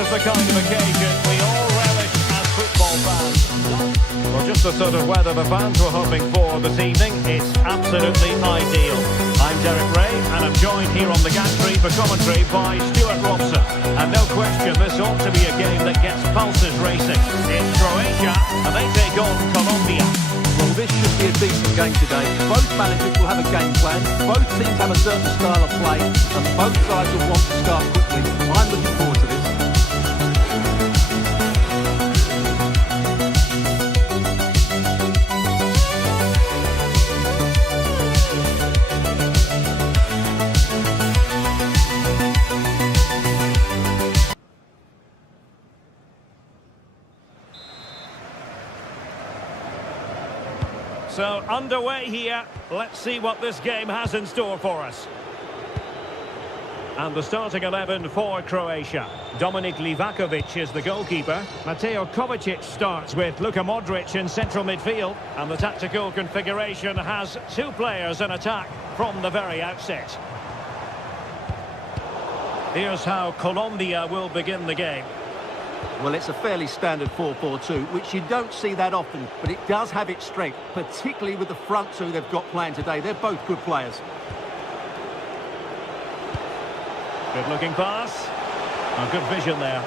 is the kind of occasion we all relish as football fans. Well, just the sort of weather the fans were hoping for this evening. It's absolutely ideal. I'm Derek Ray, and I'm joined here on the gantry for commentary by Stuart Robson. And no question, this ought to be a game that gets pulses racing. It's Croatia, and they take on Colombia. Well, this should be a decent game today. Both managers will have a game plan, both teams have a certain style of play, and both sides will want to start quickly. I'm looking forward to this. So, underway here. Let's see what this game has in store for us. And the starting 11 for Croatia. Dominik Livakovic is the goalkeeper. Mateo Kovacic starts with Luka Modric in central midfield. And the tactical configuration has two players in attack from the very outset. Here's how Colombia will begin the game. Well, it's a fairly standard 4-4-2, which you don't see that often, but it does have its strength, particularly with the front two they've got playing today. They're both good players. Good-looking pass. A good vision there.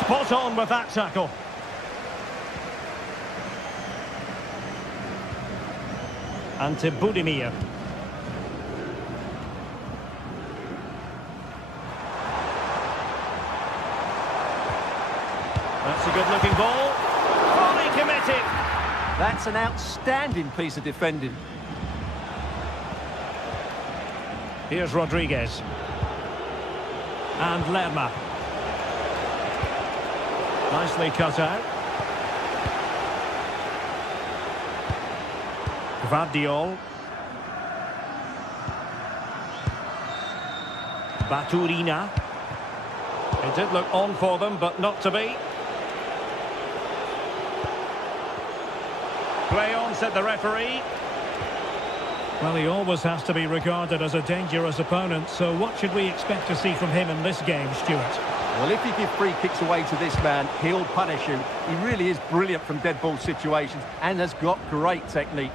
Spot on with that tackle. Ante Budimir. That's a good-looking ball. Fully committed. That's an outstanding piece of defending. Here's Rodriguez. And Lerma. Nicely cut out. Gvardiol. Baturina. It did look on for them, but not to be. Play on, said the referee. Well, he always has to be regarded as a dangerous opponent, so what should we expect to see from him in this game, Stuart? Well, if you give free kicks away to this man, he'll punish you. He really is brilliant from dead ball situations and has got great technique.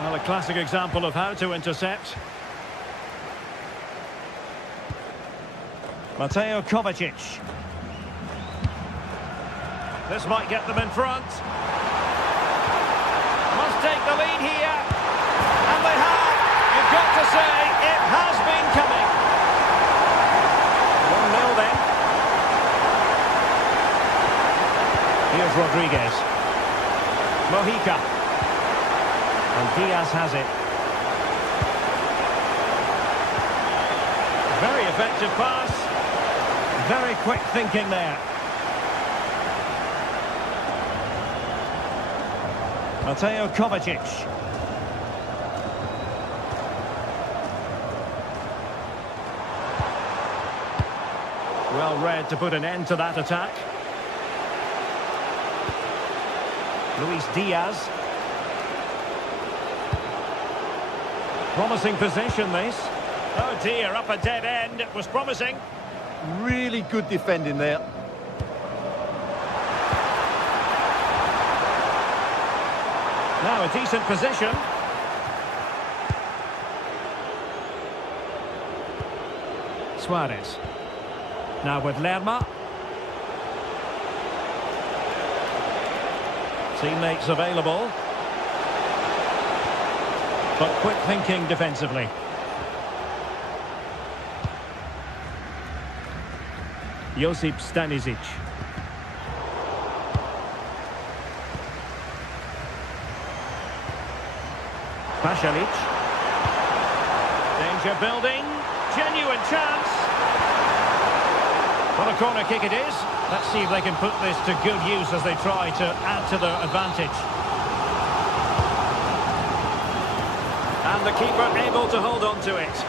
Well, a classic example of how to intercept. Mateo Kovacic. This might get them in front. Must take the lead here. And they have. You've got to say, it has been coming. 1-0 then. Here's Rodriguez. Mojica. And Diaz has it. Very effective pass. Very quick thinking there. Mateo Kovacic. Well read to put an end to that attack. Luis Diaz. Promising position, this. Oh dear, up a dead end. It was promising. Really good defending there. Now a decent position. Suarez. Now with Lerma. Teammates available. But quick thinking defensively. Josip Stanisic. Pasalic. Danger building. Genuine chance. What a corner kick it is. Let's see if they can put this to good use as they try to add to their advantage. And the keeper able to hold on to it.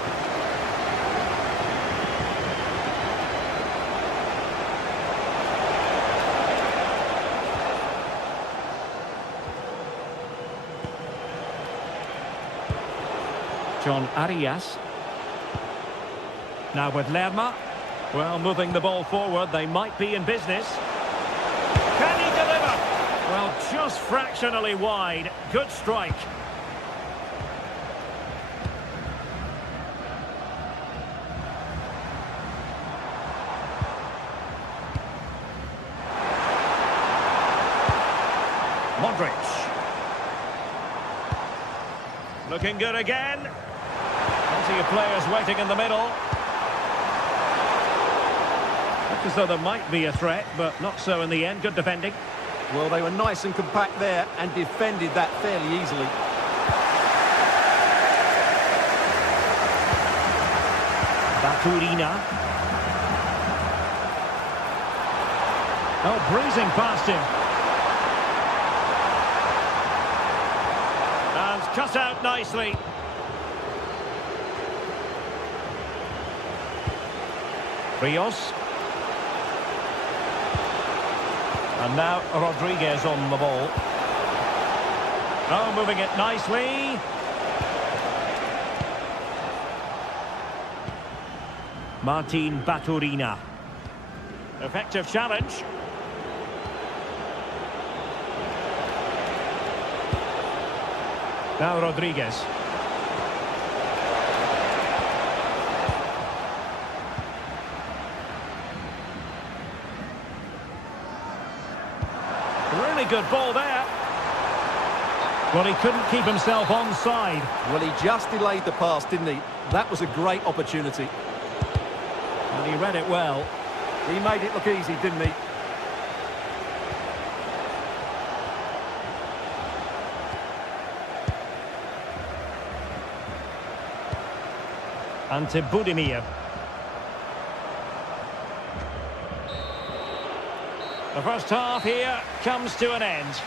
John Arias. Now with Lerma. Well, moving the ball forward, they might be in business. Can he deliver? Well, just fractionally wide. Good strike. Modric. Looking good again. Plenty of players waiting in the middle. Looks as though there might be a threat, but not so in the end. Good defending. Well, they were nice and compact there and defended that fairly easily. Baturina. Oh, breezing past him. And cut out nicely. Rios. And now Rodriguez on the ball. Oh, moving it nicely. Martin Baturina. Effective challenge. Now Rodriguez. Really good ball there. Well, he couldn't keep himself onside. Well, he just delayed the pass, didn't he? That was a great opportunity. And he read it well. He made it look easy, didn't he? Ante Budimir. The first half here comes to an end.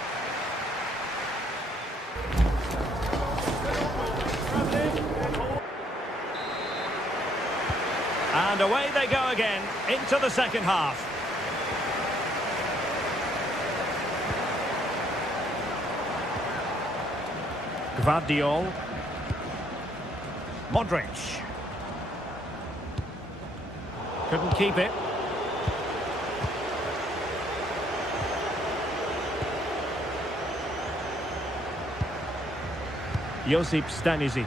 And away they go again into the second half. Gvardiol. Modric. Couldn't keep it. Josip Stanisic.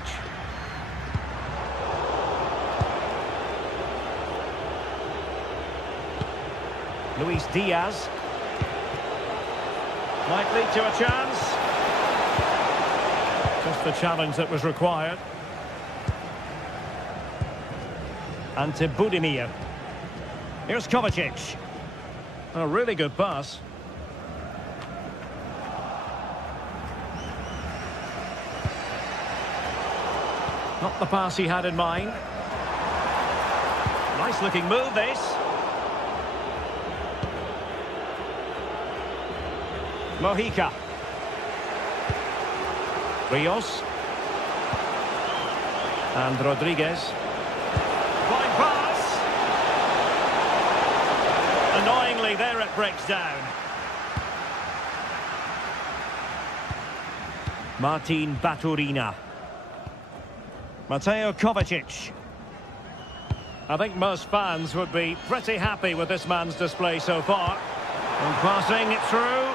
Luis Diaz. Might lead to a chance. Just the challenge that was required. Ante Budimir. Here's Kovacic. A really good pass. Not the pass he had in mind. Nice looking move, this. Mojica. Rios. And Rodriguez. Fine pass. Annoyingly, there it breaks down. Martin Baturina. Mateo Kovacic. I think most fans would be pretty happy with this man's display so far. And passing it through.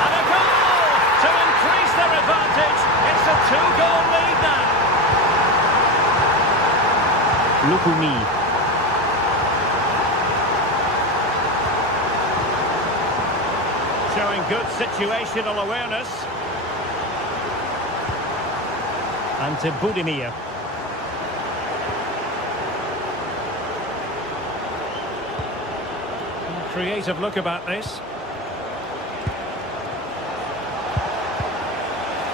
And a goal to increase their advantage. It's a 2-goal lead now. Lukumi. Showing good situational awareness. Ante Budimir. Creative look about this.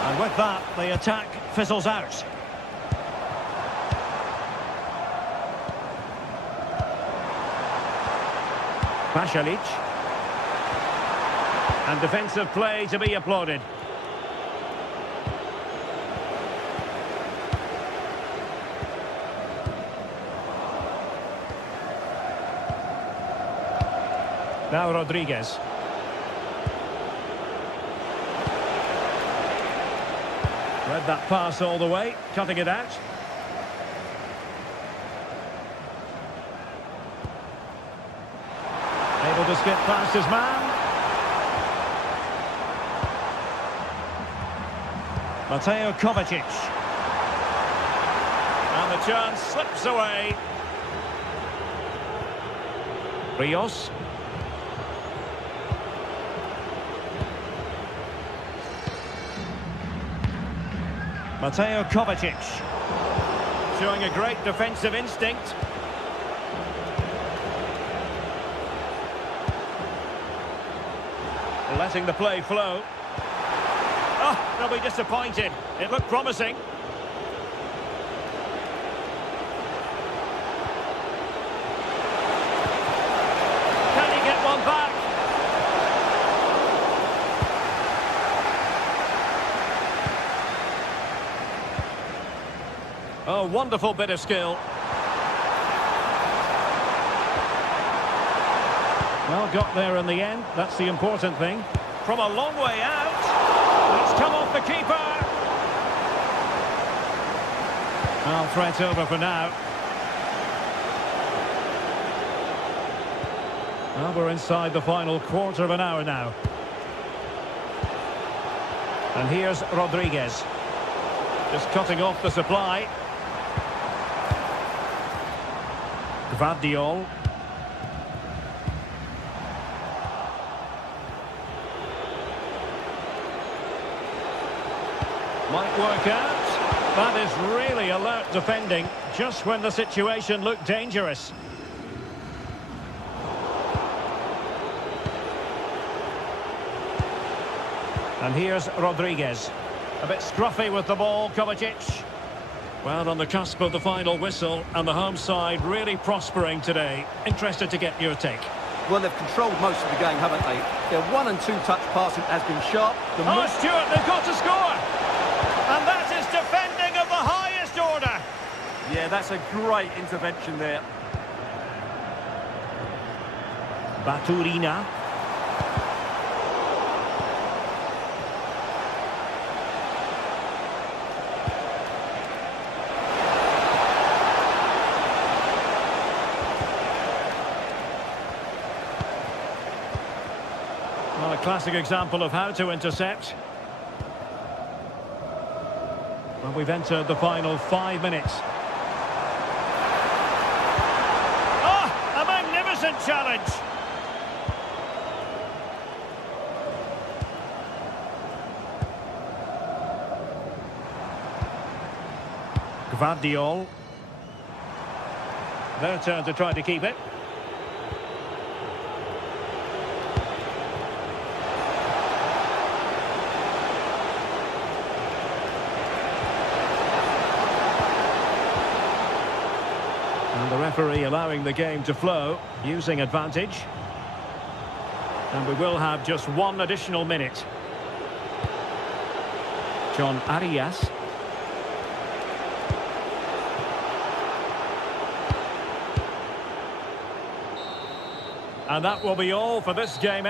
And with that, the attack fizzles out. Pasalic. And defensive play to be applauded. Now Rodriguez. Read that pass all the way, cutting it out. Able to skip past his man. Mateo Kovacic. And the chance slips away. Rios. Mateo Kovacic. Showing a great defensive instinct. Letting the play flow. Oh, they'll be disappointed. It looked promising. Can he get one back? Oh, wonderful bit of skill. Well, got there in the end. That's the important thing. From a long way out. It's come off the keeper. Well, threat over for now. Well, we're inside the final quarter of an hour now. And here's Rodriguez. Just cutting off the supply. Gvardiol. Might work out. That is really alert defending, just when the situation looked dangerous. And here's Rodriguez. A bit scruffy with the ball, Kovacic. Well, on the cusp of the final whistle, and the home side really prospering today. Interested to get your take. Well, they've controlled most of the game, haven't they? Their 1- and 2-touch passing has been sharp. Oh, Stuart, they've got to score! And that is defending of the highest order. Yeah, that's a great intervention there. Baturina. Well, a classic example of how to intercept. Well, we've entered the final 5 minutes. Oh, a magnificent challenge. Gvardiol. Their turn to try to keep it. And the referee allowing the game to flow, using advantage. And we will have just 1 additional minute. John Arias. And that will be all for this game.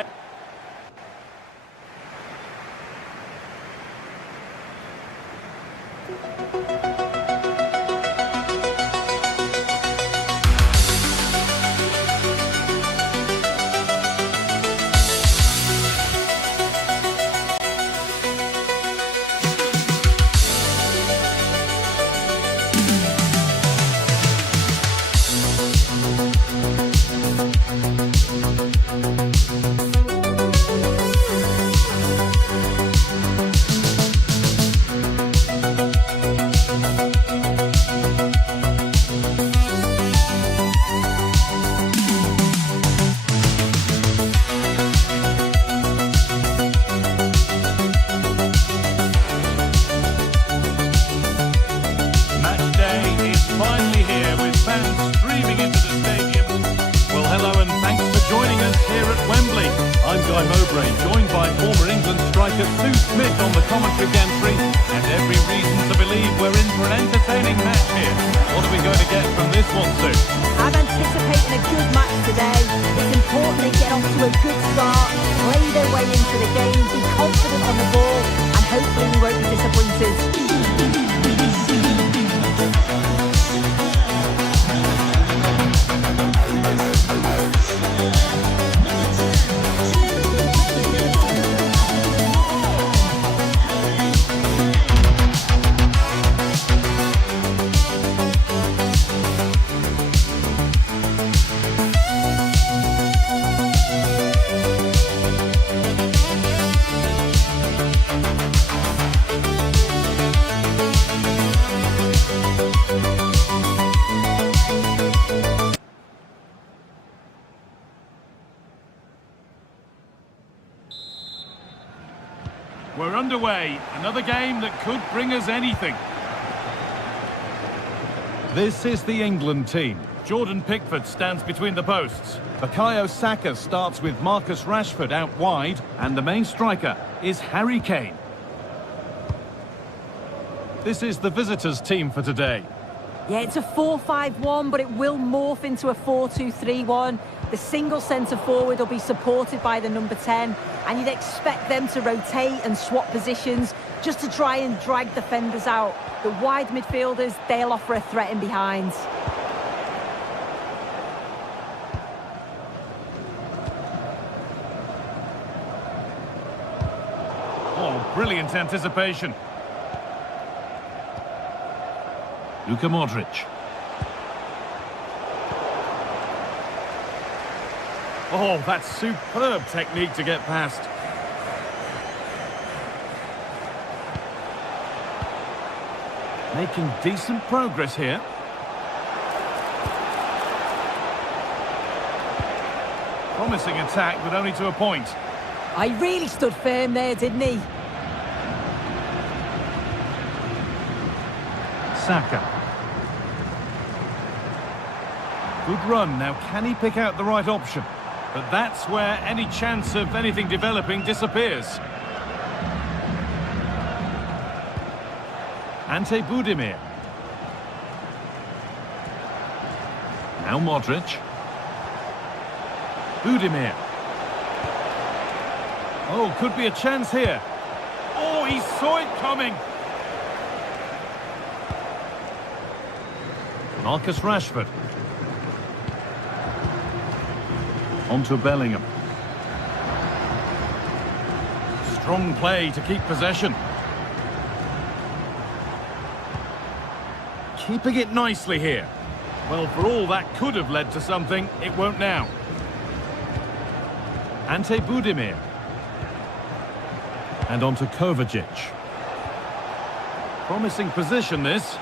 Joined by former England striker Sue Smith on the commentary gantry, and every reason to believe we're in for an entertaining match here. What are we going to get from this one, Sue? I'm anticipating a good match today. It's important they get off to a good start, play their way into the game, be confident on the ball, and hopefully we won't be disappointed. We're underway. Another game that could bring us anything. This is the England team. Jordan Pickford stands between the posts. Bukayo Saka starts with Marcus Rashford out wide. And the main striker is Harry Kane. This is the visitors' team for today. Yeah, it's a 4-5-1, but it will morph into a 4-2-3-1. The single centre-forward will be supported by the number 10, and you'd expect them to rotate and swap positions just to try and drag defenders out. The wide midfielders, they'll offer a threat in behind. Oh, brilliant anticipation. Luka Modric. Oh, that's superb technique to get past. Making decent progress here. Promising attack, but only to a point. He really stood firm there, didn't he? Saka. Good run. Now, can he pick out the right option? But that's where any chance of anything developing disappears. Ante Budimir. Now Modric. Budimir. Oh, could be a chance here. Oh, he saw it coming. Marcus Rashford. On to Bellingham. Strong play to keep possession. Keeping it nicely here. Well, for all that could have led to something, it won't now. Ante Budimir. And on to Kovacic. Promising position, this.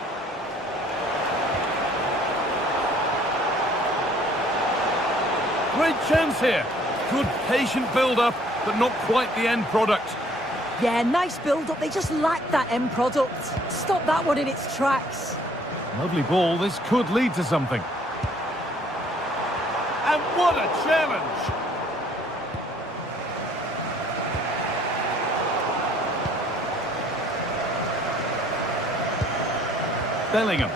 Great chance here. Good patient build-up, but not quite the end product. Yeah, nice build-up. They just lack that end product. Stop that one in its tracks. Lovely ball. This could lead to something. And what a challenge! Bellingham.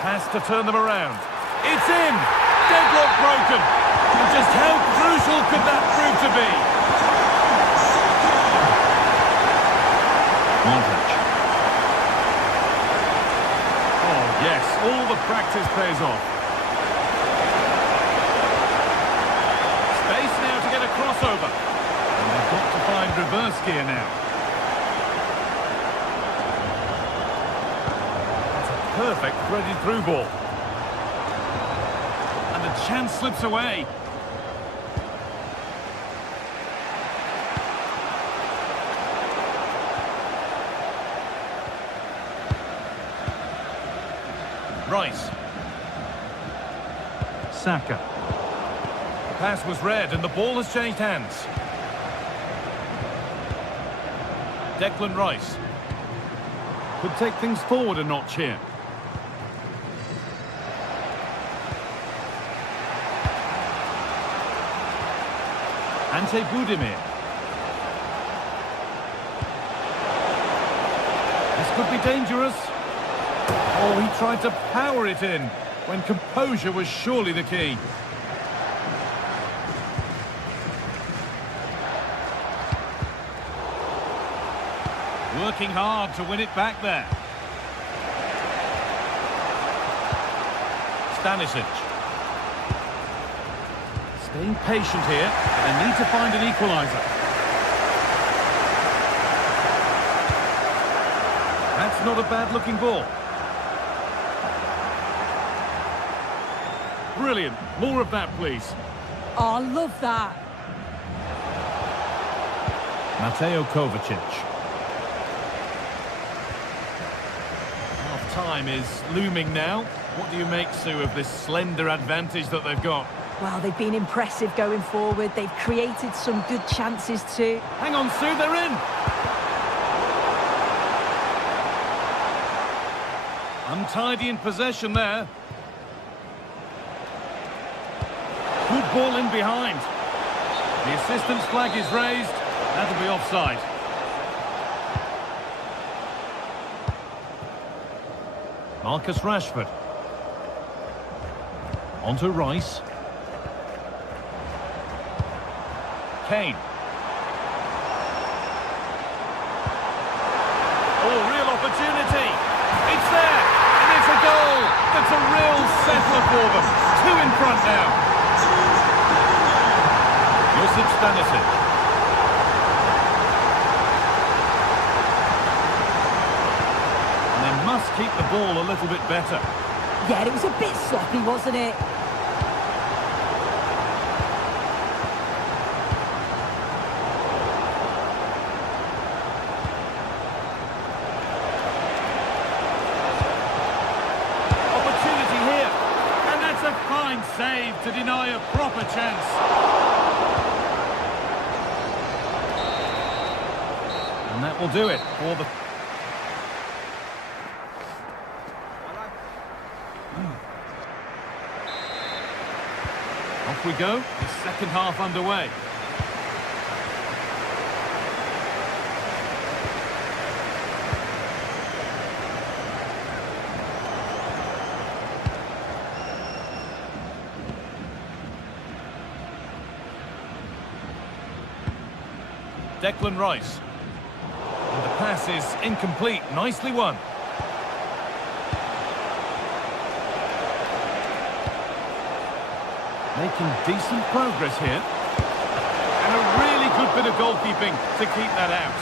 Has to turn them around. It's in! Deadlock broken! And just how crucial could that prove to be? Modric. Oh, yes, all the practice pays off. Space now to get a crossover. And they've got to find reverse gear now. That's a perfect threaded through ball. The chance slips away. Rice. Saka. The pass was read and the ball has changed hands. Declan Rice. Could take things forward a notch here. Ante Budimir. This could be dangerous. Oh, he tried to power it in when composure was surely the key. Working hard to win it back there. Stanisic. Staying patient here. They need to find an equaliser. That's not a bad-looking ball. Brilliant. More of that, please. Oh, I love that. Mateo Kovacic. Half-time is looming now. What do you make, Sue, of this slender advantage that they've got? Well, they've been impressive going forward. They've created some good chances too. Hang on, Sue, they're in. Untidy in possession there. Good ball in behind. The assistant's flag is raised. That'll be offside. Marcus Rashford. On to Rice. Kane. Oh, real opportunity. It's there, and it's a goal. That's a real settler for them. 2 in front now. Josip Stanisic. And they must keep the ball a little bit better. Yeah, it was a bit sloppy, wasn't it? Save to deny a proper chance. And that will do it for the... Off we go, the second half underway. Declan Rice. And the pass is incomplete. Nicely won. Making decent progress here. And a really good bit of goalkeeping to keep that out.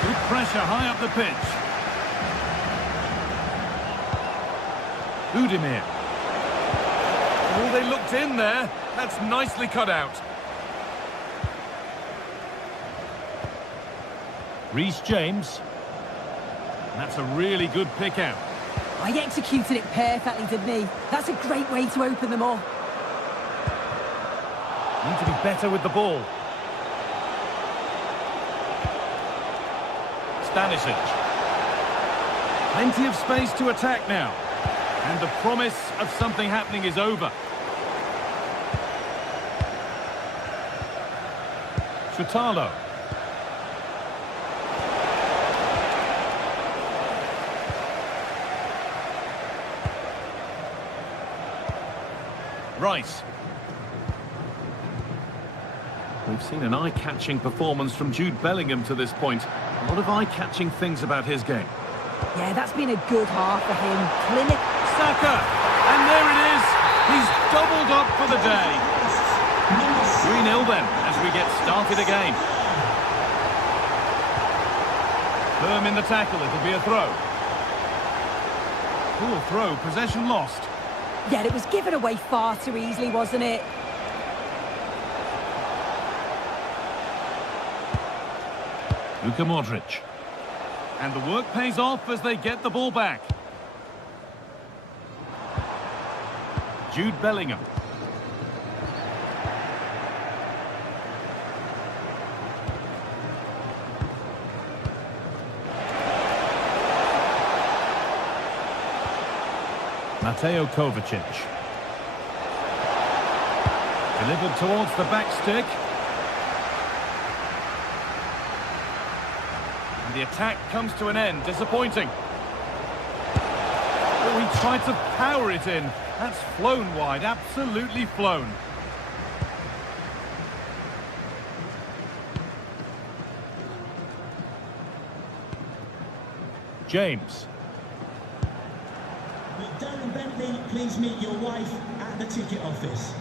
Good pressure high up the pitch. Udimir. Oh, they looked in there. That's nicely cut out. Reece James. That's a really good pick out. He executed it perfectly, didn't he? That's a great way to open them up. Need to be better with the ball. Stanisic. Plenty of space to attack now. And the promise of something happening is over. Chutalo. Rice. We've seen an eye-catching performance from Jude Bellingham to this point. A lot of eye-catching things about his game. Yeah, that's been a good half for him. Clinic. Saka! And there it is! He's doubled up for the day. 3-0 then, as we get started again. Firm in the tackle, it'll be a throw. Poor throw, possession lost. Yeah, it was given away far too easily, wasn't it? Luka Modric. And the work pays off as they get the ball back. Jude Bellingham. Mateo Kovacic. Delivered towards the back stick. And the attack comes to an end. Disappointing. Oh, he tried to power it in. That's flown wide. Absolutely flown. James. Darren Bentley, please meet your wife at the ticket office.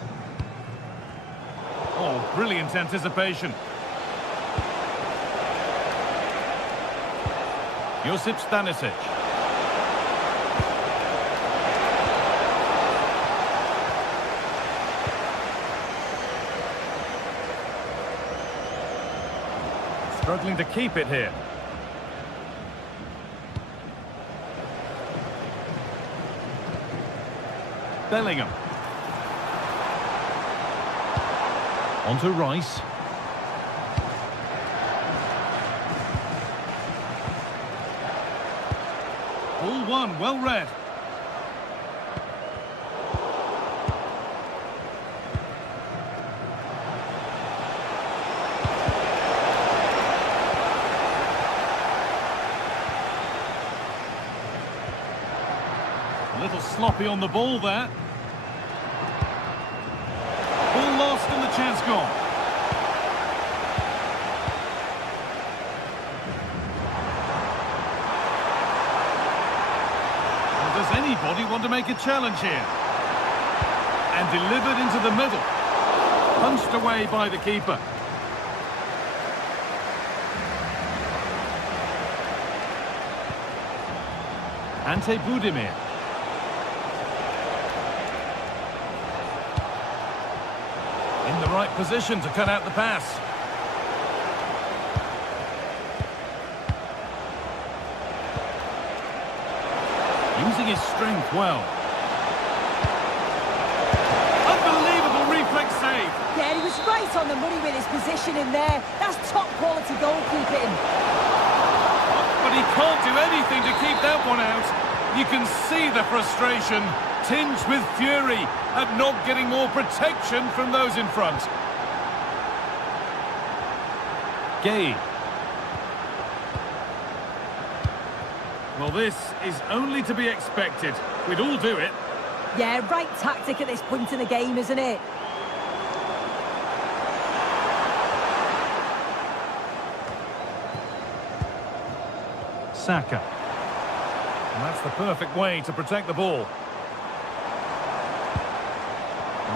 Oh, brilliant anticipation. Josip Stanisic. Struggling to keep it here. Bellingham. On to Rice. Ball one, well read. A little sloppy on the ball there. Ball lost and the chance gone. Well, does anybody want to make a challenge here? And delivered into the middle. Punched away by the keeper. Ante Budimir. In the right position to cut out the pass. Using his strength well. Unbelievable reflex save. Yeah, he was right on the money with his positioning there. That's top quality goalkeeping. But he can't do anything to keep that one out. You can see the frustration, tinged with fury at not getting more protection from those in front. Gay. Well, this is only to be expected. We'd all do it. Yeah, right tactic at this point in the game, isn't it? Saka. And that's the perfect way to protect the ball.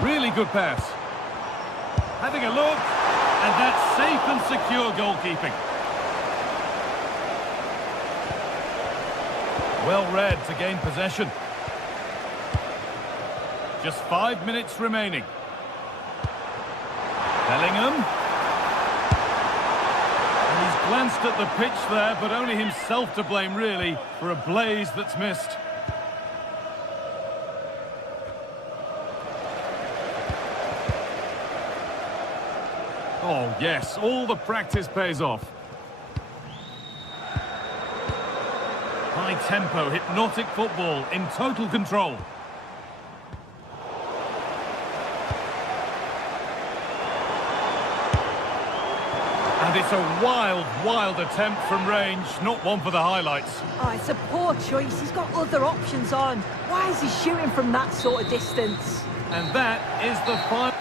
Really good pass. Having a look, and that's safe and secure goalkeeping. Well read to gain possession. Just 5 minutes remaining. Bellingham. And he's glanced at the pitch there, but only himself to blame, really, for a blaze that's missed. Oh, yes, all the practice pays off. High tempo, hypnotic football in total control. And it's a wild, wild attempt from range, not one for the highlights. Oh, it's a poor choice. He's got other options on. Why is he shooting from that sort of distance? And that is the final.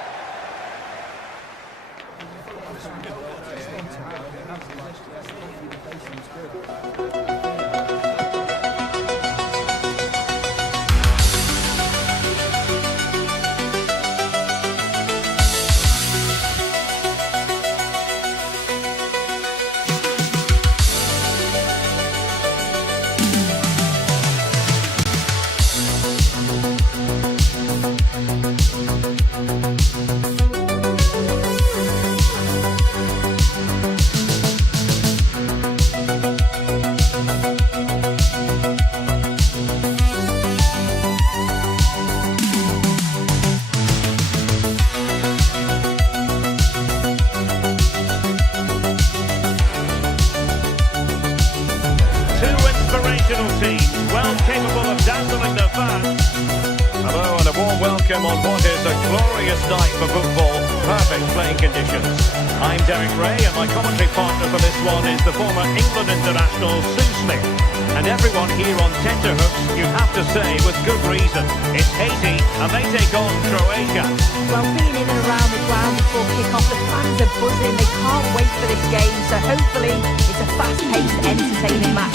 Teams, well capable of dazzling their fans. Hello and a warm welcome on what is a glorious night for football. Perfect playing conditions. I'm Derek Ray and my commentary partner for this one is the former England international Sue Smith. And everyone here on tenterhooks, you have to say with good reason. It's Haiti and they take on Croatia. Well, being in and around the ground before kick-off, the fans are buzzing. They can't wait for this game. So hopefully it's a fast-paced, entertaining match.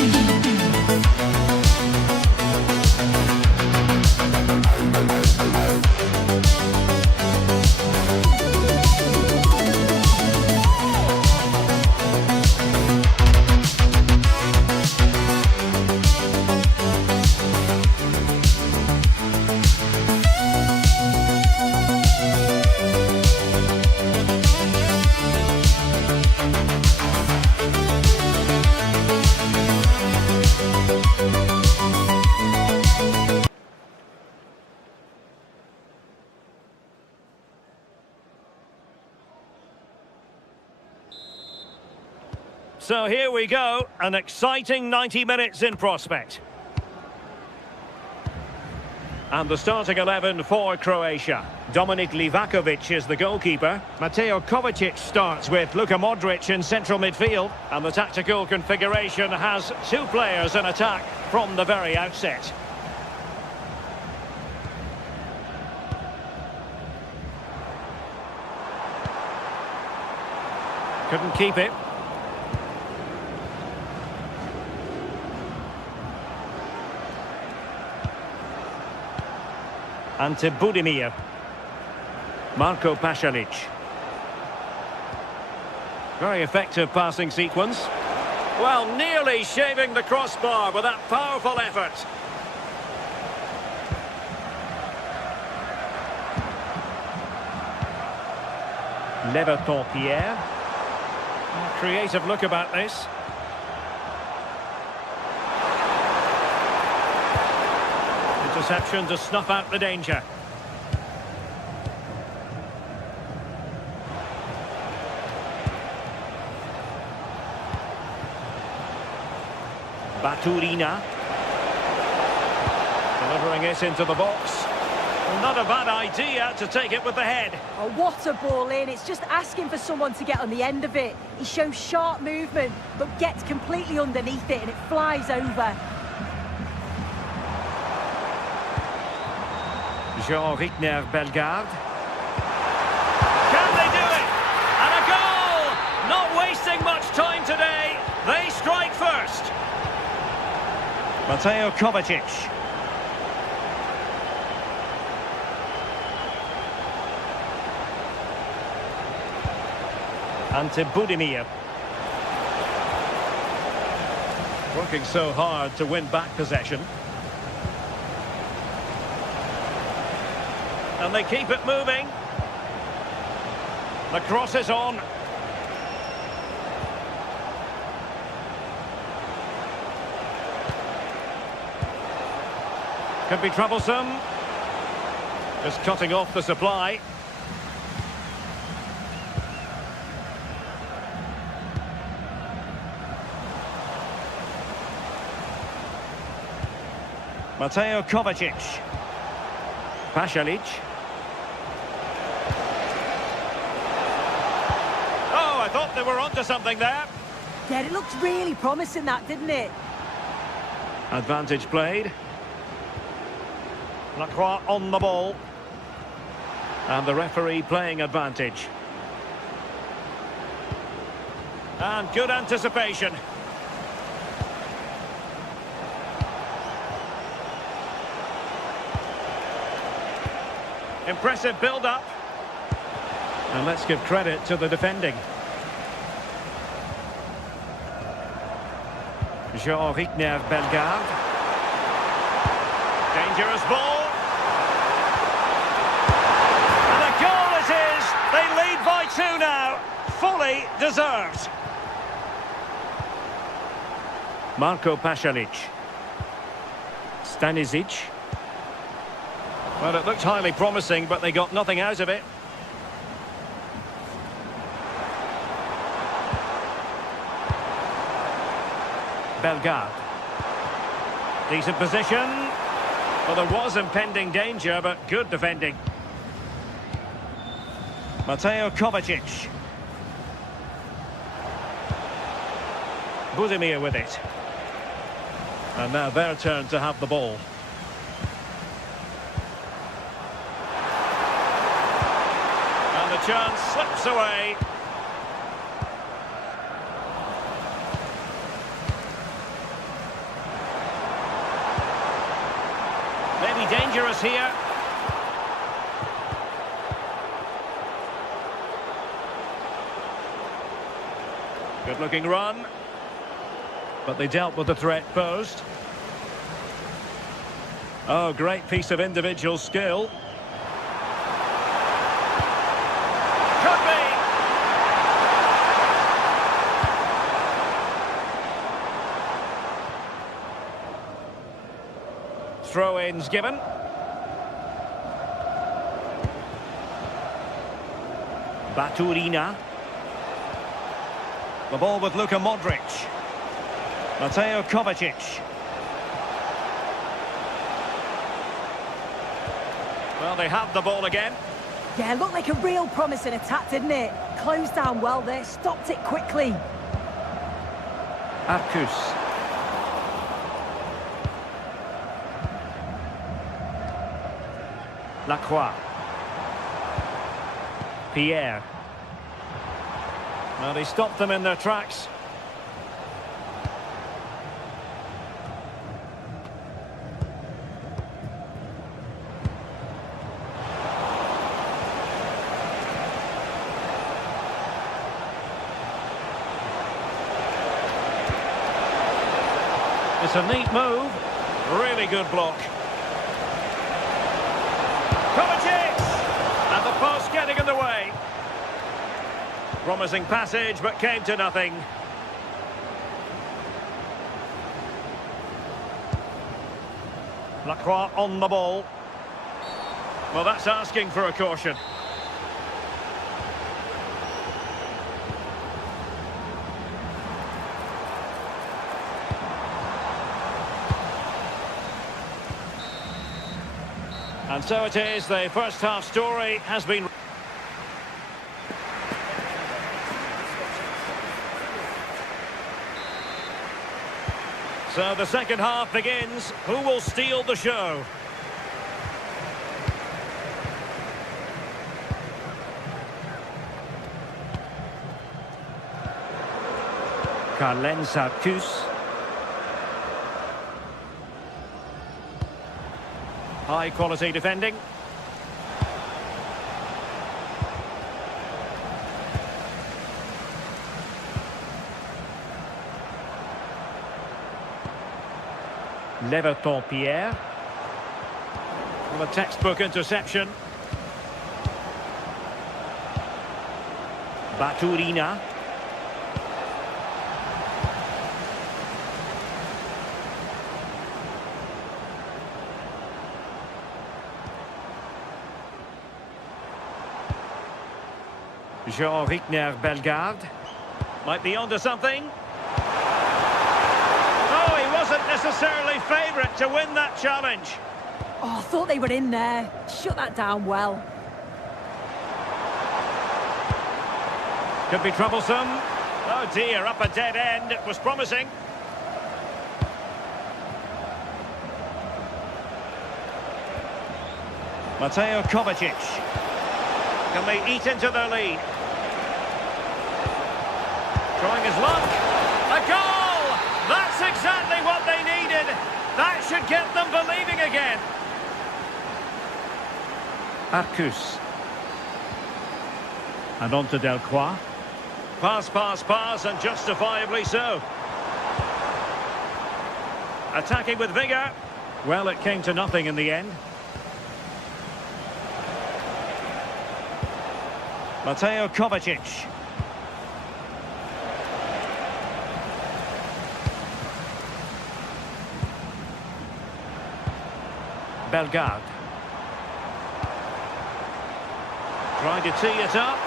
So here we go, an exciting 90 minutes in prospect. And the starting 11 for Croatia. Dominik Livakovic is the goalkeeper. Mateo Kovacic starts with Luka Modric in central midfield. And the tactical configuration has two players in attack from the very outset. Couldn't keep it. Ante Budimir. Marko Pasalic. Very effective passing sequence. Well, nearly shaving the crossbar with that powerful effort. Leverton Pierre. Creative look about this. Interception to snuff out the danger. Baturina. Delivering it into the box. Not a bad idea to take it with the head. Oh, what a ball in. It's just asking for someone to get on the end of it. He shows sharp movement, but gets completely underneath it and it flies over. Jean-Rickner Bellegarde. Can they do it? And a goal! Not wasting much time today. They strike first. Mateo Kovacic. Ante Budimir. Working so hard to win back possession. And they keep it moving. The cross is on. Could be troublesome. Just cutting off the supply. Mateo Kovacic. Pasalic. Oh, I thought they were onto something there. Yeah, it looked really promising, that, didn't it? Advantage played. Lacroix on the ball. And the referee playing advantage. And good anticipation. Impressive build-up. And let's give credit to the defending. Jean-Rickner Bellegarde. Dangerous ball. And a goal it is. They lead by 2 now. Fully deserved. Marko Pasalic. Stanisic. Well, it looked highly promising, but they got nothing out of it. Bellegarde. Decent position. Well, there was impending danger, but good defending. Mateo Kovacic. Budimir with it. And now their turn to have the ball. And the chance slips away. Maybe dangerous here. Good looking run. But they dealt with the threat posed. Oh, great piece of individual skill. Could be. Throw-ins given. Baturina. The ball with Luka Modric. Mateo Kovacic. Well, they have the ball again. Yeah, looked like a real promising attack, didn't it? Closed down well there, stopped it quickly. Arcus. Lacroix. Pierre. Well, he stopped them in their tracks. It's a neat move. Really good block. Kovacic! And the post getting in the way. Promising passage, but came to nothing. Lacroix on the ball. Well, that's asking for a caution. And so it is, the first half story has been... So the second half begins. Who will steal the show? Carlen Arcus. High quality defending. Leverton Pierre. Well, a textbook interception. Baturina. Jean-Rickner Bellegarde. Might be onto something. Oh, he wasn't necessarily favourite to win that challenge. Oh, I thought they were in there. Shut that down well. Could be troublesome. Oh dear, up a dead end. It was promising. Mateo Kovacic. Can they eat into their lead? Trying his luck. A goal! That's exactly what they needed. That should get them believing again. Arcus. And on to Delcroix. Pass, pass, pass, and justifiably so. Attacking with vigour. Well, it came to nothing in the end. Mateo Kovacic. Bellegarde. Trying to tee it up.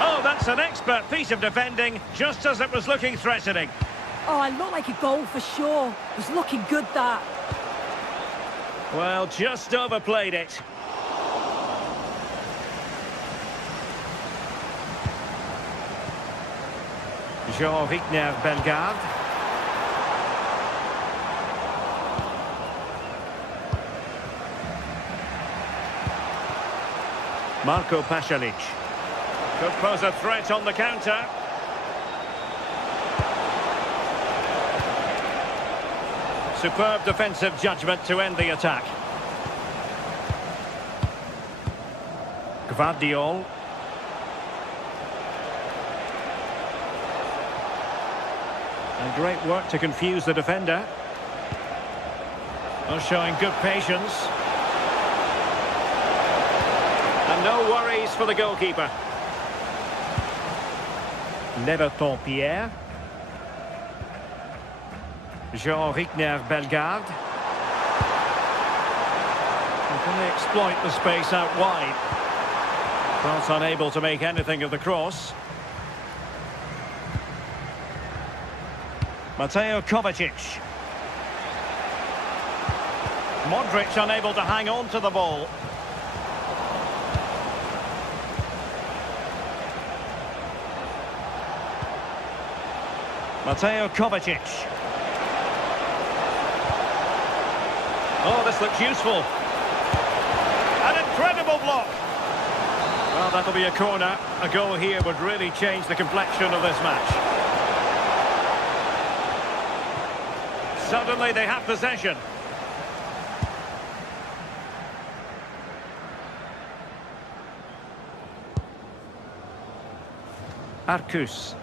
Oh, that's an expert piece of defending, just as it was looking threatening. Oh, it looked like a goal for sure. It was looking good, that. Well, just overplayed it. Jean-Rickner Bellegarde. Marco Pasalic. Could pose a threat on the counter. Superb defensive judgment to end the attack. Gvardiol. And great work to confuse the defender. Oh, showing good patience. And no worries for the goalkeeper. Leverton Pierre. Jean-Rickner Bellegarde. And can they exploit the space out wide? France unable to make anything of the cross. Mateo Kovacic. Modric unable to hang on to the ball. Mateo Kovacic. Oh, this looks useful. An incredible block. Well, that'll be a corner. A goal here would really change the complexion of this match. Suddenly they have possession. Arcus.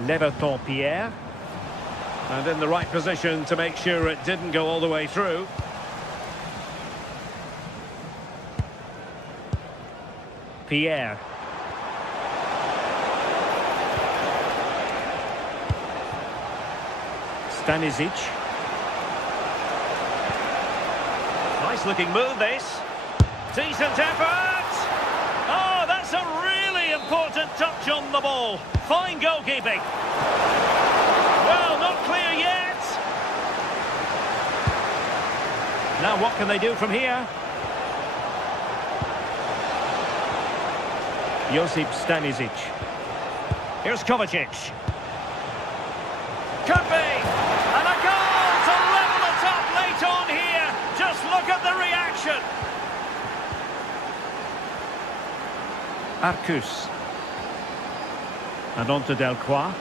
Leverton Pierre. And in the right position to make sure it didn't go all the way through. Pierre. Stanisic. Nice looking move this. Decent effort! Oh, that's a really important touch on the ball. Fine goalkeeping. Well, not clear yet. Now what can they do from here? Josip Stanisic. Here's Kovacic. Could be! And a goal to level it up late on here. Just look at the reaction. Arcus. And on to Delcroix.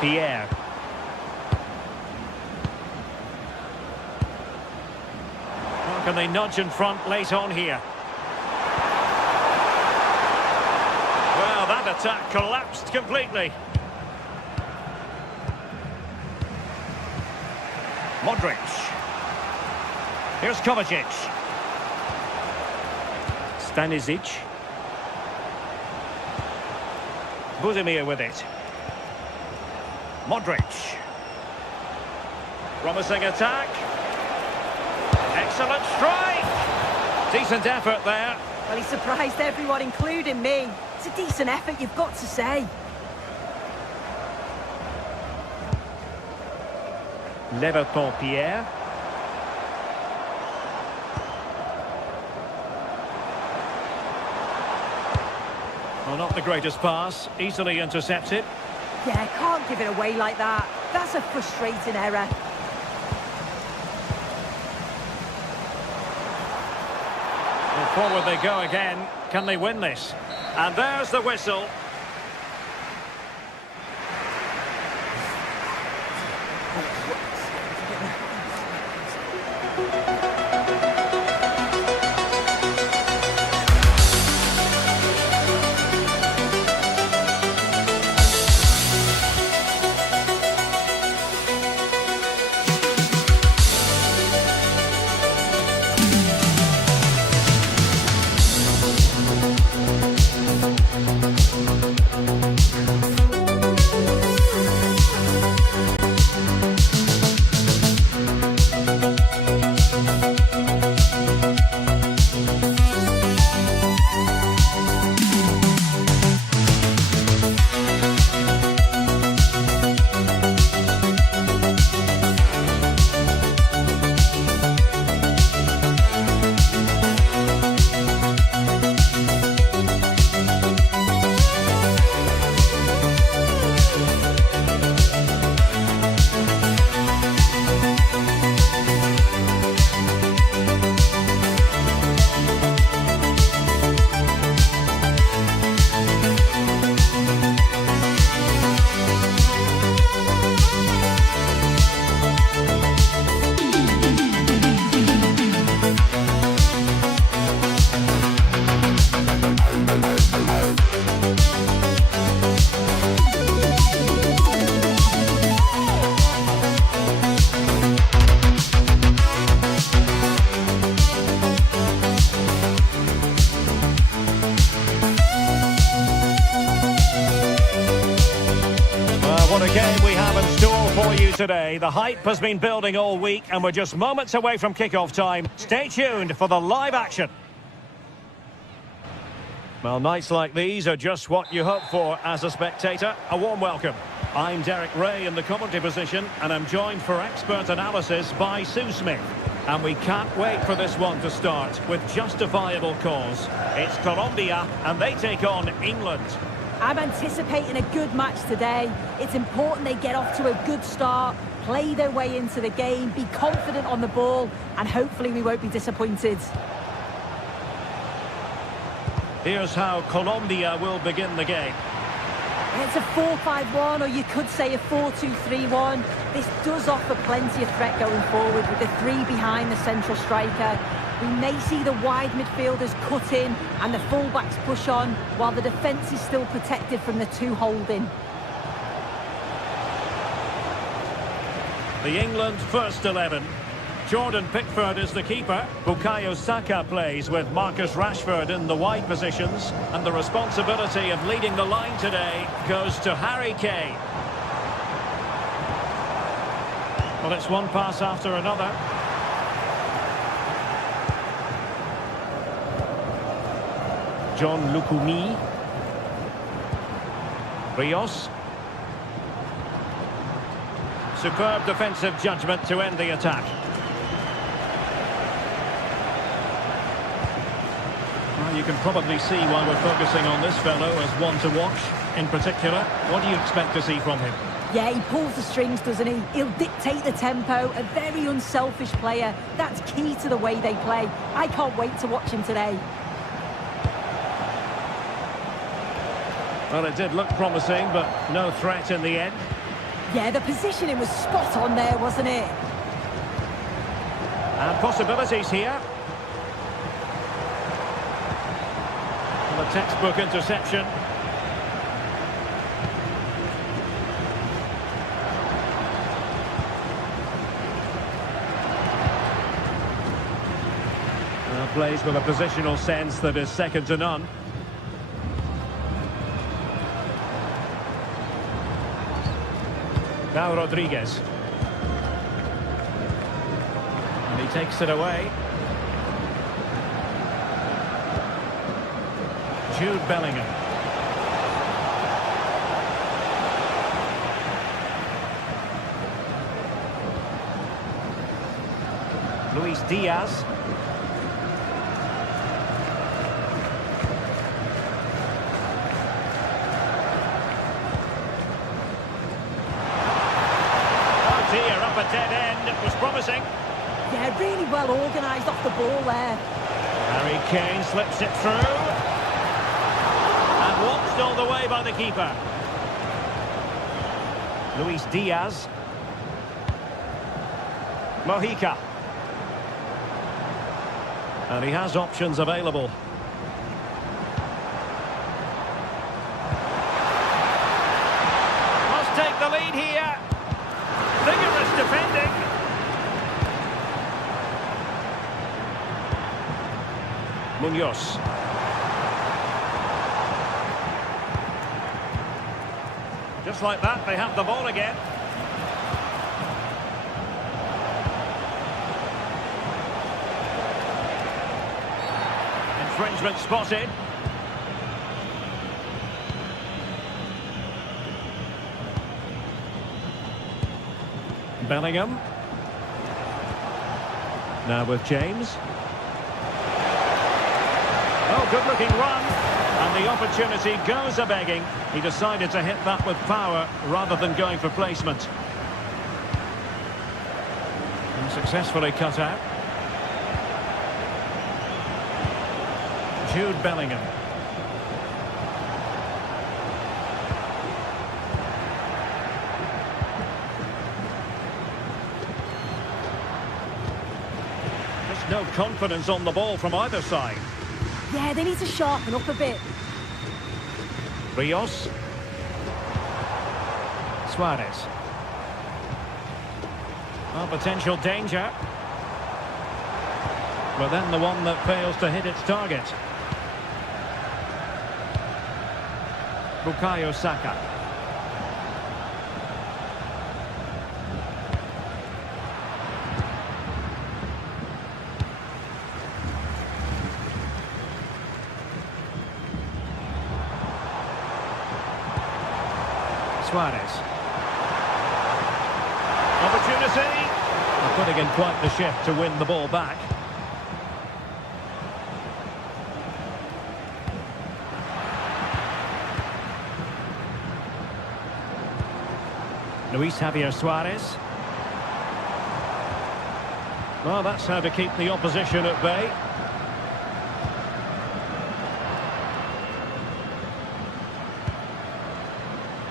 Pierre. How can they nudge in front late on here? Well, that attack collapsed completely. Modric. Here's Kovacic. Stanisic. Budimir with it. Modric. Promising attack. Excellent strike. Decent effort there. Well, he surprised everyone, including me. It's a decent effort, you've got to say. Leverton Pierre. Well, not the greatest pass. Easily intercepted. Yeah, can't give it away like that. That's a frustrating error. Well, forward they go again. Can they win this? And there's the whistle. What a game we have in store for you today. The hype has been building all week and we're just moments away from kickoff time. Stay tuned for the live action. Well, nights like these are just what you hope for as a spectator. A warm welcome. I'm Derek Ray in the commentary position, and I'm joined for expert analysis by Sue Smith. And we can't wait for this one to start with justifiable cause. It's Colombia, and they take on England. I'm anticipating a good match today. It's important they get off to a good start, play their way into the game, be confident on the ball, and hopefully we won't be disappointed. Here's how Colombia will begin the game. It's a 4-5-1, or you could say a 4-2-3-1. This does offer plenty of threat going forward with the three behind the central striker. We may see the wide midfielders cut in and the fullbacks push on, while the defence is still protected from the two holding. The England first 11. Jordan Pickford is the keeper. Bukayo Saka plays with Marcus Rashford in the wide positions. And the responsibility of leading the line today goes to Harry Kane. Well, it's one pass after another. John Lukumi. Rios. Superb defensive judgment to end the attack. Well, you can probably see why we're focusing on this fellow as one to watch. In particular, what do you expect to see from him? Yeah, he pulls the strings, doesn't he? He'll dictate the tempo, a very unselfish player. That's key to the way they play. I can't wait to watch him today. Well, it did look promising, but no threat in the end. Yeah, the positioning was spot on there, wasn't it? And possibilities here. The textbook interception. Plays with a positional sense that is second to none. Now Rodriguez. And he takes it away. Jude Bellingham. Luis Diaz. Up a dead end, it was promising. Yeah, really well organised off the ball there. Harry Kane slips it through. And watched all the way by the keeper. Luis Diaz. Mojica. And he has options available. Must take the lead here. Vigorous defending. Munoz. Just like that, they have the ball again. Infringement spotted. Bellingham. Now with James. Oh, good-looking run. And the opportunity goes a-begging. He decided to hit that with power rather than going for placement. And successfully cut out. Jude Bellingham. No confidence on the ball from either side. Yeah, they need to sharpen up a bit. Rios. Suarez. Well, potential danger. But then the one that fails to hit its target. Bukayo Saka. Suarez. Opportunity. They're putting in quite the shift to win the ball back. Luis Javier Suarez. Well, that's how to keep the opposition at bay.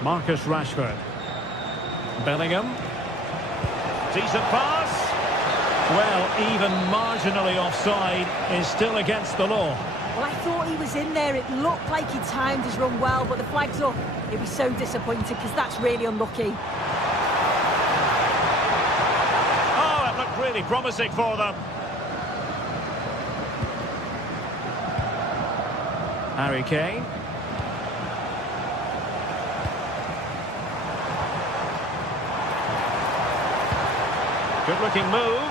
Marcus Rashford. Bellingham. Decent pass. Well, even marginally offside is still against the law. Well, I thought he was in there. It looked like he timed his run well, but the flag's up. He'll be so disappointed because that's really unlucky. Oh, it looked really promising for them. Harry Kane. Good-looking move.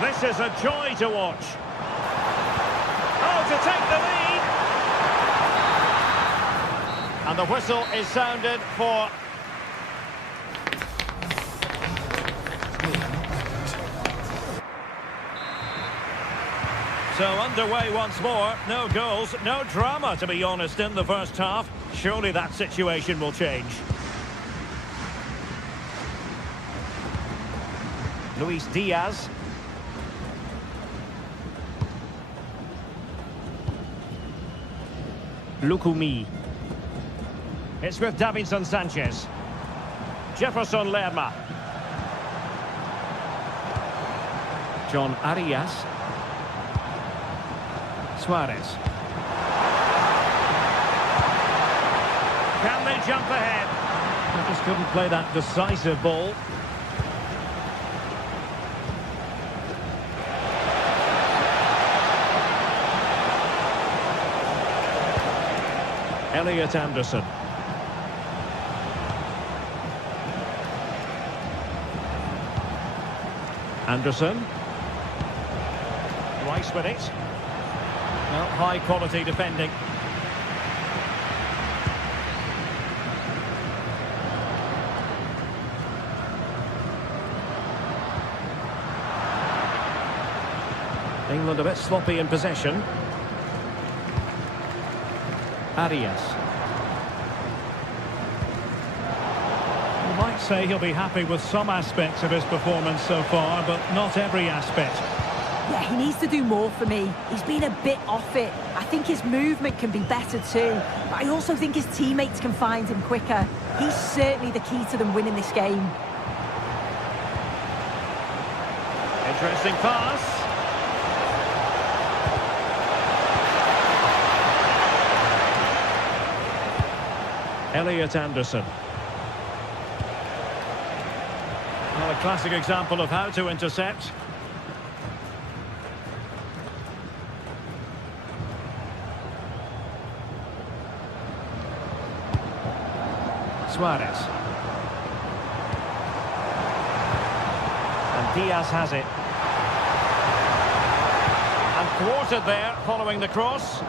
This is a joy to watch. Oh, to take the lead. And the whistle is sounded for... So underway once more. No goals, no drama, to be honest, in the first half. Surely that situation will change. Luis Diaz. Lukumi. It's with Davinson Sanchez. Jefferson Lerma. John Arias. Suarez. Can they jump ahead? They just couldn't play that decisive ball. Elliot Anderson. Anderson. Rice with it. Well, high quality defending. England a bit sloppy in possession. Arias. You might say he'll be happy with some aspects of his performance so far, but not every aspect. Yeah, he needs to do more for me. He's been a bit off it. I think his movement can be better too, but I also think his teammates can find him quicker. He's certainly the key to them winning this game. Interesting pass. Elliot Anderson. Well, a classic example of how to intercept. Suarez. And Diaz has it. And thwarted there following the cross.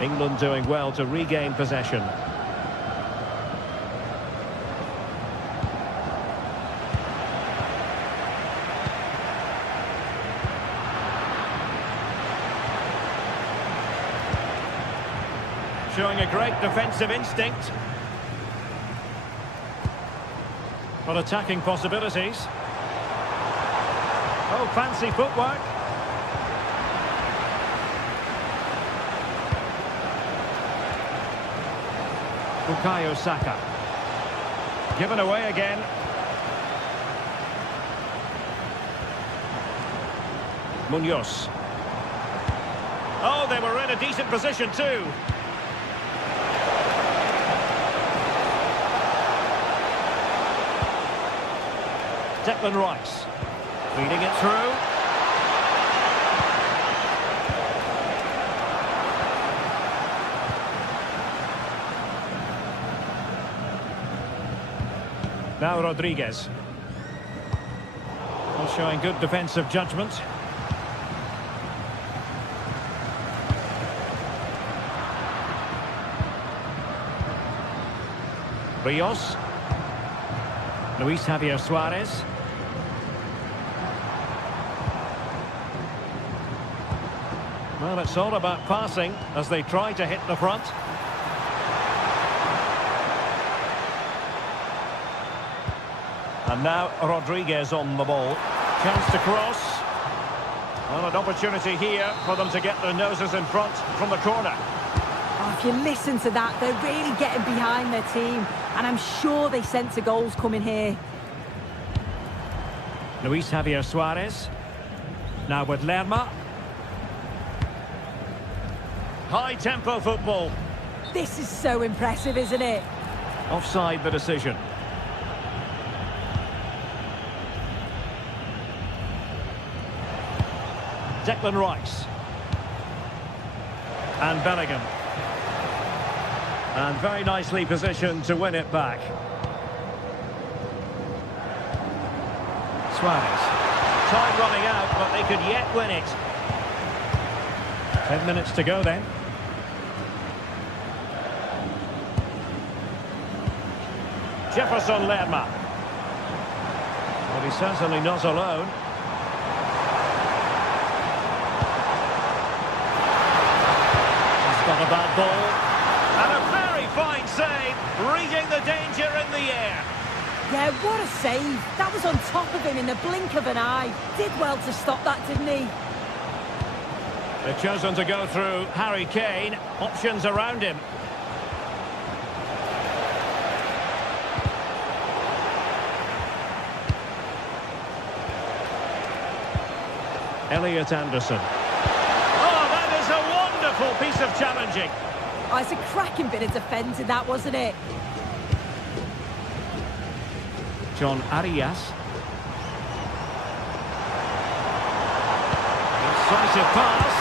England doing well to regain possession. Showing a great defensive instinct. But attacking possibilities. Oh, fancy footwork. Bukayo Saka. Given away again. Munoz. Oh, they were in a decent position too. Declan Rice. Feeding it through. Now Rodriguez. Well, showing good defensive judgment. Rios. Luis Javier Suarez. Well, it's all about passing as they try to hit the front. And now Rodriguez on the ball. Chance to cross. Well, an opportunity here for them to get their noses in front from the corner. Oh, if you listen to that, they're really getting behind their team. And I'm sure they sense a goal's coming here. Luis Javier Suarez. Now with Lerma. High-tempo football. This is so impressive, isn't it? Offside the decision. Declan Rice. And Bellingham. And very nicely positioned to win it back. Suarez. Time running out, but they could yet win it. 10 minutes to go then. Jefferson Lerma. Well, he's certainly not alone. He's got a bad ball. And a very fine save, reading the danger in the air. Yeah, what a save. That was on top of him in the blink of an eye. Did well to stop that, didn't he? They've chosen to go through Harry Kane. Options around him. Elliot Anderson. Oh, that is a wonderful piece of challenging. Oh, it's a cracking bit of defending, that, wasn't it? John Arias. Incisive pass.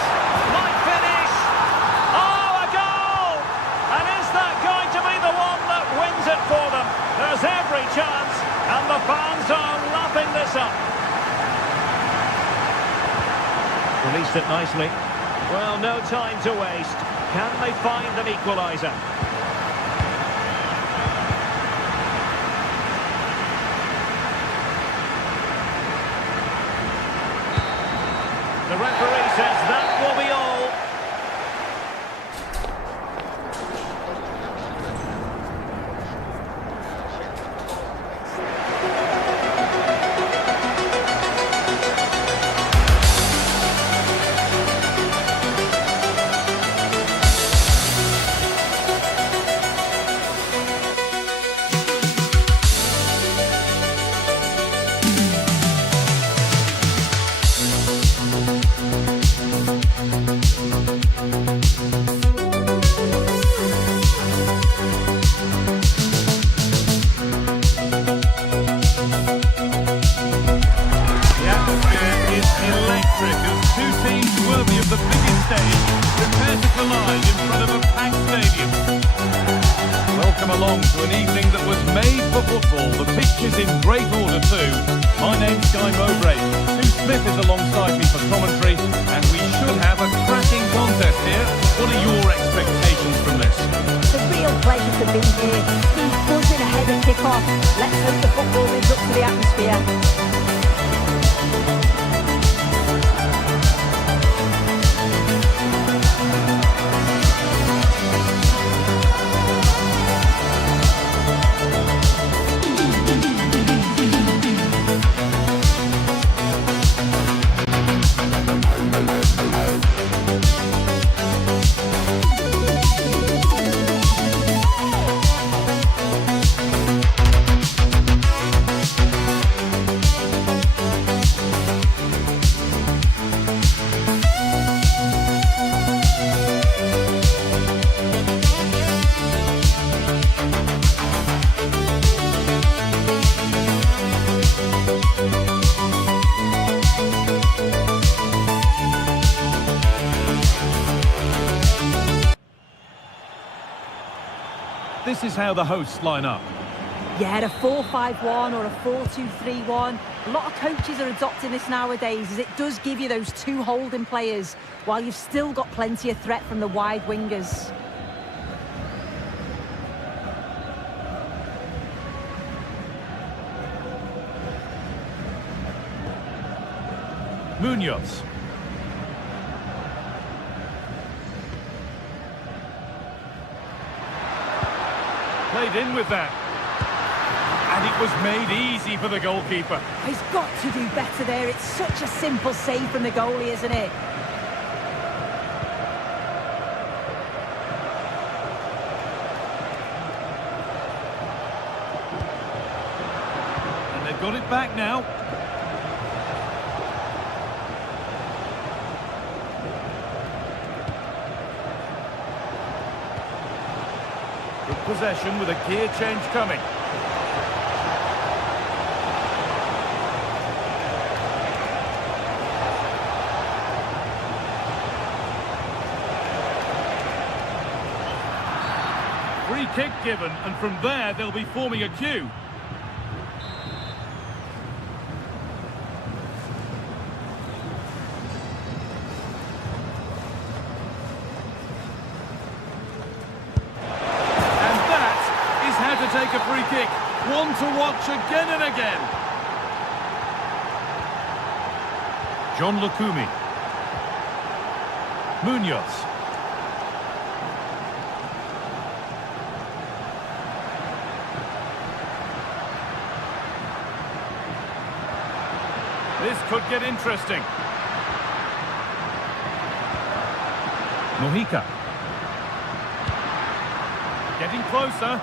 Might finish. Oh, a goal! And is that going to be the one that wins it for them? There's every chance, and the fans are lapping this up. Released it nicely. Well, no time to waste. Can they find an equaliser? The referee says that will be all. The biggest stage, prepare to collide in front of a packed stadium. Welcome along to an evening that was made for football. The pitch is in great order too. My name's Guy Mowbray. Sue Smith is alongside me for commentary, and we should have a cracking contest here. What are your expectations from this? It's a real pleasure to be here. He's buzzing ahead of kick-off. Let's hope the football lives up to the atmosphere. This is how the hosts line up. Yeah, a 4-5-1 or a 4-2-3-1. A lot of coaches are adopting this nowadays, as it does give you those two holding players, while you've still got plenty of threat from the wide wingers. Munoz. Played in with that. And it was made easy for the goalkeeper. He's got to do better there. It's such a simple save from the goalie, isn't it? And they've got it back now. Good possession with a gear change coming. Free kick given, and from there they'll be forming a queue. And that is how to take a free kick. One to watch again and again. John Lukumi. Munoz. This could get interesting. Mojica. Getting closer.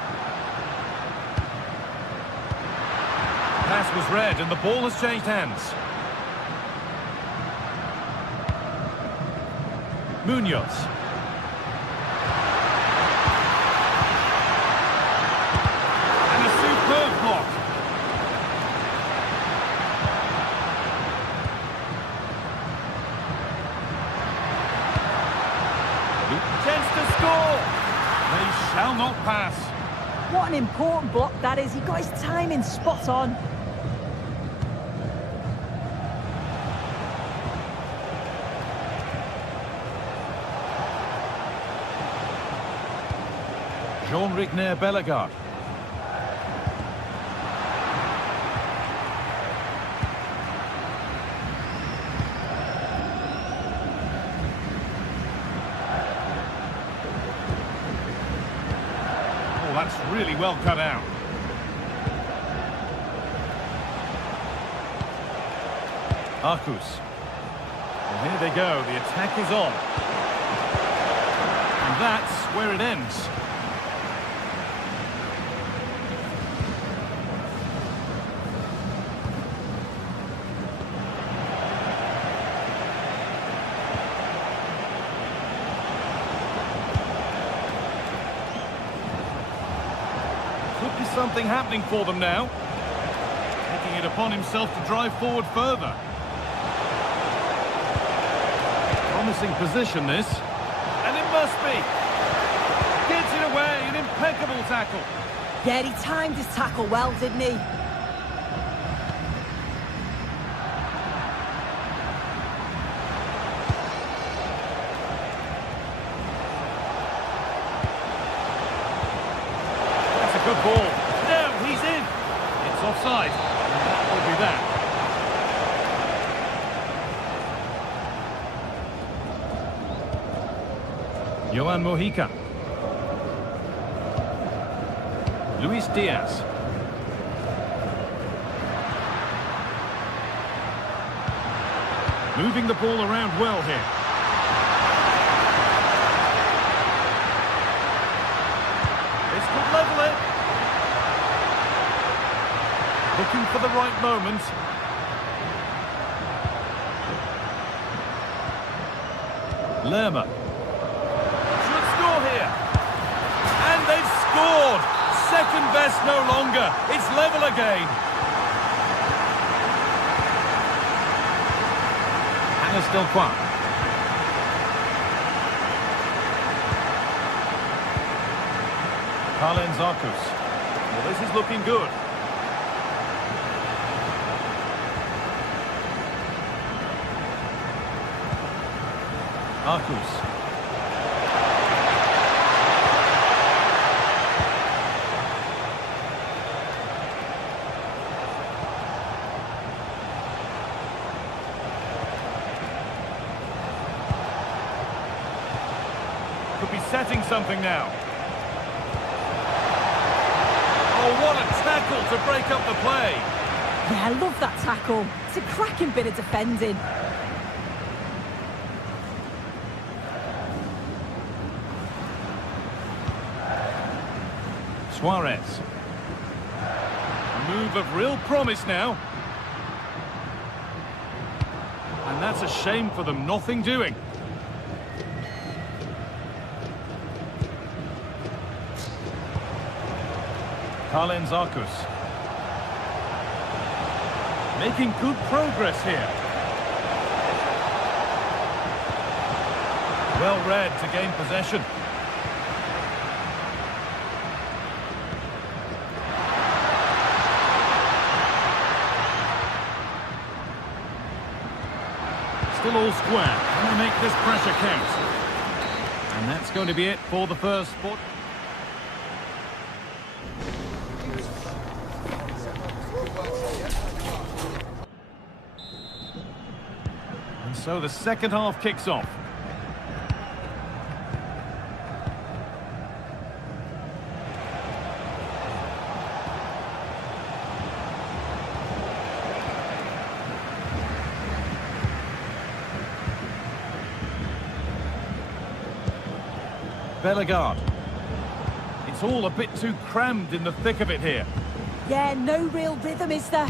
Pass was read and the ball has changed hands. Munoz. And a superb block. Chance to score. They shall not pass. What an important block that is. He got his timing spot on. Jean-Ric Bellegarde. Oh, that's really well cut out. Arcus. Well, here they go. The attack is on. And that's where it ends. Could be something happening for them now. Taking it upon himself to drive forward further. Promising position this. And it must be. Gets it away, an impeccable tackle. Yeah, he timed his tackle well, didn't he? That's a good ball. No, he's in. It's offside. And that will be that. Johan Mojica. Luis Diaz. Moving the ball around well here. This could level it. Looking for the right moment. Lerma. Should score here. And they've scored. Second best no longer. It's level again. Hannah still quiet. Carlen Zarkus. Well, this is looking good. Arcus. Could be setting something now. Oh, what a tackle to break up the play. Yeah, I love that tackle. It's a cracking bit of defending. Suarez. A move of real promise now. And that's a shame for them, nothing doing. Carlens Arcus. Making good progress here. Well read to gain possession. Still all square. Can they make this pressure count? And that's going to be it for the first spot. And so the second half kicks off. Bellegarde. It's all a bit too crammed in the thick of it here. Yeah, no real rhythm, is there?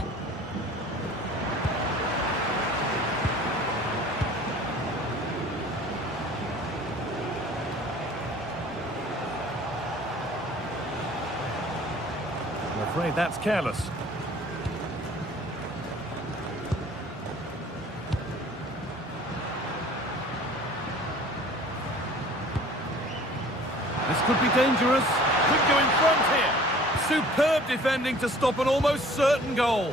I'm afraid that's careless. This could be dangerous. Could go in front here. Superb defending to stop an almost certain goal.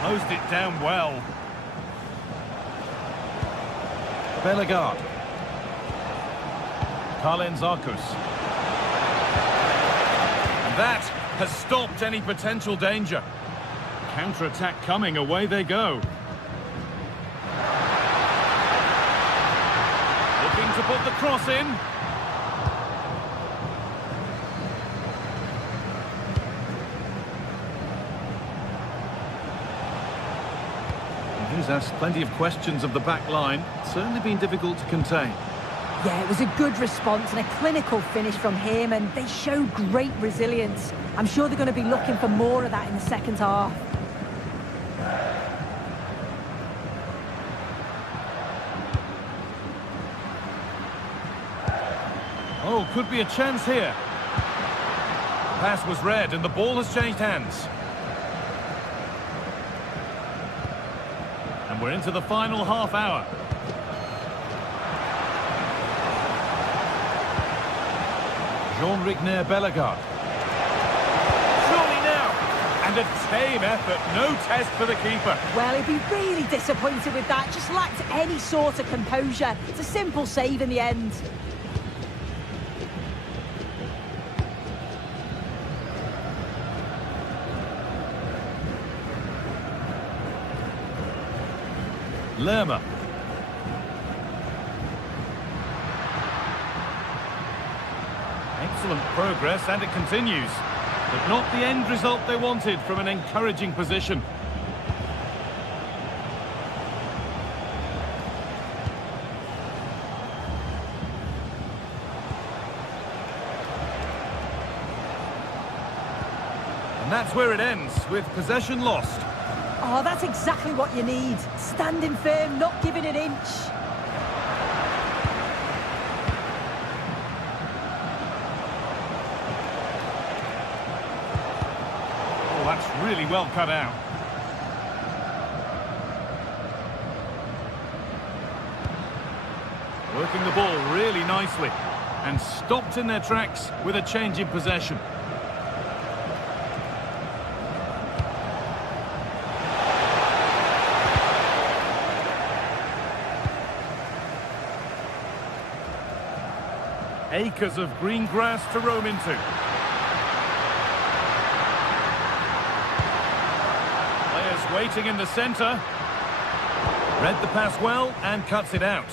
Closed it down well. Bellegarde. Carlens Arcus. And that has stopped any potential danger. Counter-attack coming, away they go. Looking to put the cross in. And he's asked plenty of questions of the back line. Certainly been difficult to contain. Yeah, it was a good response and a clinical finish from him, and they show great resilience. I'm sure they're going to be looking for more of that in the second half. Oh, could be a chance here. Pass was read and the ball has changed hands. And we're into the final half hour. Jean-Rigner Bellegarde. Surely now! And a tame effort, no test for the keeper. Well, he'd be really disappointed with that. Just lacked any sort of composure. It's a simple save in the end. Lerma. Excellent progress, and it continues. But not the end result they wanted from an encouraging position. And that's where it ends, with possession lost. Oh, that's exactly what you need. Standing firm, not giving an inch. Oh, that's really well cut out. Working the ball really nicely. and stopped in their tracks with a change in possession. Acres of green grass to roam into. Players waiting in the centre. Read the pass well and cuts it out.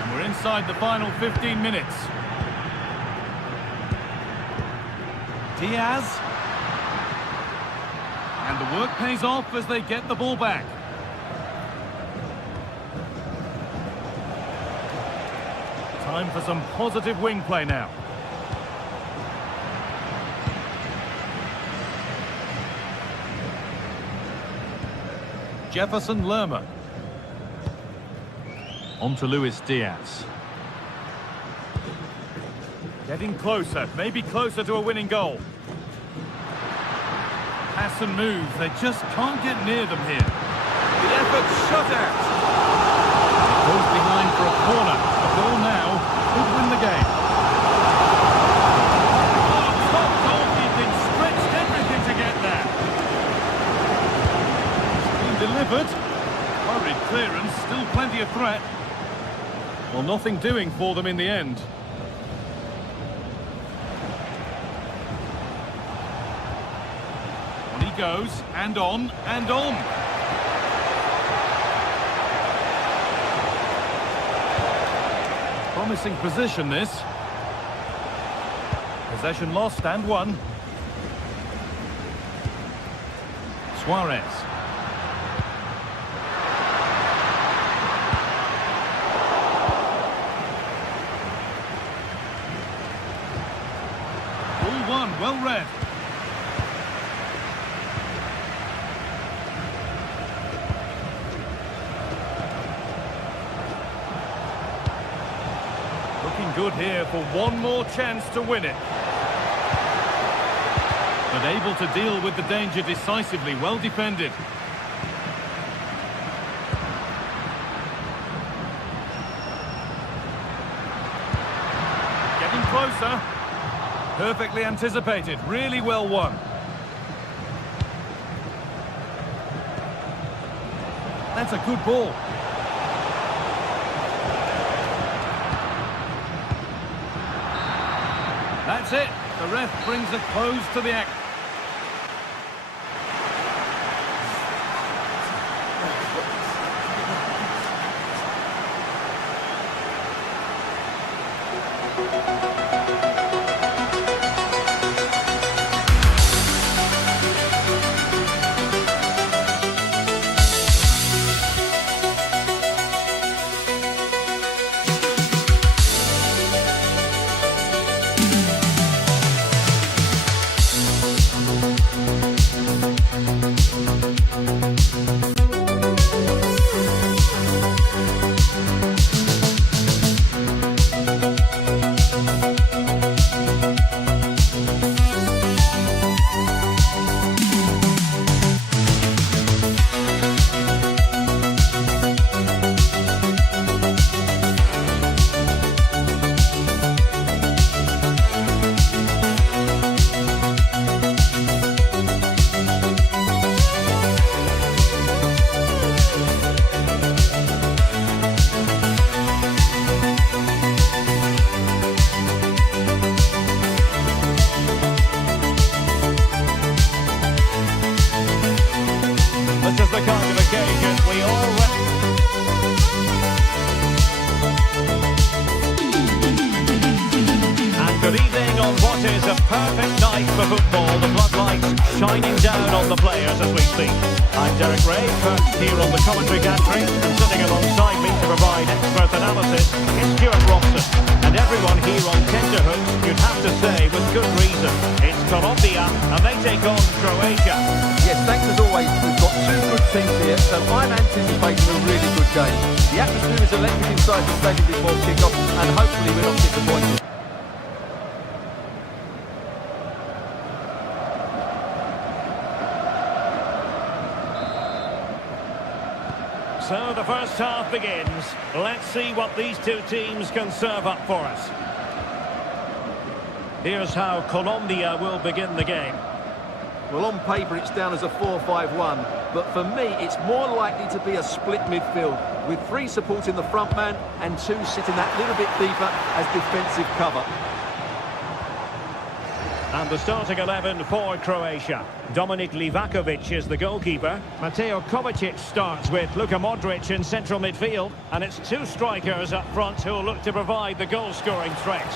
And we're inside the final 15 minutes. Diaz. And the work pays off as they get the ball back. Time for some positive wing play now. Jefferson Lerma. On to Luis Diaz. Getting closer, maybe closer to a winning goal. Pass and move, they just can't get near them here. The effort shut out. Goes behind for a corner. The ball now could win the game. Oh, top goalkeeping, stretched everything to get there. Delivered. Hurried clearance, still plenty of threat. Well, nothing doing for them in the end. On he goes, and on, and on. Promising position, this. Possession lost and won. Suarez. Well read. Looking good here for one more chance to win it. But able to deal with the danger decisively, well defended. Getting closer. Perfectly anticipated, really well won. That's a good ball. That's it. The ref brings a close to the act. perfect night for football. The floodlights shining down on the players as we speak. I'm Derek Ray, here on the commentary gantry, and sitting alongside me to provide expert analysis is Stuart Robson. And everyone here on tenterhooks, you'd have to say with good reason. It's Colombia, and they take on Croatia. Yes, thanks as always. We've got two good teams here, so I'm anticipating a really good game. The atmosphere is electric inside the stadium before kick-off, and hopefully we're not disappointed. So the first half begins. Let's see what these two teams can serve up for us. Here's how Colombia will begin the game. Well, on paper, it's down as a 4-5-1. But for me, it's more likely to be a split midfield, with 3 supporting the front man and 2 sitting that little bit deeper as defensive cover. And the starting 11 for Croatia. Dominik Livakovic is the goalkeeper. Mateo Kovacic starts with Luka Modric in central midfield. And it's 2 strikers up front who will look to provide the goal-scoring threat.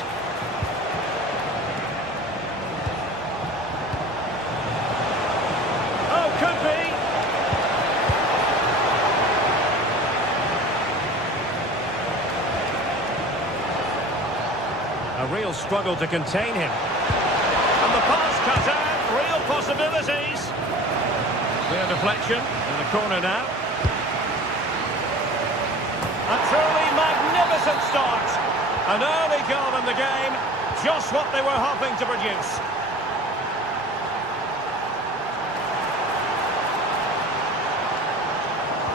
Oh, could be! A real struggle to contain him. And the pass cut out, real possibilities. Clear deflection in the corner now. A truly magnificent start. An early goal in the game, just what they were hoping to produce.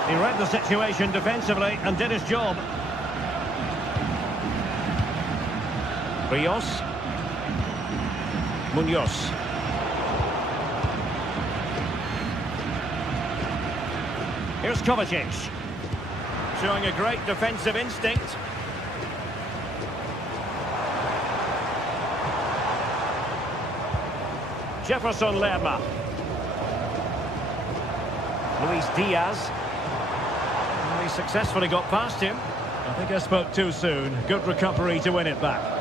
He read the situation defensively and did his job. Rios. Munoz. Here's Kovacic. Showing a great defensive instinct. Jefferson Lerma. Luis Diaz. Well, he successfully got past him. I think I spoke too soon. Good recovery to win it back.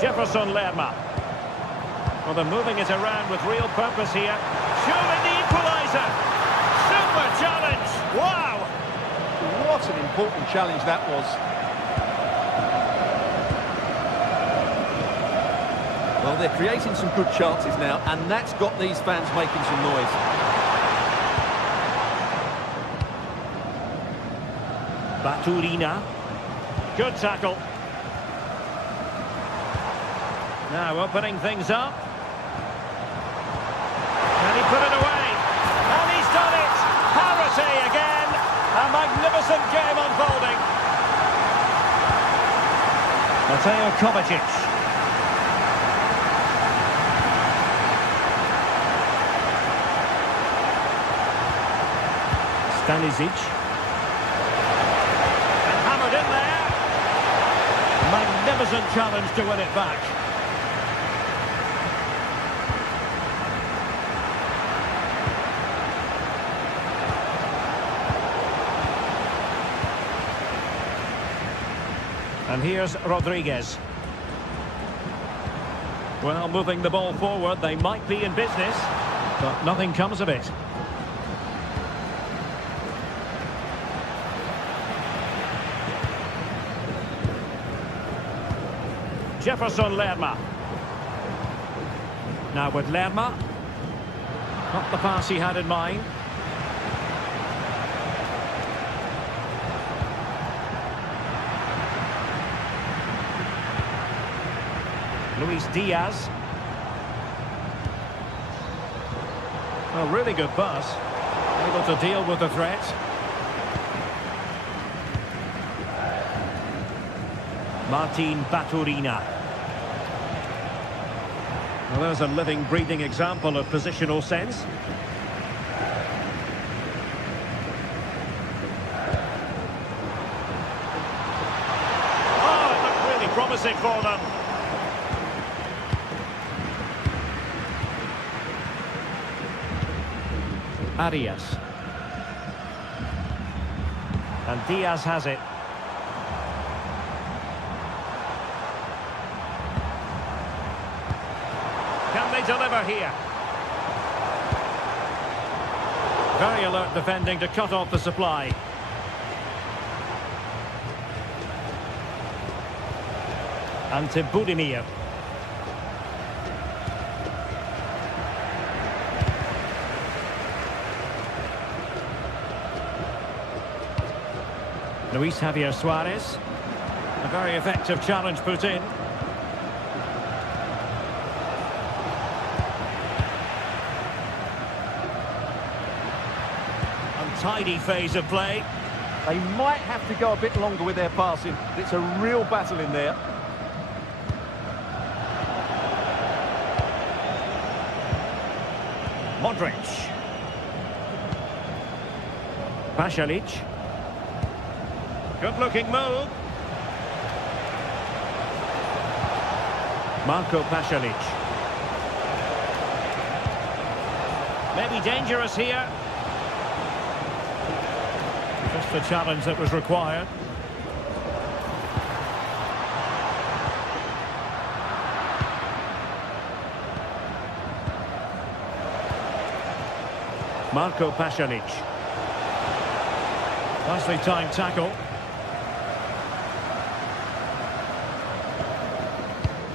Jefferson Lerma. Well, they're moving it around with real purpose here. Surely the equaliser. Super challenge. Wow. What an important challenge that was. Well, they're creating some good chances now, and that's got these fans making some noise. Baturina. Good tackle. Now opening things up. Can he put it away? And he's done it! Parity again! A magnificent game unfolding. Mateo Kovacic. Stanisic. And hammered in there. Magnificent challenge to win it back. And here's Rodriguez. Well, moving the ball forward, they might be in business, but nothing comes of it. Jefferson Lerma. Now with Lerma. Not the pass he had in mind. Luis Diaz. A really good pass. Able to deal with the threat. Martin Baturina. Well, there's a living, breathing example of positional sense. Oh, it looked really promising for them. Arias. And Diaz has it. Can they deliver here? Very alert defending to cut off the supply. Ante Budimir. Luis Javier Suarez. A very effective challenge put in. tidy phase of play. They might have to go a bit longer with their passing. It's a real battle in there. Modric. Pasalic. Good-looking move. Marco Pasalic. Maybe dangerous here. Just the challenge that was required. Marco Pasalic. Nicely timed tackle.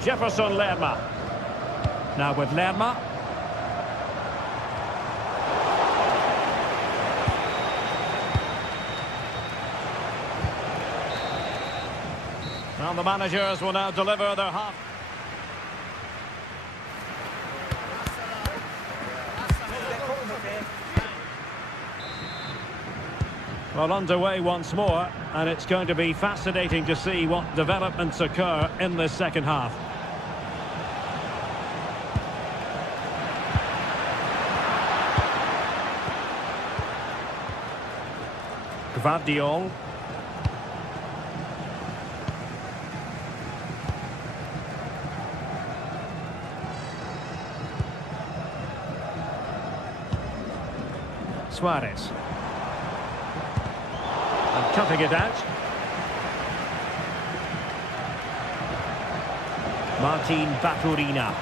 Jefferson Lerma. Now with Lerma. And the managers will now deliver their half. Well, underway once more, and it's going to be fascinating to see what developments occur in this second half. Gvardiol. Suarez. And cutting it out. Martin Baturina.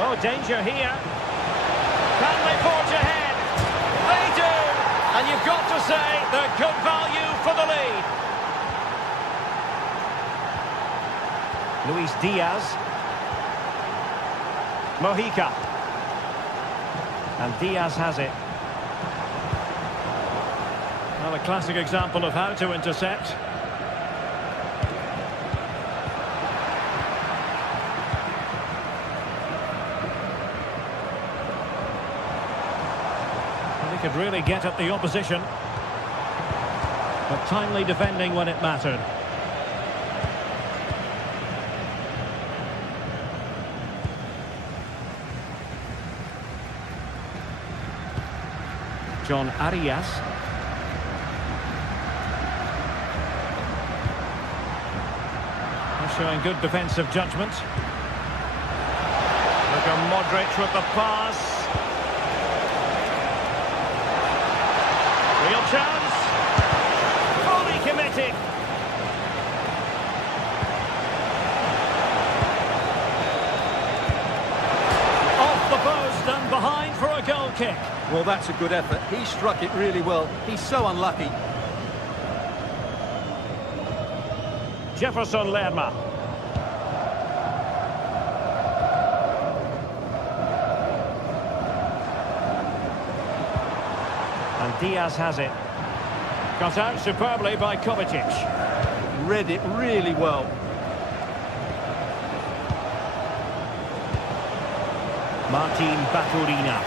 Oh, danger here. Can they forge ahead? They do! And you've got to say they're good value for the lead. Luis Diaz. Mojica. And Diaz has it. Well, a classic example of how to intercept. And he could really get at the opposition. But timely defending when it mattered. John Arias. Showing good defensive judgment. Look at Modric with the pass. Real chance. Fully committed. Off the post and behind for a goal kick. Well, that's a good effort. He struck it really well. He's so unlucky. Jefferson Lerma. And Diaz has it. Got out superbly by Kovacic. Read it really well. Martin Baturina.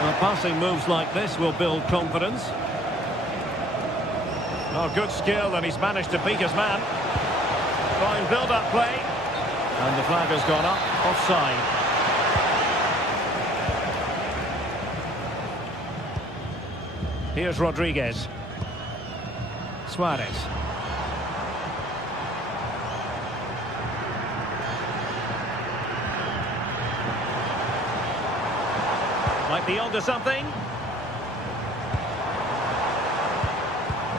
Well, passing moves like this will build confidence. Oh, good skill, and he's managed to beat his man. Fine build-up play. And the flag has gone up, offside. Here's Rodriguez. Suarez. Might be onto something.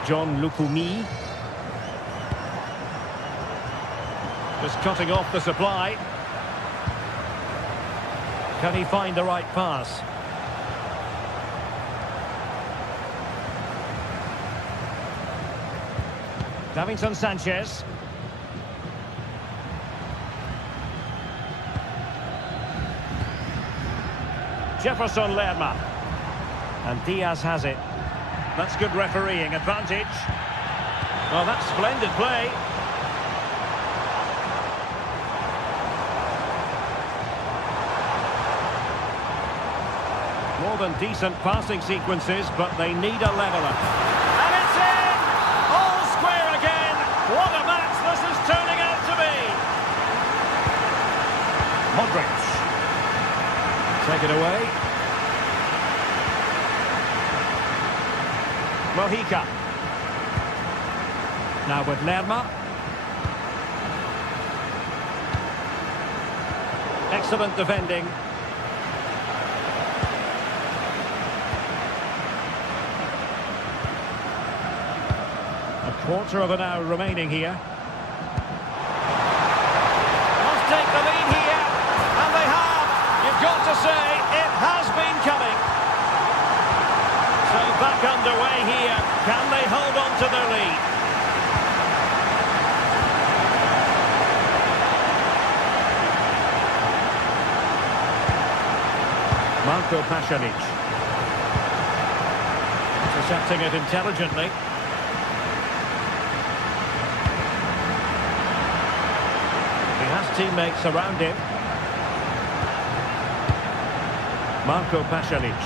John Lukumi. Just cutting off the supply. Can he find the right pass? Davinson Sanchez. Jefferson Lerma. And Diaz has it. That's good refereeing advantage. Well, that's splendid play. More than decent passing sequences, but they need a leveller. And it's in! All square again! What a match this is turning out to be! Modric. Take it away. Mojica. Now with Lerma. Excellent defending. A quarter of an hour remaining here. Must take the lead here. And they have. You've got to say, it has been coming. So back underway here. Can they hold on to their lead? Marco Pasalic. Intercepting it intelligently. He has teammates around him. Marco Pasalic.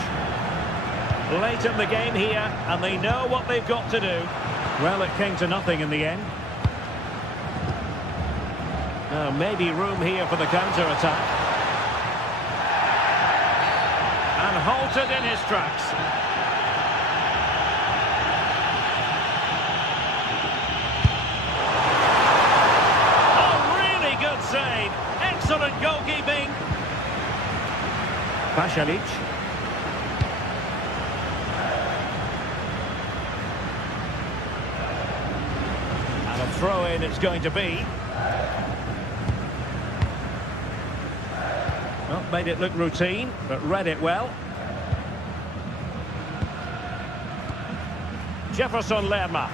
Late in the game here, and they know what they've got to do. Well, it came to nothing in the end. Maybe room here for the counter-attack. And halted in his tracks. Oh, really good save. Excellent goalkeeping. Pasalic. And a throw-in it's going to be. Well, made it look routine, but read it well. Jefferson Lerma.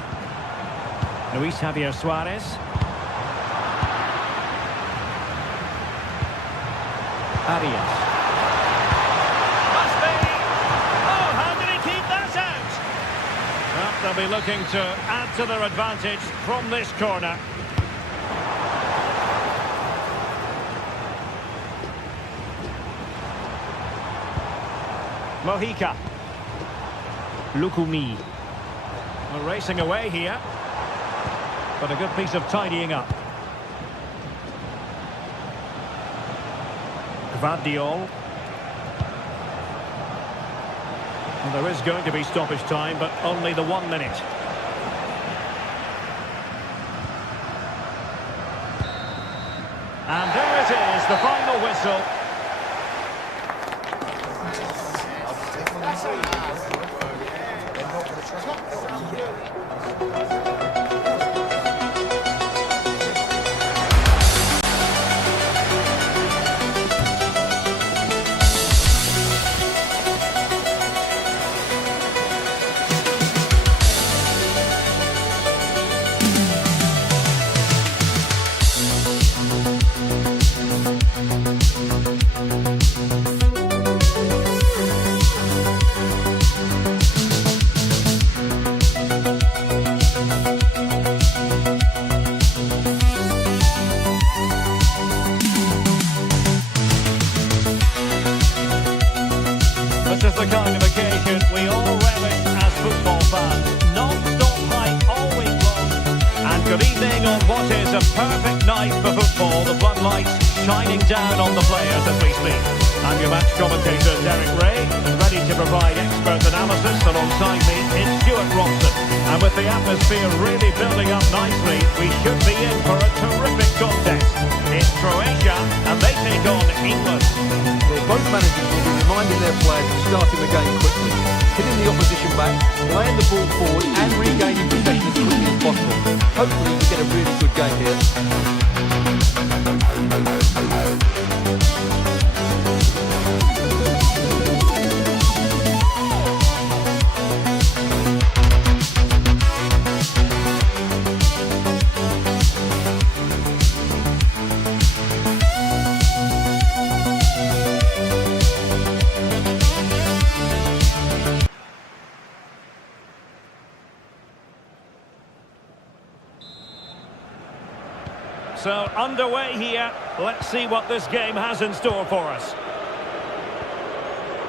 Luis Javier Suarez. Arias. Must be! Oh, how did he keep that out? Well, they'll be looking to add to their advantage from this corner. Mojica. Lukumi. We're racing away here. But a good piece of tidying up. Gvardiol. Well, there is going to be stoppage time, but only the 1 minute. And there it is, the final whistle. This is the kind of occasion we all relish as football fans. Non-stop hype all week long. And good evening on what is a perfect night for football. The floodlights shining down on the players as we speak. I'm your match commentator, Derek Ray, and ready to provide expert analysis. Alongside me is Stuart Robson. And with the atmosphere really building up nicely, we should be in for a terrific contest. It's Croatia, and they take on England. Both managers will be reminding their players of starting the game quickly, hitting the opposition back, playing the ball forward and regaining possession as quickly as possible. Hopefully we get a really good game here. So underway here. Let's see what this game has in store for us.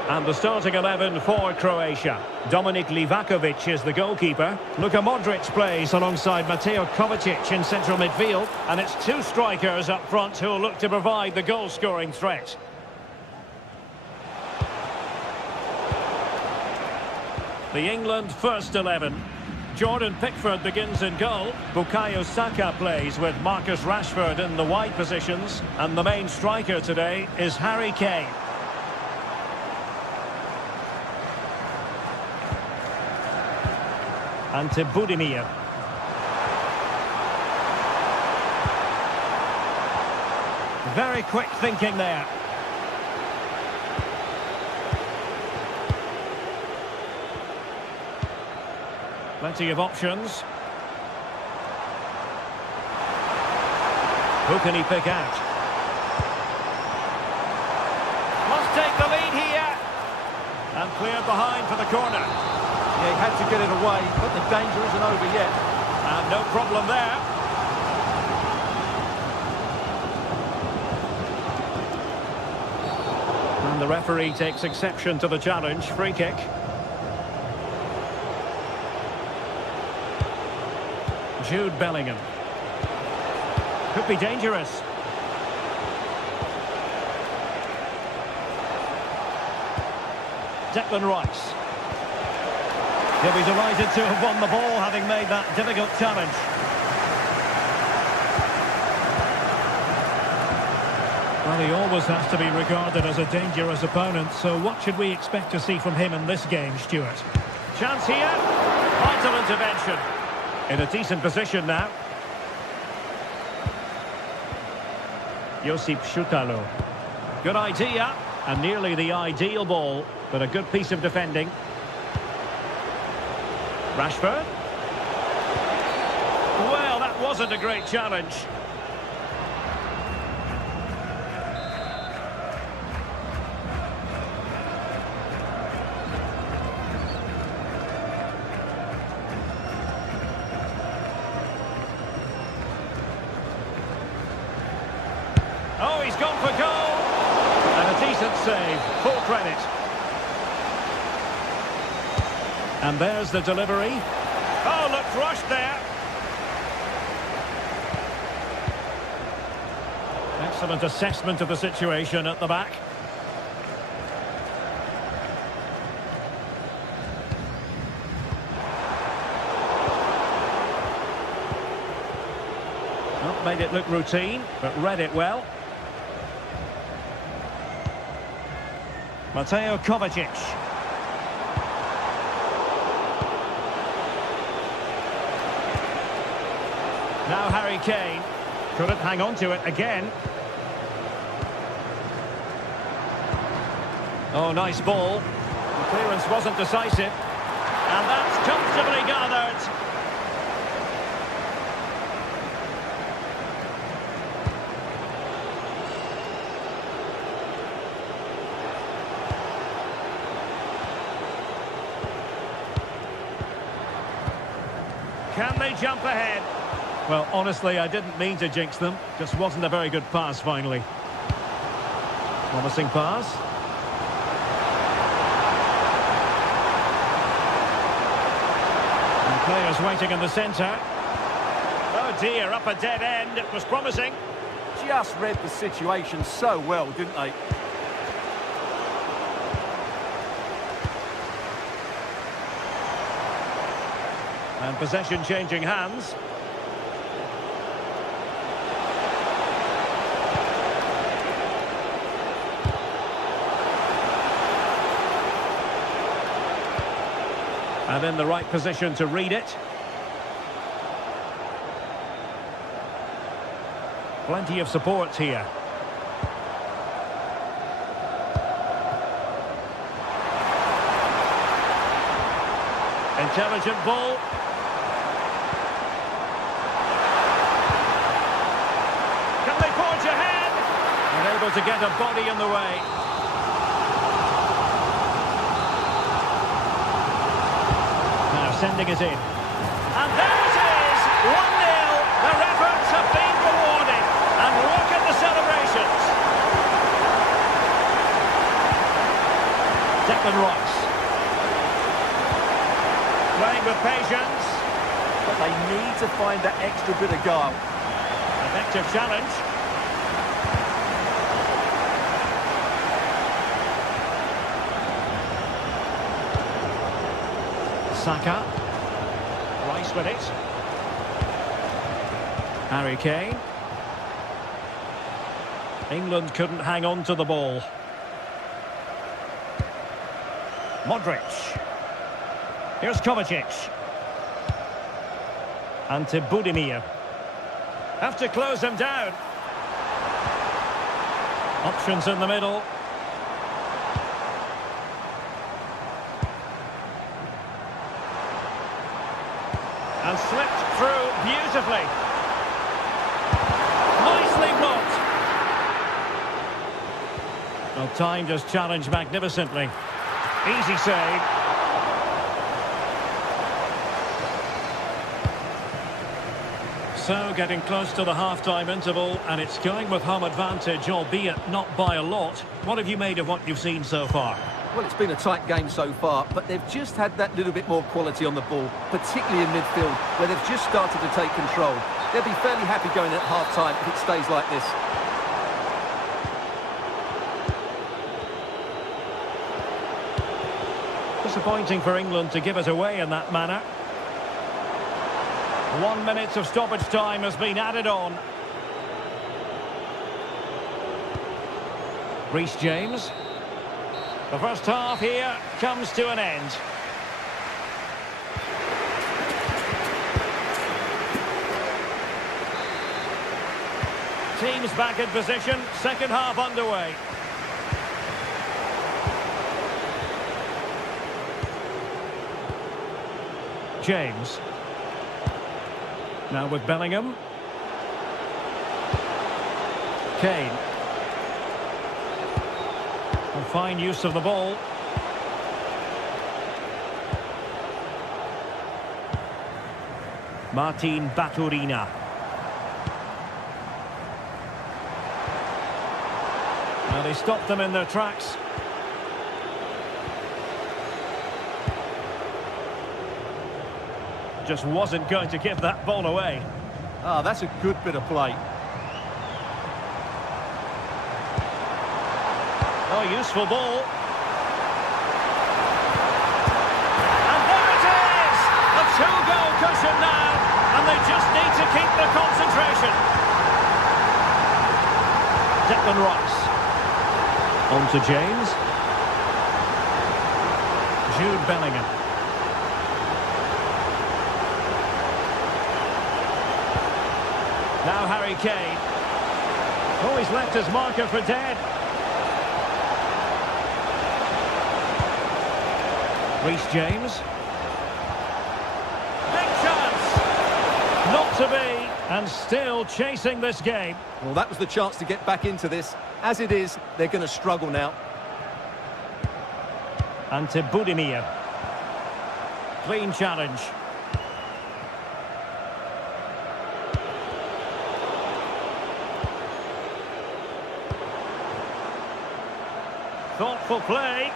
And the starting 11 for Croatia. Dominik Livakovic is the goalkeeper. Luka Modric plays alongside Mateo Kovacic in central midfield. And it's two strikers up front who will look to provide the goal-scoring threat. The England first 11. Jordan Pickford begins in goal. Bukayo Saka plays with Marcus Rashford in the wide positions. And the main striker today is Harry Kane. Ante Budimir. Very quick thinking there. Plenty of options. Who can he pick out? Must take the lead here. And cleared behind for the corner. Yeah, he had to get it away, but the danger isn't over yet. And no problem there. And the referee takes exception to the challenge. Free kick. Jude Bellingham. Could be dangerous. Declan Rice. He'll be delighted to have won the ball, having made that difficult challenge. Well, he always has to be regarded as a dangerous opponent, so what should we expect to see from him in this game, Stuart? Chance here. Vital intervention. In a decent position now. Josip Šutalo. Good idea, and nearly the ideal ball, but a good piece of defending. Rashford. Well, that wasn't a great challenge. Oh, he's gone for goal. And a decent save. Full credit. And there's the delivery. Oh, looked rushed there. Excellent assessment of the situation at the back. Not made it look routine, but read it well. Mateo Kovacic. Now Harry Kane. Couldn't hang on to it again. Oh, nice ball. The clearance wasn't decisive. And that's comfortably gathered. Can they jump ahead? Well, honestly, I didn't mean to jinx them. Just wasn't a very good pass, finally. Promising pass. And players waiting in the centre. Oh dear, up a dead end. It was promising. Just read the situation so well, didn't they? And possession changing hands. And in the right position to read it. Plenty of support here. Intelligent ball. Can they forge ahead? Unable to get a body in the way. Sending it in. And there it is! 1-0. Their efforts have been rewarded. And look at the celebrations. need to find that extra bit of guile. Effective challenge. Saka. Rice with it. Harry Kane. England couldn't hang on to the ball. Modric. Here's Kovacic. Ante Budimir. Have to close him down. Options in the middle. And slipped through beautifully. Nicely blocked. Well, timed his challenge magnificently. Easy save. So, getting close to the half-time interval, and it's going with home advantage, albeit not by a lot. What have you made of what you've seen so far? Well, it's been a tight game so far, but they've just had that little bit more quality on the ball, particularly in midfield, where they've just started to take control. They'll be fairly happy going at half-time if it stays like this. Disappointing for England to give it away in that manner. 1 minute of stoppage time has been added on. Reece James. The first half here comes to an end. Teams back in position, second half underway. James. Now with Bellingham. Kane. And fine use of the ball. Martin Baturina. Now they stopped them in their tracks. Just wasn't going to give that ball away. Ah, that's a good bit of play. Oh, useful ball. And there it is! A two-goal cushion now, and they just need to keep the concentration. Declan Rice. On to James. Jude Bellingham. Now Harry Kane. Oh, he's left his marker for dead. Reece James. Big chance! Not to be, and still chasing this game. Well, that was the chance to get back into this. As it is, they're going to struggle now. Ante Budimir. Clean challenge. Thoughtful play.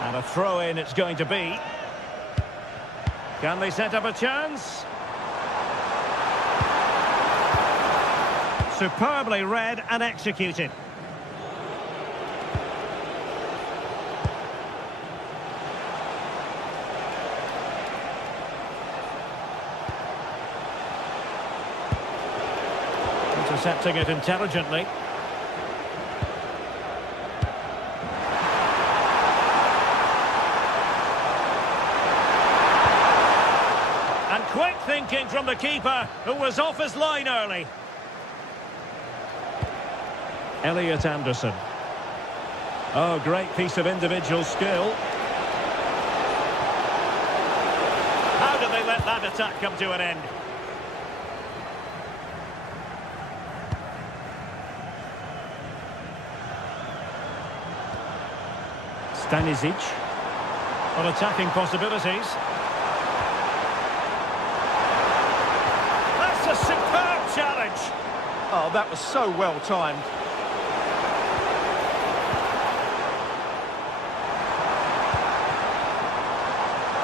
And a throw-in it's going to be. Can they set up a chance? Superbly read and executed. Intercepting it intelligently. Quick thinking from the keeper, who was off his line early. Elliot Anderson. Oh, great piece of individual skill. How did they let that attack come to an end? Stanisic. On attacking possibilities. A superb challenge. Oh, that was so well timed.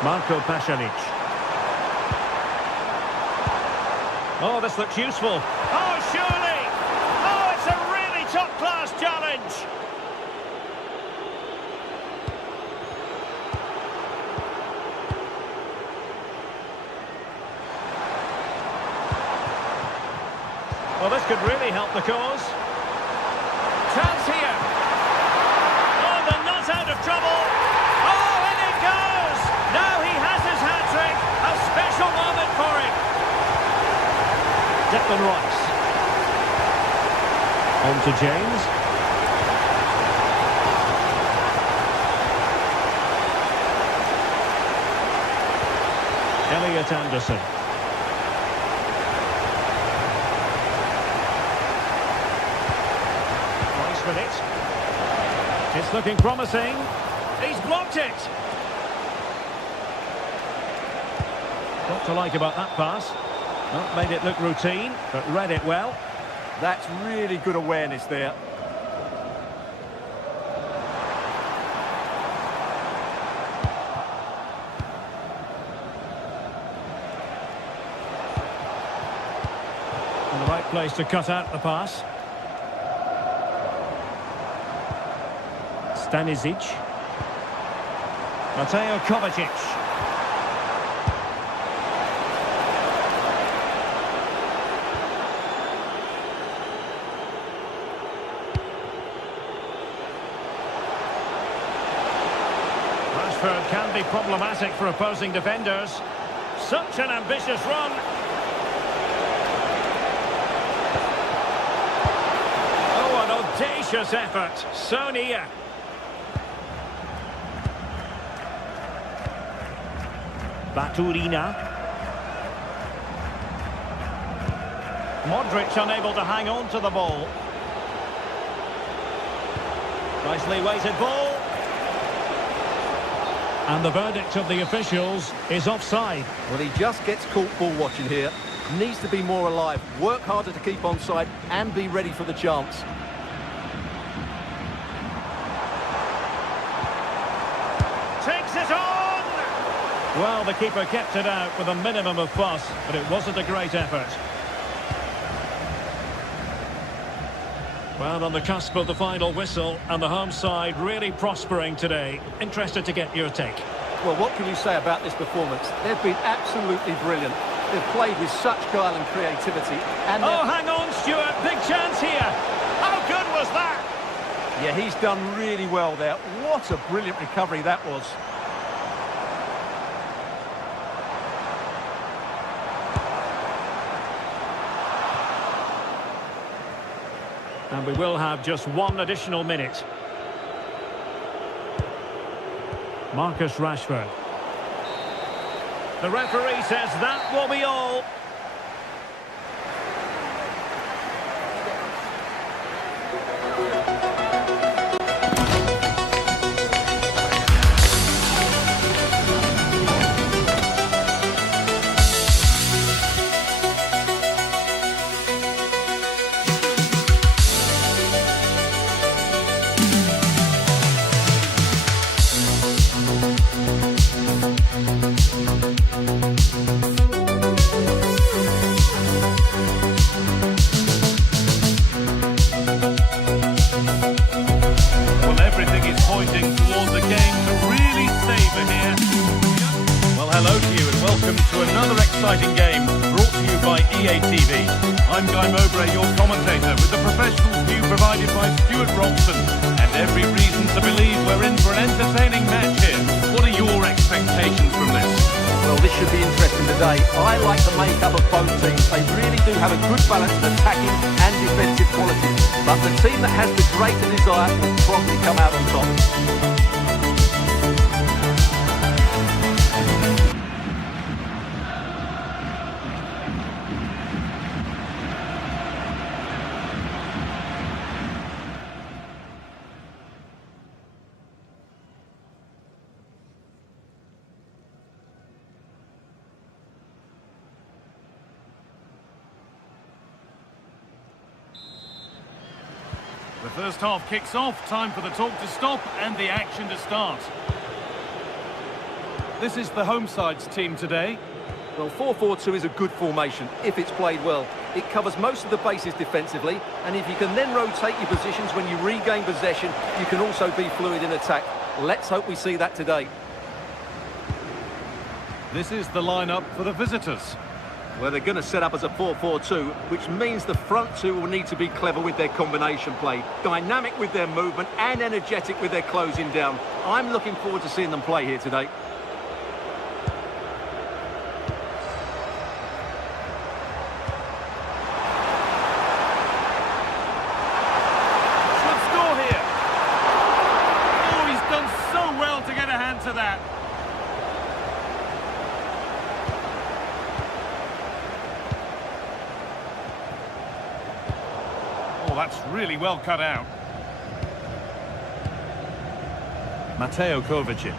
Marco Pasalic. Oh, this looks useful. Oh, surely! Oh, it's a really top-class challenge! Well, this could really help the cause. Chance here. Oh, they're not out of trouble. Oh, in it goes! Now he has his hat-trick. A special moment for him. Declan Rice. On to James. Elliot Anderson. Rice with it. It's looking promising. He's blocked it. What to like about that pass? Not made it look routine, but read it well. That's really good awareness there. In the right place to cut out the pass. Stanisic. Mateo Kovacic. Can be problematic for opposing defenders. Such an ambitious run. Oh, an audacious effort. So near. Baturina. Modric unable to hang on to the ball. Nicely weighted ball. And the verdict of the officials is offside. Well, he just gets caught ball watching here. Needs to be more alive, work harder to keep onside and be ready for the chance. Takes it on! Well, the keeper kept it out with a minimum of fuss, but it wasn't a great effort. Well, on the cusp of the final whistle, and the home side really prospering today. Interested to get your take. Well, what can you say about this performance? They've been absolutely brilliant. They've played with such guile and creativity. And oh, hang on, Stuart. Big chance here. How good was that? Yeah, he's done really well there. What a brilliant recovery that was. And we will have just one additional minute. Marcus Rashford. The referee says that will be all. Exciting game brought to you by EA TV. I'm Guy Mowbray, your commentator, with the professional view provided by Stuart Robson, and every reason to believe we're in for an entertaining match here. What are your expectations from this? Well, this should be interesting today. I like the makeup of both teams. They really do have a good balance of attacking and defensive quality. But the team that has the greater desire will probably come out on top. The first half kicks off, time for the talk to stop and the action to start. This is the home side's team today. Well, 4-4-2 is a good formation if it's played well. It covers most of the bases defensively, and if you can then rotate your positions when you regain possession, you can also be fluid in attack. Let's hope we see that today. This is the lineup for the visitors. Well, they're going to set up as a 4-4-2, which means the front two will need to be clever with their combination play, dynamic with their movement and energetic with their closing down. I'm looking forward to seeing them play here today. Should score here. Oh, he's done so well to get a hand to that. That's really well cut out. Mateo Kovacic.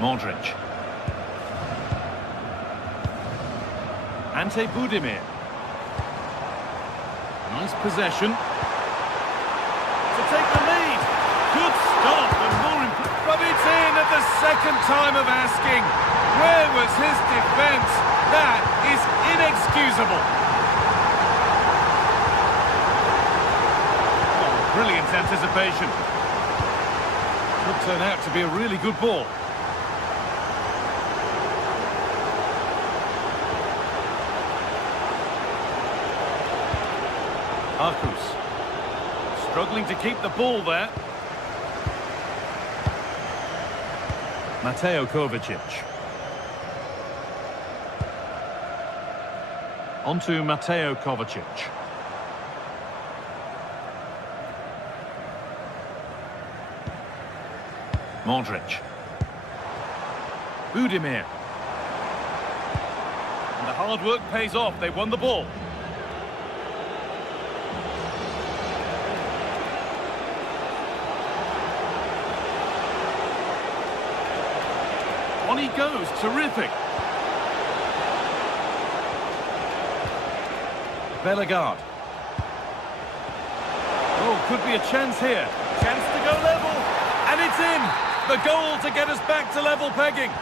Modric. Ante Budimir. Nice possession. To take the lead. Good stop and more important. But it's in at the second time of asking. Where was his defence? That is inexcusable. Oh, brilliant anticipation. Could turn out to be a really good ball. Arcus, struggling to keep the ball there. Mateo Kovacic. On to Mateo Kovacic. Modric. Budimir. And the hard work pays off. They won the ball. On he goes, terrific. Bellegarde. Oh, could be a chance here. Chance to go level. And it's in. The goal to get us back to level pegging.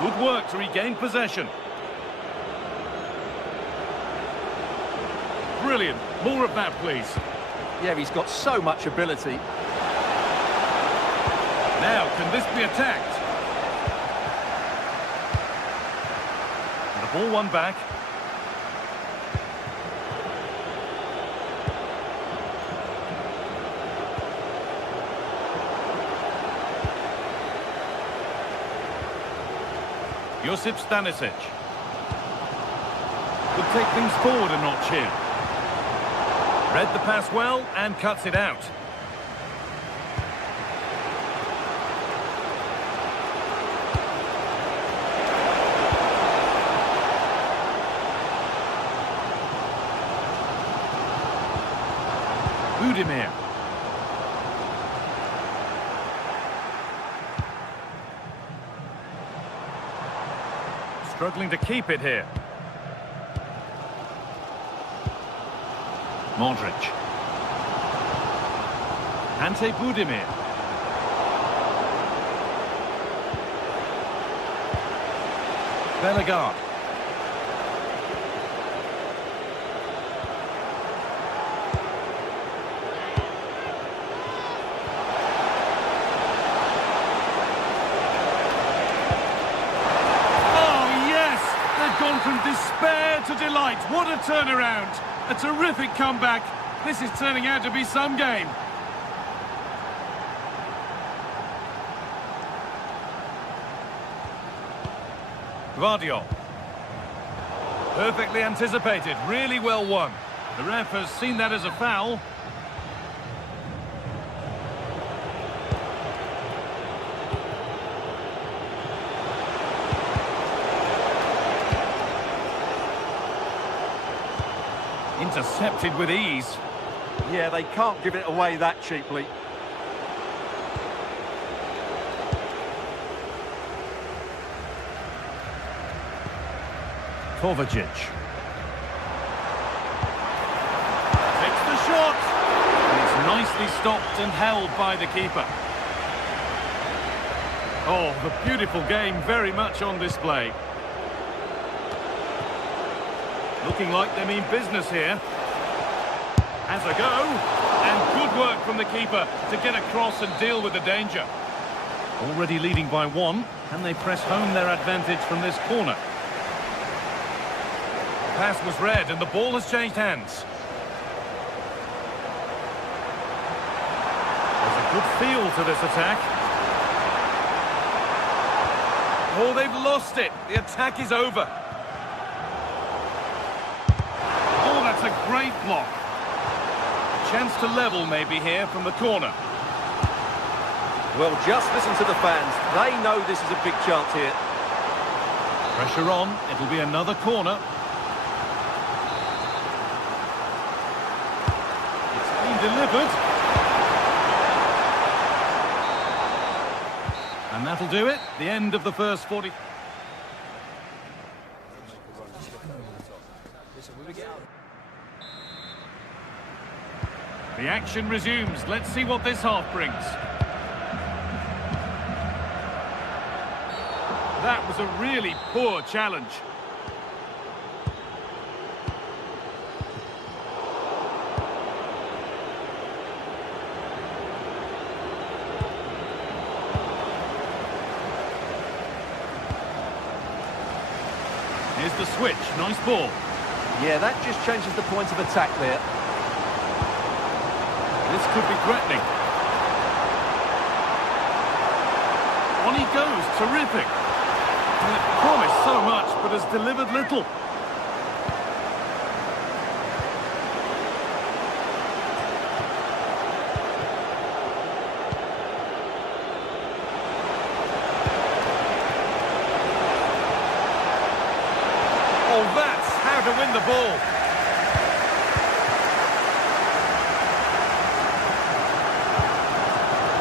Good work to regain possession. Brilliant. More of that, please. Yeah, he's got so much ability. Now, can this be attacked? And the ball won back. Josip Stanisic. Could take things forward a notch here. Read the pass well and cuts it out. Budimir. Struggling to keep it here. Modric. Ante Budimir. Bellegarde. Gone from despair to delight. What a turnaround. A terrific comeback. This is turning out to be some game. Gvardiol. Perfectly anticipated. Really well won. The ref has seen that as a foul. Intercepted with ease. Yeah, they can't give it away that cheaply. Kovacic. Takes the shot. And it's nicely stopped and held by the keeper. Oh, the beautiful game very much on display. Looking like they mean business here. Has a go. And good work from the keeper to get across and deal with the danger. Already leading by one. Can they press home their advantage from this corner? Pass was read and the ball has changed hands. There's a good feel to this attack. Oh, they've lost it. The attack is over. Oh, that's a great block. A chance to level maybe here from the corner. Well, just listen to the fans. They know this is a big chance here. Pressure on. It'll be another corner. It's been delivered. And that'll do it. The end of the first 40. The action resumes. Let's see what this half brings. That was a really poor challenge. Here's the switch. Nice ball. Yeah, that just changes the point of attack there. This could be threatening. On he goes. Terrific. And it promised so much, but has delivered little. Oh, that's how to win the ball.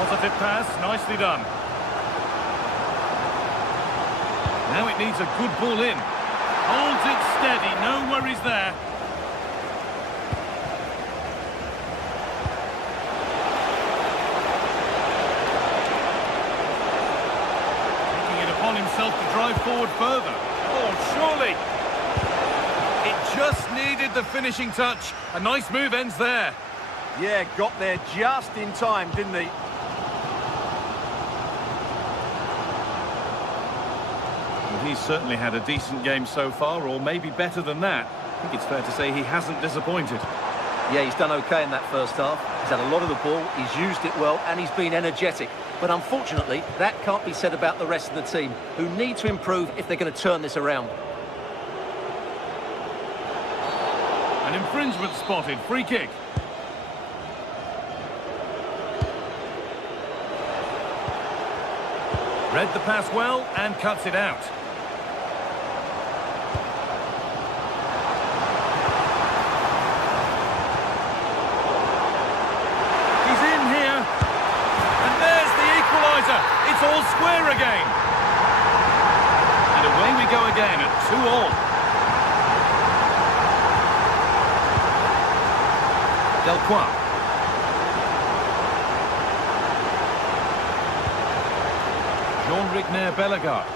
Positive pass, nicely done. Now it needs a good ball in. Holds it steady, no worries there. Taking it upon himself to drive forward further. Oh, surely. It just needed the finishing touch. A nice move ends there. Yeah, got there just in time, didn't he? He's certainly had a decent game so far, or maybe better than that. I think it's fair to say he hasn't disappointed. Yeah, he's done okay in that first half. He's had a lot of the ball, he's used it well, and he's been energetic. But unfortunately, that can't be said about the rest of the team, who need to improve if they're going to turn this around. An infringement spotted. Free kick. Read the pass well and cuts it out. He's in here. And there's the equaliser. It's all square again. And away we go again at 2-2. Delcroix. Jean-Rigner Bellegarde.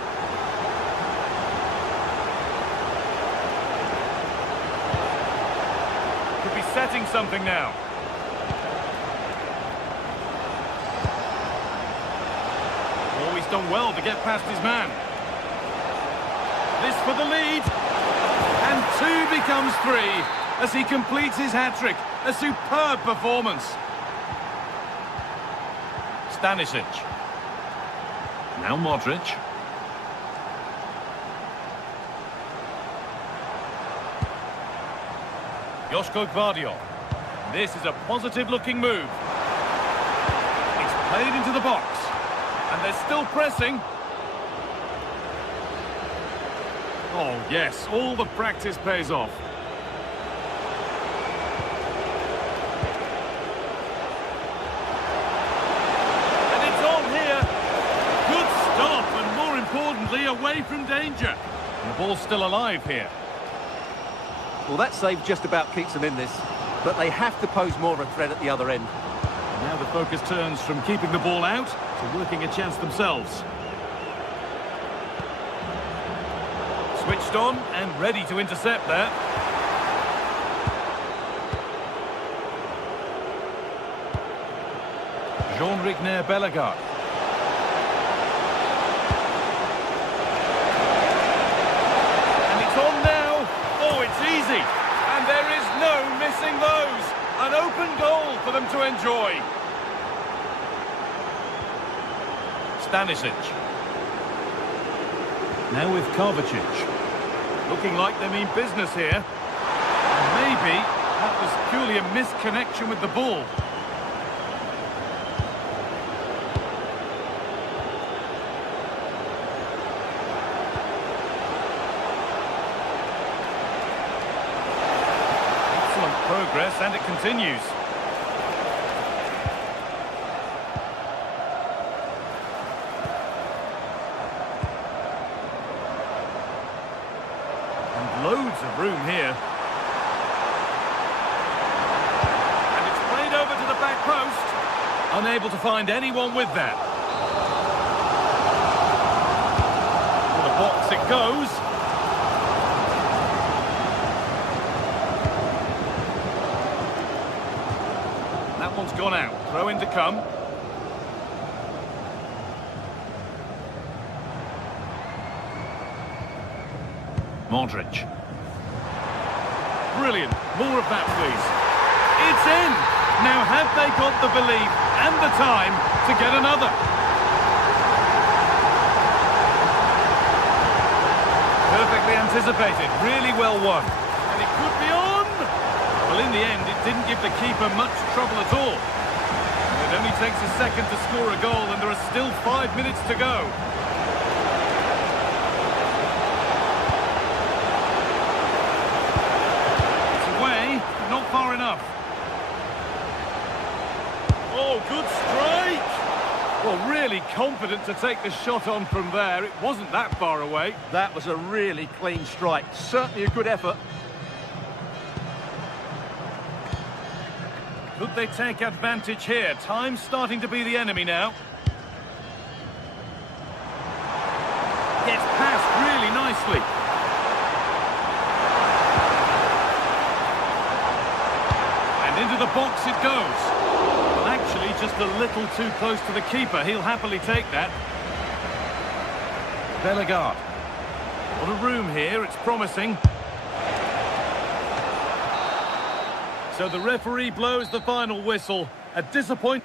Could be setting something now. Oh, he's done well to get past his man. This for the lead. And 2 becomes 3 as he completes his hat-trick. A superb performance. Stanisic. Now Modric. Joško Gvardiol. This is a positive-looking move. It's played into the box. And they're still pressing. Oh, yes, all the practice pays off. quickly away from danger. The ball's still alive here. Well, that save just about keeps them in this, but they have to pose more of a threat at the other end. Now the focus turns from keeping the ball out to working a chance themselves. Switched on and ready to intercept there. Jean-Rigner Bellegarde. And it's on now. Oh, it's easy. And there is no missing those. An open goal for them to enjoy. Stanisic. Now with Kovacic. Looking like they mean business here. And maybe that was purely a misconnection with the ball. Excellent progress, and it continues. Loads of room here. And it's played over to the back post. Unable to find anyone with that. To the box it goes. That one's gone out. Throw in to come. Modric. Brilliant. More of that, please. It's in! Now, have they got the belief and the time to get another? Perfectly anticipated. Really well won. And it could be on! Well, in the end, it didn't give the keeper much trouble at all. It only takes a second to score a goal, and there are still 5 minutes to go. Not far enough. Oh, good strike! Well, really confident to take the shot on from there. It wasn't that far away. That was a really clean strike. Certainly a good effort. Could they take advantage here? Time's starting to be the enemy now. Gets past really nicely. Into the box it goes. Well, actually, just a little too close to the keeper. He'll happily take that. Bellegarde. What a room here. It's promising. So the referee blows the final whistle. A disappointment.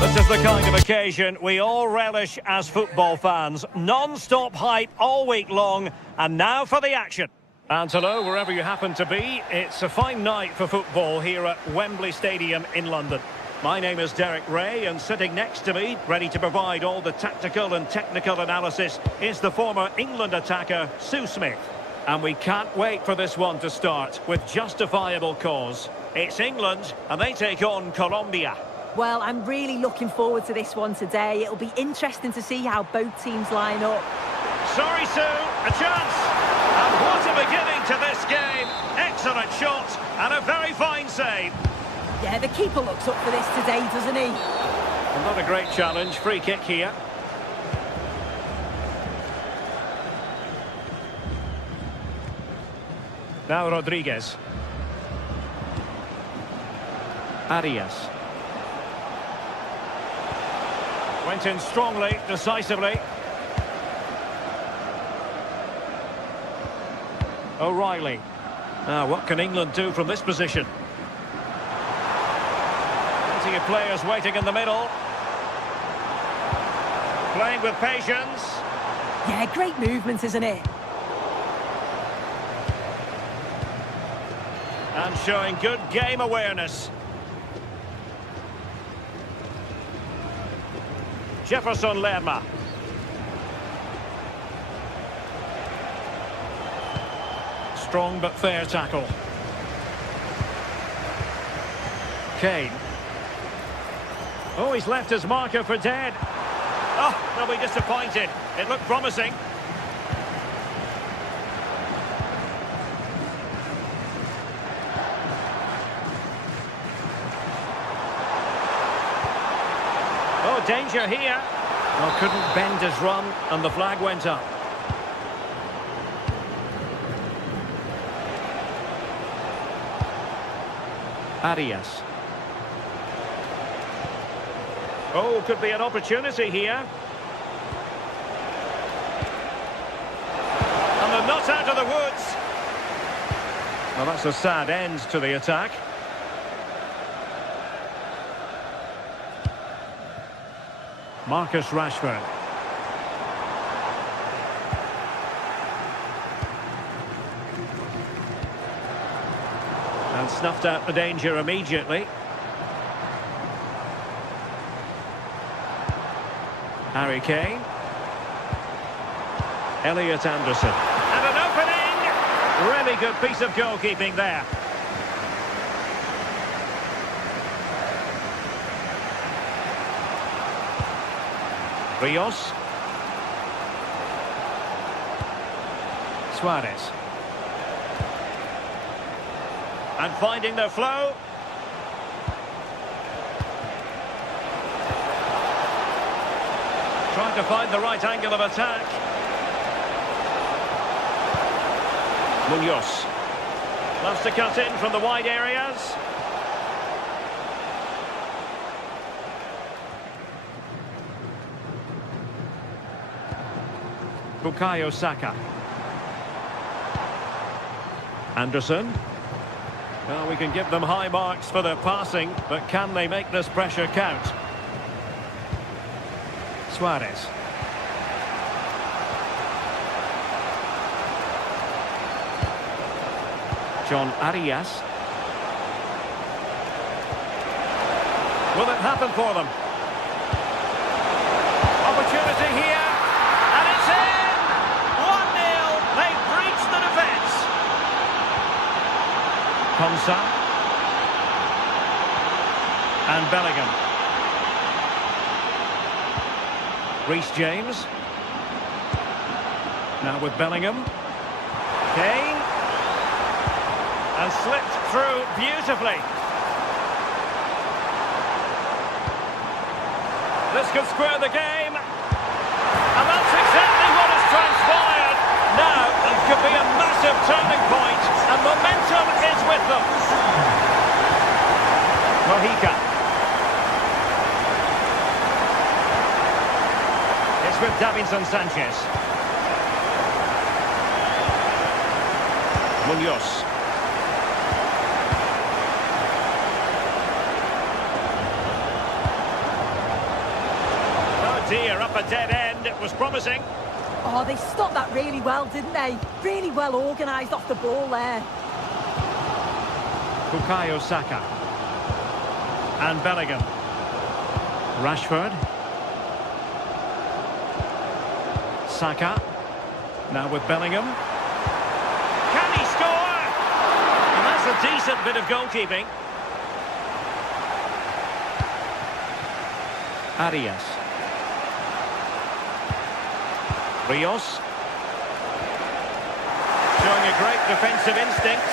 This is the kind of occasion we all relish as football fans. Non-stop hype all week long, and now for the action. And hello, wherever you happen to be, it's a fine night for football here at Wembley Stadium in London. My name is Derek Ray, and sitting next to me, ready to provide all the tactical and technical analysis, is the former England attacker, Sue Smith. And we can't wait for this one to start, with justifiable cause. It's England, and they take on Colombia. Well, I'm really looking forward to this one today. It'll be interesting to see how both teams line up. Sorry, Sue, a chance. And what a beginning to this game. Excellent shot and a very fine save. Yeah, the keeper looks up for this today, doesn't he? Well, not a great challenge. Free kick here. Now Rodriguez. Arias. Went in strongly, decisively. O'Reilly. Now, what can England do from this position? Plenty of players waiting in the middle. Playing with patience. Yeah, great movement, isn't it? And showing good game awareness. Jefferson Lerma. Strong but fair tackle. Kane. Oh, he's left his marker for dead. Oh, they'll be disappointed. It looked promising. Oh, danger here. Well, couldn't bend his run, and the flag went up. Arias. Oh, could be an opportunity here. And they're not out of the woods. Well, that's a sad end to the attack. Marcus Rashford. And snuffed out the danger immediately. Harry Kane. Elliot Anderson. And an opening! Really good piece of goalkeeping there. Rios. Suarez. And finding their flow. Trying to find the right angle of attack. Munoz. Loves to cut in from the wide areas. Bukayo Saka. Anderson. Well, we can give them high marks for their passing, but can they make this pressure count? Suarez. John Arias. Will it happen for them? Opportunity here. And it's in! 1-0. They've breached the defence. Konsa. And Bellingham. Reece James. Now with Bellingham. Kane. And slipped through beautifully. This could square the game. And that's exactly what has transpired. Now it could be a massive turning point, and momentum is with them. Mojica. It's with Davinson Sanchez. Munoz. Dear, up a dead end. It was promising. Oh, they stopped that really well, didn't they? Really well organised off the ball there. Bukayo Saka. And Bellingham. Rashford. Saka. Now with Bellingham. Can he score? And that's a decent bit of goalkeeping. Arias. Rios. Showing a great defensive instinct.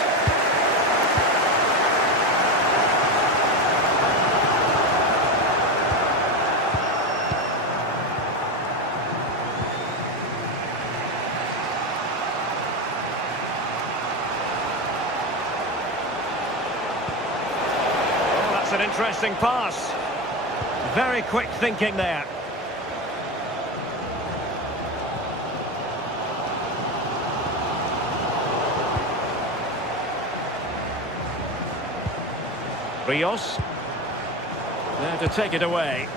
Oh, that's an interesting pass. Very quick thinking there. Rios. There to take it away.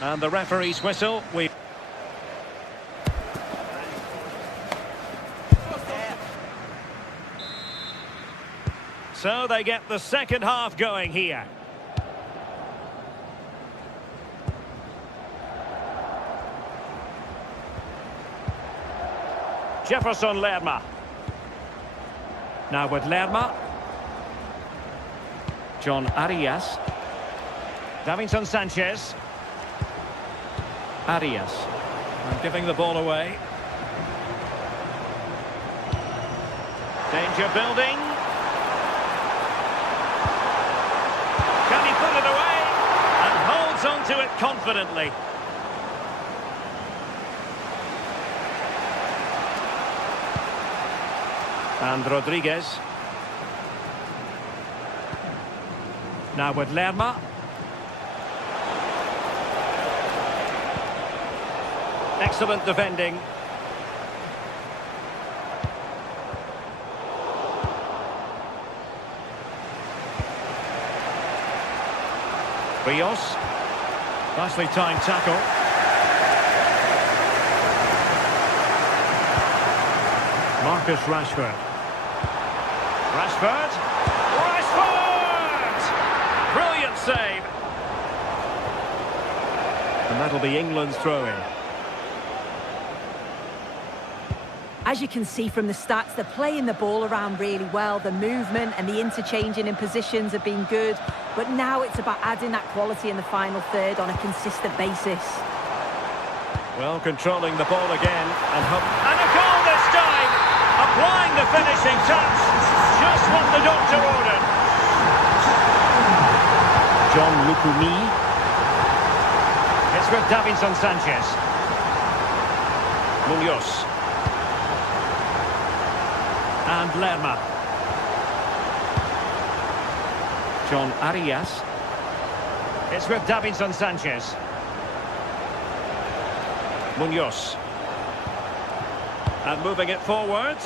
And the referee's whistle. So they get the second half going here. Jefferson Lerma. Now with Lerma. John Arias. Davinson Sanchez. Arias. And giving the ball away. Danger building. Can he put it away? And holds on to it confidently. And Rodriguez. Now with Lerma. Excellent defending. Rios. Nicely timed tackle. Marcus Rashford. Rashford! Brilliant save! And that'll be England's throw-in. As you can see from the stats, they're playing the ball around really well. The movement and the interchanging in positions have been good. But now it's about adding that quality in the final third on a consistent basis. Well, controlling the ball again. And a goal this time! Applying the finishing touch. Just what the doctor ordered. John Lukumi. It's with Davinson Sanchez. Munoz. And Lerma. John Arias. It's with Davinson Sanchez. Munoz. And moving it forward.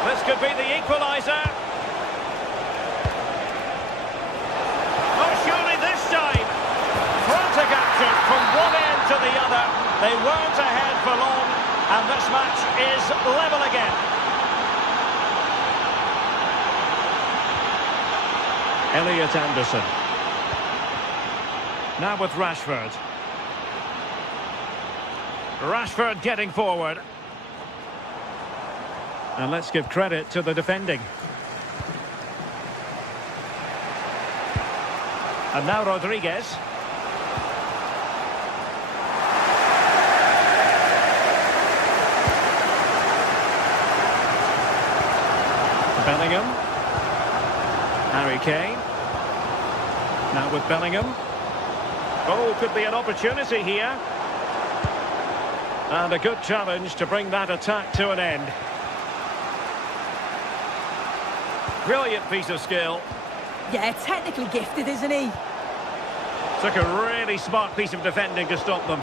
This could be the equaliser. Oh, surely this time. Frantic action from one end to the other. They weren't ahead for long, and this match is level again. Elliot Anderson. Now with Rashford. Rashford getting forward. And let's give credit to the defending. And now Rodriguez. Bellingham. Harry Kane. Now with Bellingham. Oh, could be an opportunity here. And a good challenge to bring that attack to an end. Brilliant piece of skill. Yeah, technically gifted, isn't he? Took a really smart piece of defending to stop them.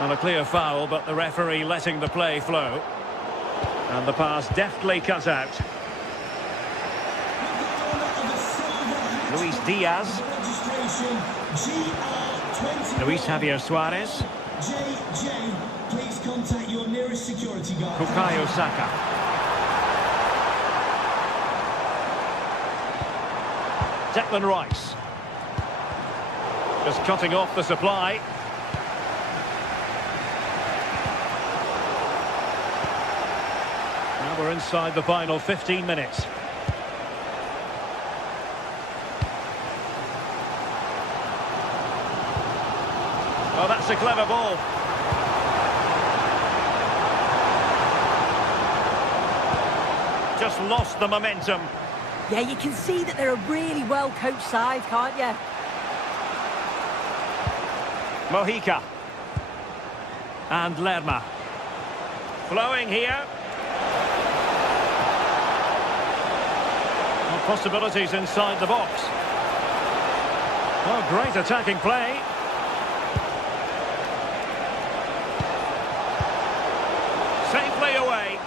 And a clear foul, but the referee letting the play flow. And the pass deftly cut out. Luis Diaz. Luis Javier Suarez. JJ, please contact your nearest security guard. Bukayo Saka. Declan Rice. Just cutting off the supply. Now we're inside the final 15 minutes. Oh, that's a clever ball. Just lost the momentum. Yeah, you can see that they're a really well-coached side, can't you? Mojica. And Lerma. Flowing here. Well, possibilities inside the box. Oh, great attacking play. Safely away.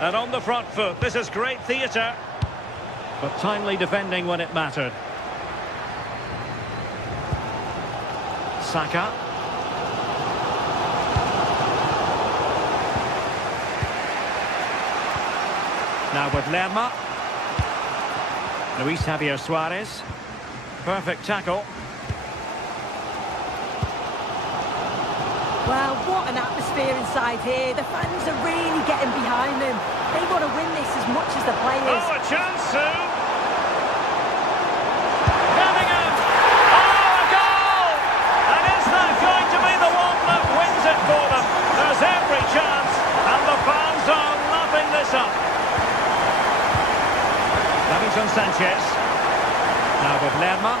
And on the front foot, this is great theatre. But timely defending when it mattered. Saka. Now with Lerma. Luis Javier Suarez. Perfect tackle. Well, what an atmosphere inside here. The fans are really getting behind them. They want to win this as much as the players. Oh, a chance soon. Bellingham. Oh, a goal! And is that going to be the one that wins it for them? There's every chance, and the fans are lapping this up. Davinson Sanchez. Now with Lerma.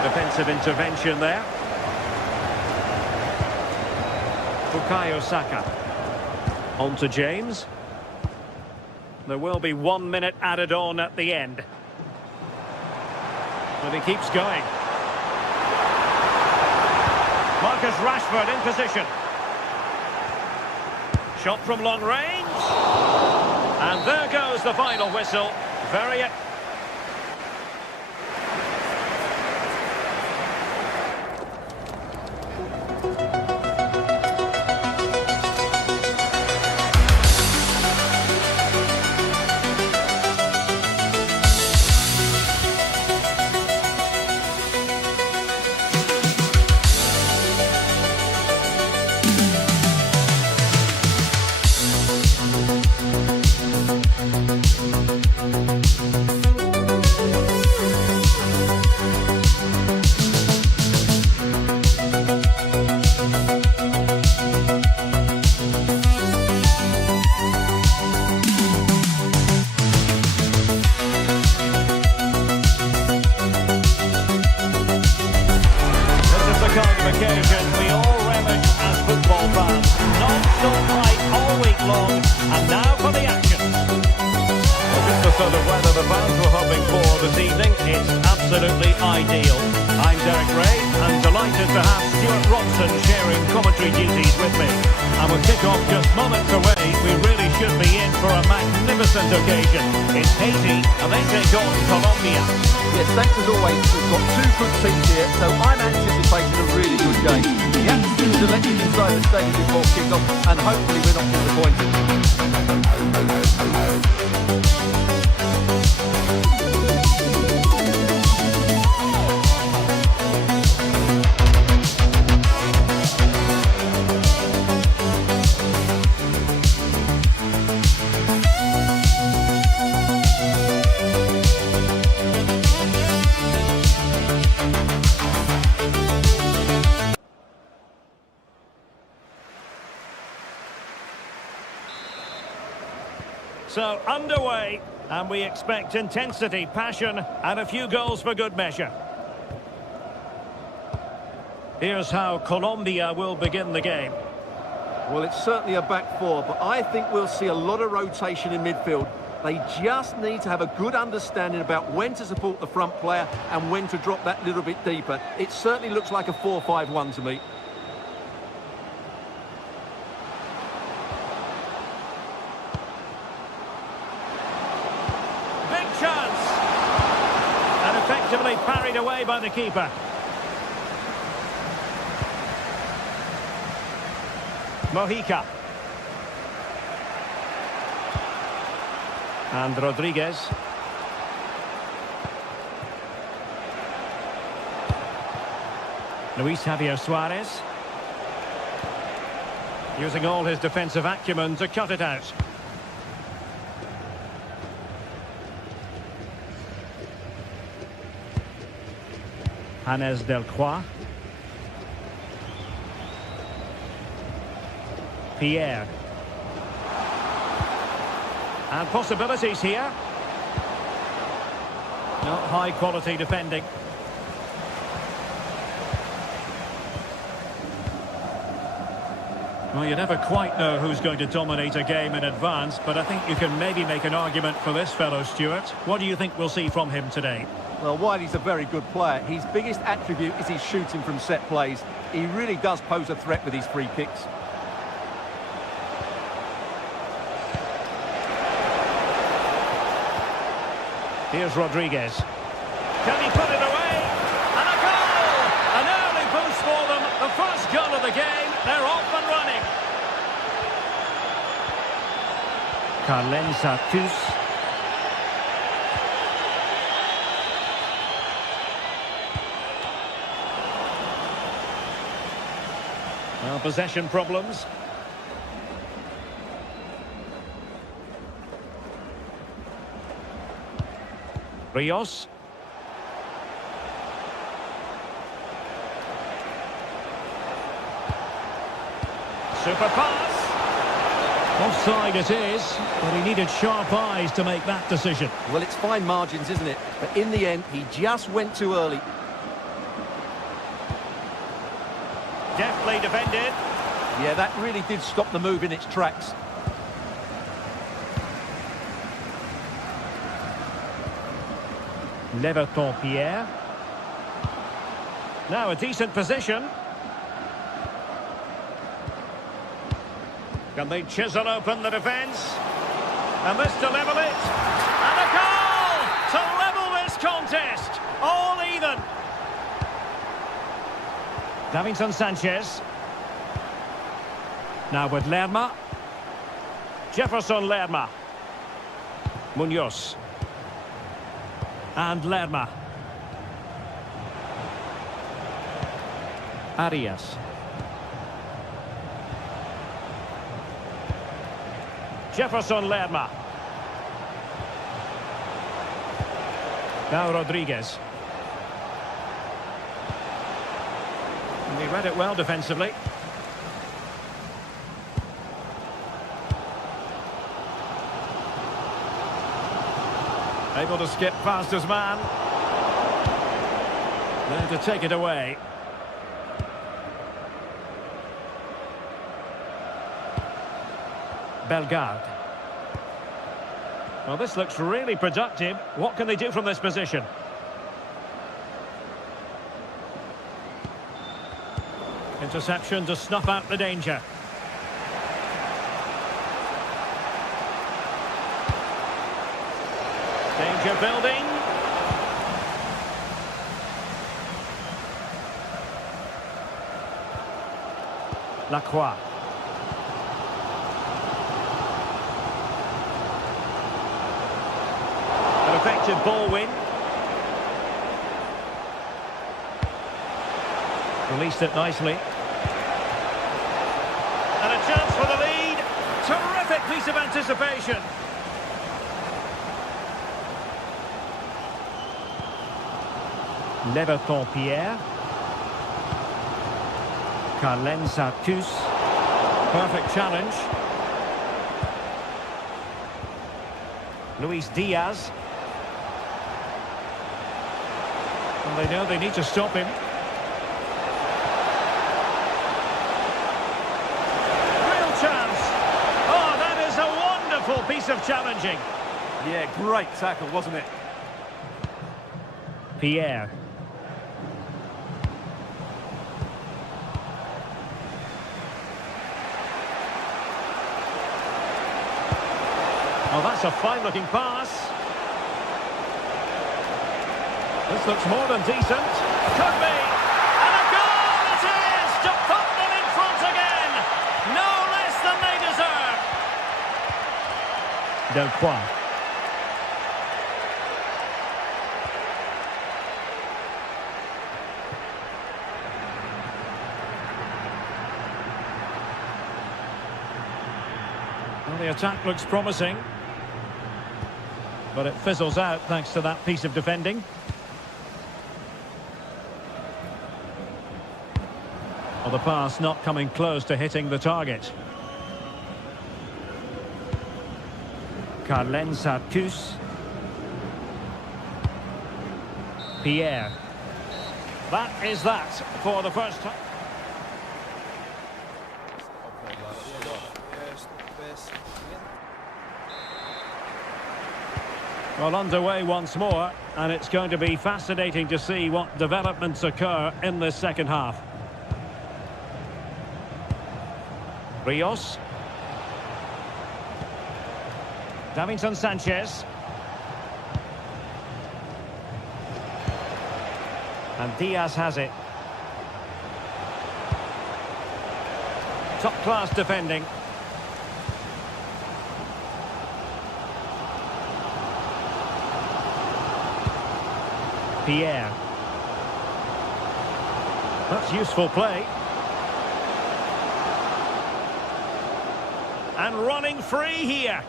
Defensive intervention there. Bukayo Saka. On to James. There will be 1 minute added on at the end. But he keeps going. Marcus Rashford in position. Shot from long range. And there goes the final whistle. Very... occasion we all relish as football fans. Non-stop fight all week long, and now for the action. Well, just the sort of weather the fans were hoping for this evening. It's absolutely ideal. I'm Derek Ray, and delighted to have Stuart Robson sharing commentary duties with me. And with kick-off just moments away, we really should be in for a magnificent occasion. It's Haiti, and they take on Colombia. Yes, thanks as always. We've got two good teams here, so I'm anticipating a really good game. The atmosphere is electric inside the stadium before kick-off, and hopefully we're not disappointed. So, underway, and we expect intensity, passion, and a few goals for good measure. Here's how Colombia will begin the game. Well, it's certainly a back four, but I think we'll see a lot of rotation in midfield. They just need to have a good understanding about when to support the front player and when to drop that little bit deeper. It certainly looks like a 4-5-1 to me. Big chance! And effectively parried away by the keeper. Mojica. And Rodriguez. Luis Javier Suarez. Using all his defensive acumen to cut it out. Hannes Delcroix. Pierre. And possibilities here. Not high quality defending. Well, you never quite know who's going to dominate a game in advance, but I think you can maybe make an argument for this fellow, Stuart. What do you think we'll see from him today? Well, while he's a very good player, his biggest attribute is his shooting from set plays. He really does pose a threat with his free kicks. Here's Rodriguez. Can he put it away? And a goal! An early boost for them. The first goal of the game. They're off and running. Carlenza Tus. Well, possession problems. Rios. Super pass. Offside it is, but he needed sharp eyes to make that decision. Well, it's fine margins, isn't it? But in the end, he just went too early. Deftly defended. Yeah, that really did stop the move in its tracks. Leverton Pierre. Now a decent position. Can they chisel open the defence? And this to level it. And a goal to level this contest. All even. Davinson Sanchez. Now with Lerma. Jefferson Lerma. Munoz. And Lerma. Arias. Jefferson Lerma. Now Rodriguez. And he read it well defensively. Able to skip past his man. There to take it away. Bellegarde. Well, this looks really productive. What can they do from this position? Interception to snuff out the danger. Danger building. Lacroix. An effective ball win. Released it nicely. And a chance for the lead. Terrific piece of anticipation. Leverton Pierre. Carlenza Tus. Perfect challenge. Luis Diaz. And they know they need to stop him. Real chance. Oh, that is a wonderful piece of challenging. Yeah, great tackle, wasn't it? Pierre. Oh, that's a fine-looking pass. This looks more than decent. Could be. And a goal it is to put them in front again. No less than they deserve. Delcroix. Well, the attack looks promising, but it fizzles out thanks to that piece of defending. Well, the pass not coming close to hitting the target. Carlen Sarcus. Pierre. That is that for the first time. Well, underway once more, and it's going to be fascinating to see what developments occur in this second half. Rios. Davinson Sanchez. And Diaz has it. Top-class defending. Pierre. That's useful play. And running free here.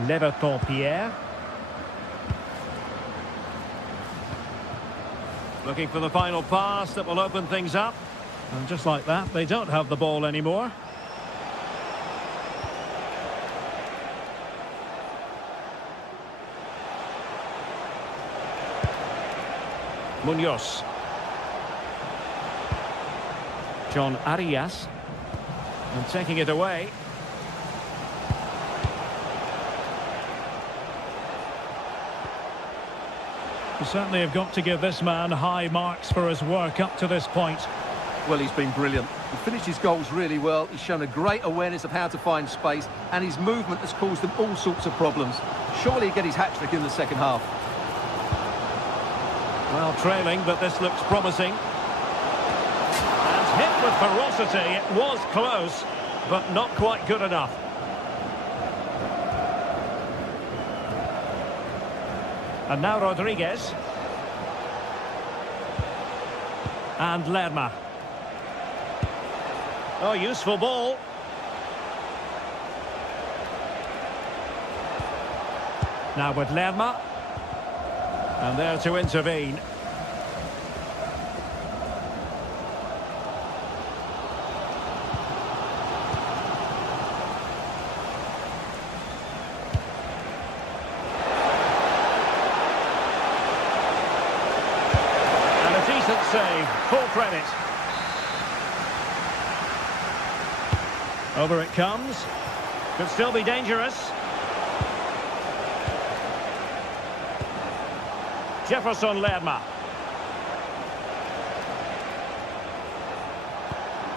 Leverton Pierre. Looking for the final pass that will open things up. And just like that, they don't have the ball anymore. Munoz. John Arias. And taking it away. You certainly have got to give this man high marks for his work up to this point. Well, he's been brilliant. He finished his goals really well. He's shown a great awareness of how to find space, and his movement has caused them all sorts of problems. Surely he'll get his hat-trick in the second half. Well, trailing, but this looks promising. And hit with ferocity. It was close, but not quite good enough. And now Rodriguez. And Lerma. Oh, useful ball. Now with Lerma. And there to intervene. And a decent save, full credit. Over it comes. Could still be dangerous. Jefferson Lerma.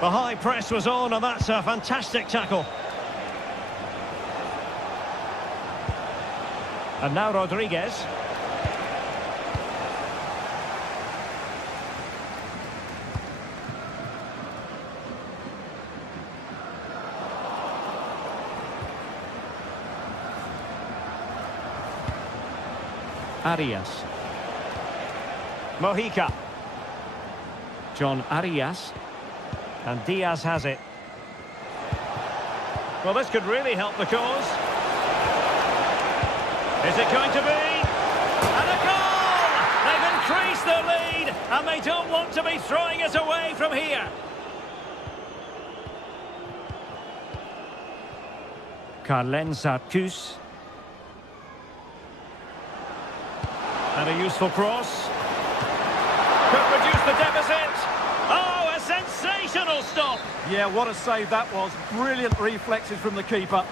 The high press was on, and that's a fantastic tackle. And now Rodriguez. Arias. Mojica. John Arias. And Diaz has it. Well, this could really help the cause. Is it going to be? And a goal! They've increased their lead, and they don't want to be throwing it away from here. Carlen Sarcus. And a useful cross. Could reduce the deficit. Oh, a sensational Sensational stop. Yeah, what a save that was. Brilliant reflexes from the keeper.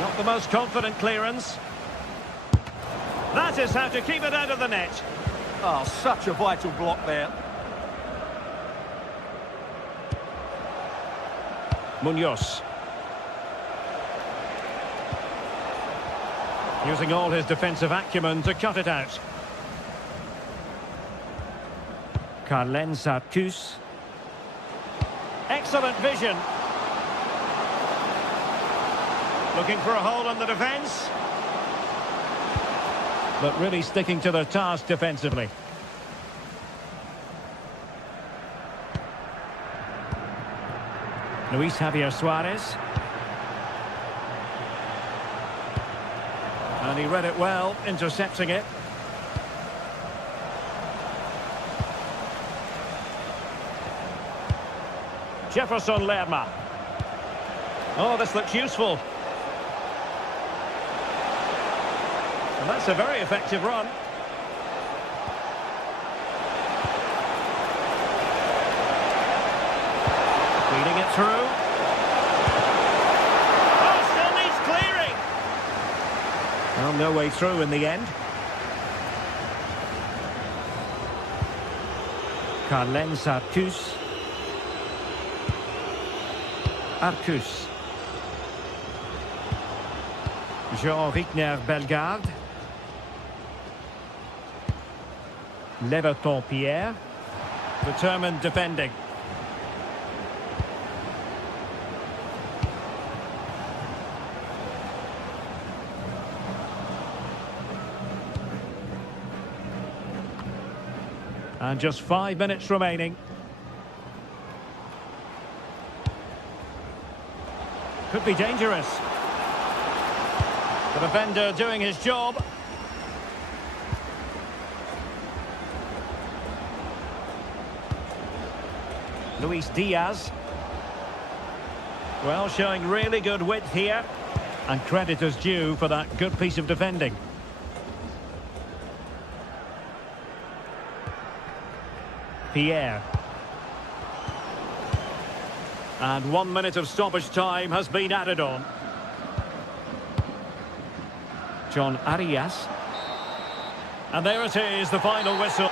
Not the most confident clearance. That is how to keep it out of the net. Oh, such a vital block there. Munoz. Using all his defensive acumen to cut it out. Carlen Sarkus. Excellent vision. Looking for a hole in the defence. But really sticking to their task defensively. Luis Javier Suarez. And he read it well, intercepting it. Jefferson Lerma. Oh, this looks useful. And that's a very effective run. Feeding it through. Oh, still needs clearing. Well, no way through in the end. Carlen Sarkus. Arcus. Jean Rickner Bellegarde. Leverton Pierre. Determined defending. And just 5 minutes remaining. Could be dangerous. The defender doing his job. Luis Diaz. Well, showing really good width here. And credit is due for that good piece of defending. Pierre. And 1 minute of stoppage time has been added on. John Arias. And there it is, the final whistle.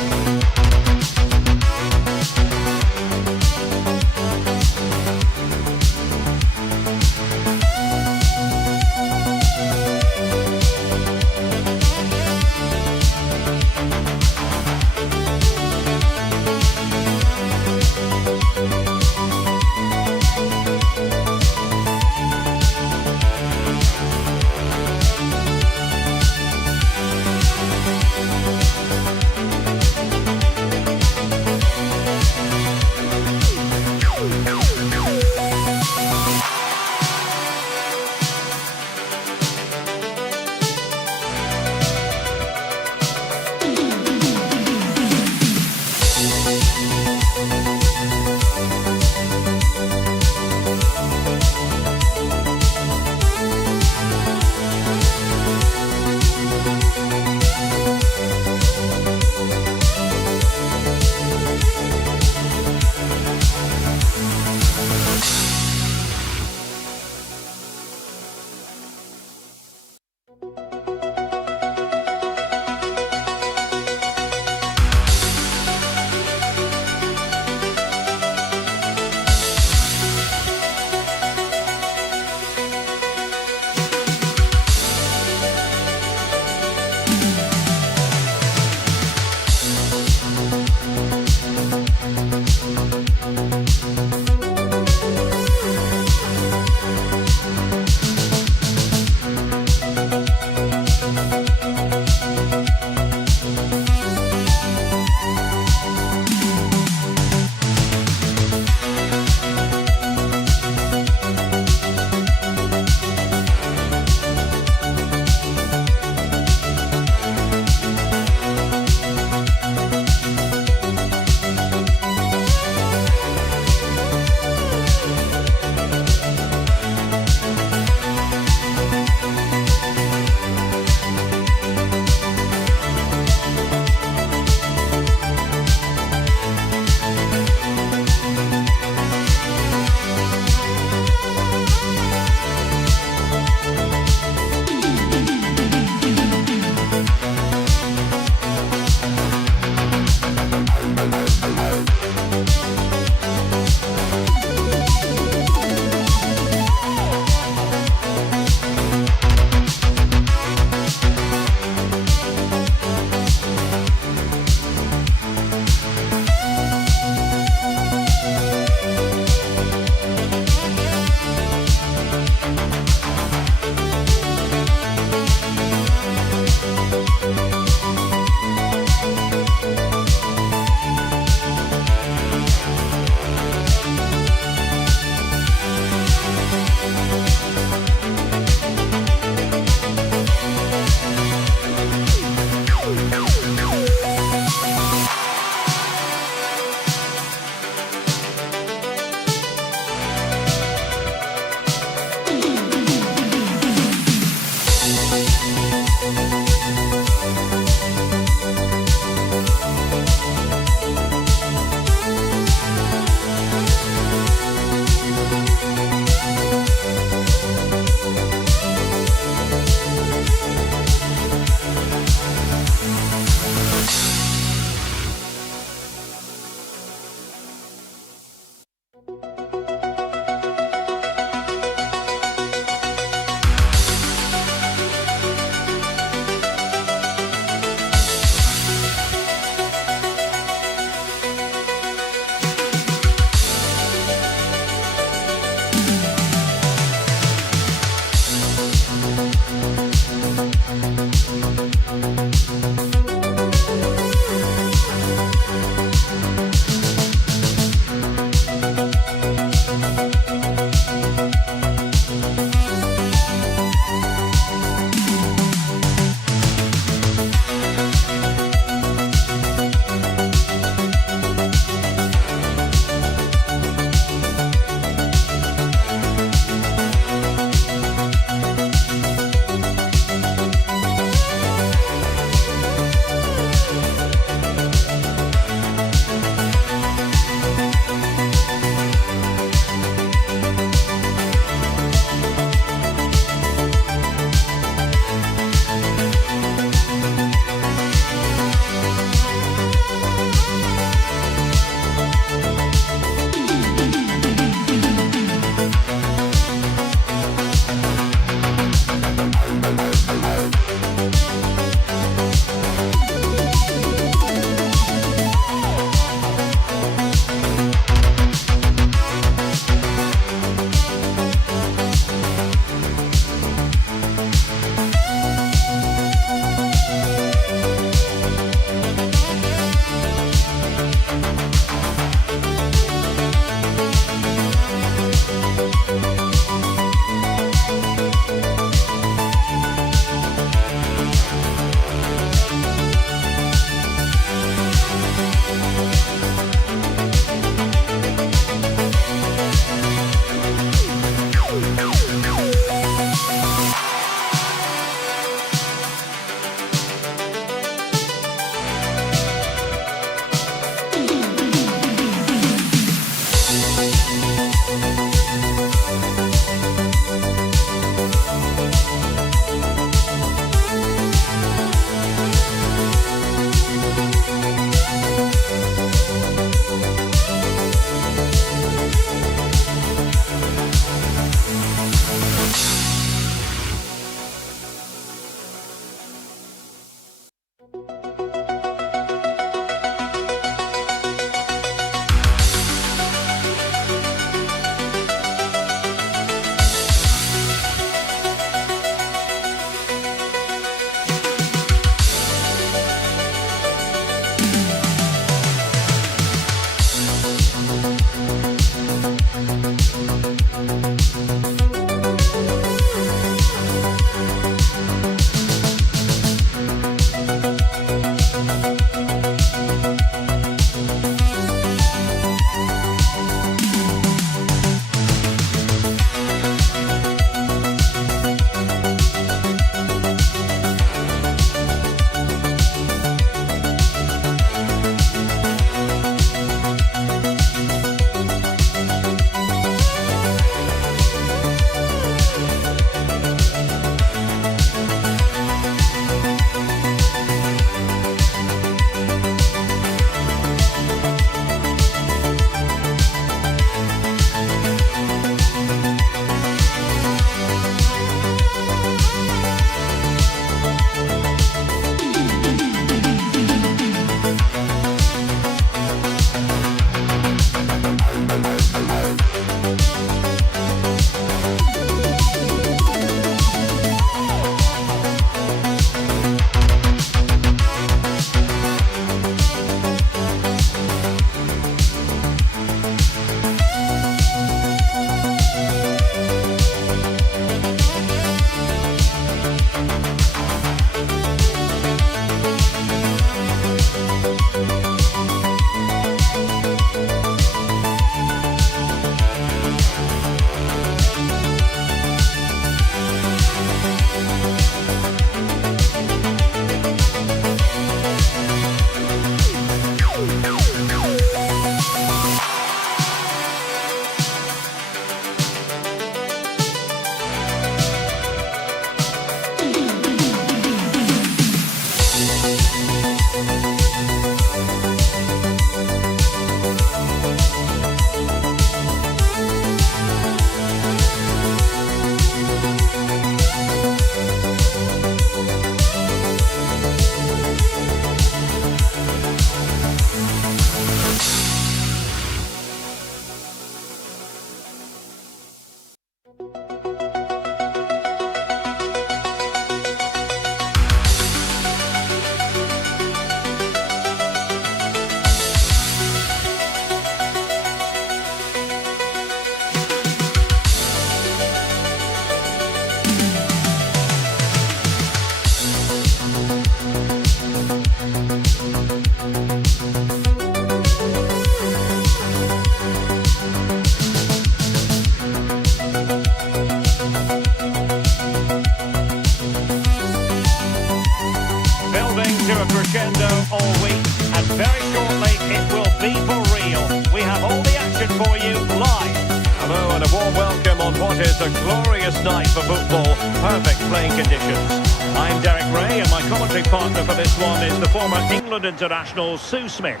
all week, and very shortly it will be for real. We have all the action for you live. Hello and a warm welcome on what is a glorious night for football. Perfect playing conditions. I'm Derek Ray, and my commentary partner for this one is the former England international Sue Smith.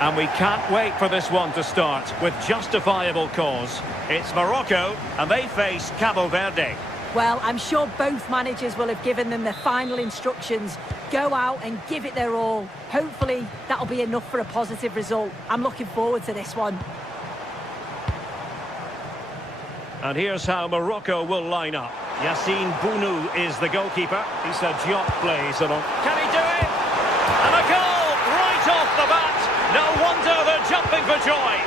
And we can't wait for this one to start with justifiable cause. It's Morocco, and they face Cabo Verde. Well, I'm sure both managers will have given them their final instructions. Go out and give it their all. Hopefully, that'll be enough for a positive result. I'm looking forward to this one. And here's how Morocco will line up. Yassine Bounou is the goalkeeper. Issa Diop plays along. Can he do it? And a goal right off the bat. No wonder they're jumping for joy.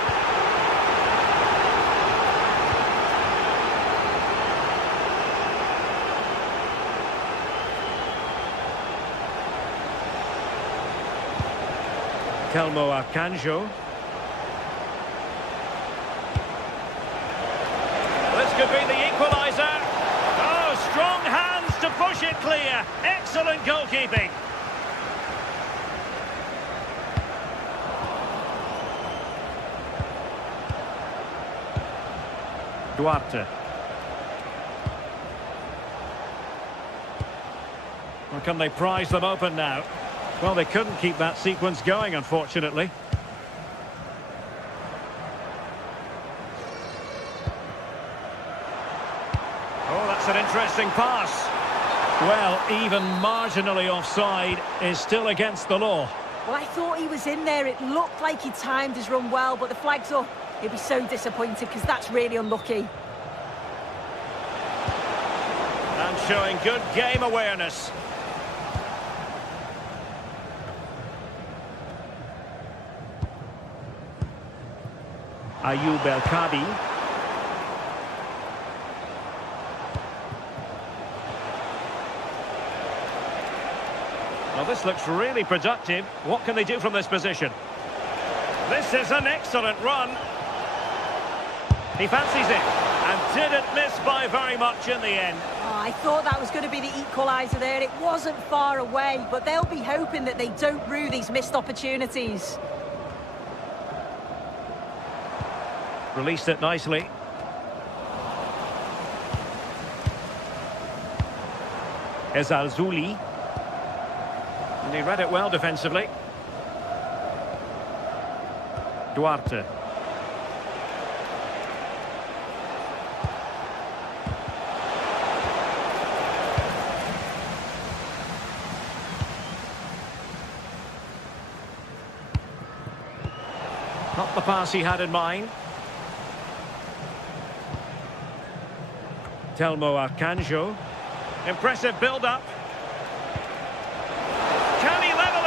Telmo Akanjo. This could be the equaliser. Oh, strong hands to push it clear. Excellent goalkeeping. Duarte. Or can they prise them open now? Well, they couldn't keep that sequence going, unfortunately. Oh, that's an interesting pass. Well, even marginally offside is still against the law. Well, I thought he was in there. It looked like he timed his run well, but the flag's up. He'll be so disappointed because that's really unlucky. And showing good game awareness. Ayoub El Kadi. Well, this looks really productive. What can they do from this position? This is an excellent run. He fancies it and didn't miss by very much in the end. Oh, I thought that was going to be the equaliser there. It wasn't far away, but they'll be hoping that they don't rue these missed opportunities. Released it nicely. Ezalzouli. And he read it well defensively. Duarte. Not the pass he had in mind. Telmo Akanjo. Impressive build-up. Can he level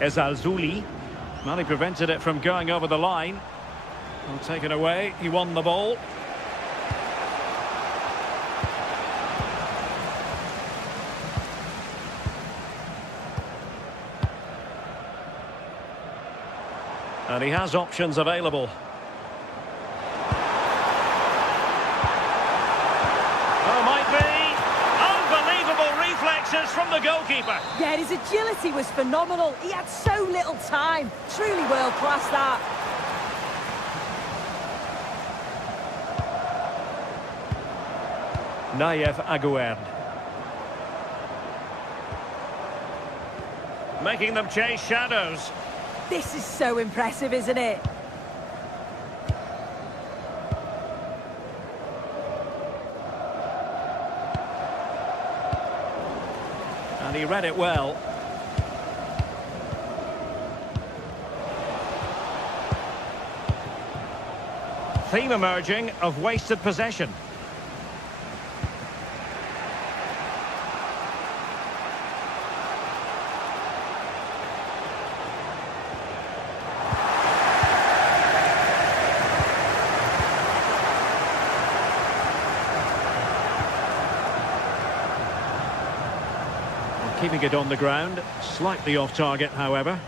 it? Ezalzouli. Well, he prevented it from going over the line. Well, taken away. He won the ball. And he has options available. Oh, might be. Unbelievable reflexes from the goalkeeper. Yeah, his agility was phenomenal. He had so little time. Truly world class, that. Nayef Aguerd. Making them chase shadows. This is so impressive, isn't it? And he read it well. Theme emerging of wasted possession. Keeping it on the ground, slightly off target, however.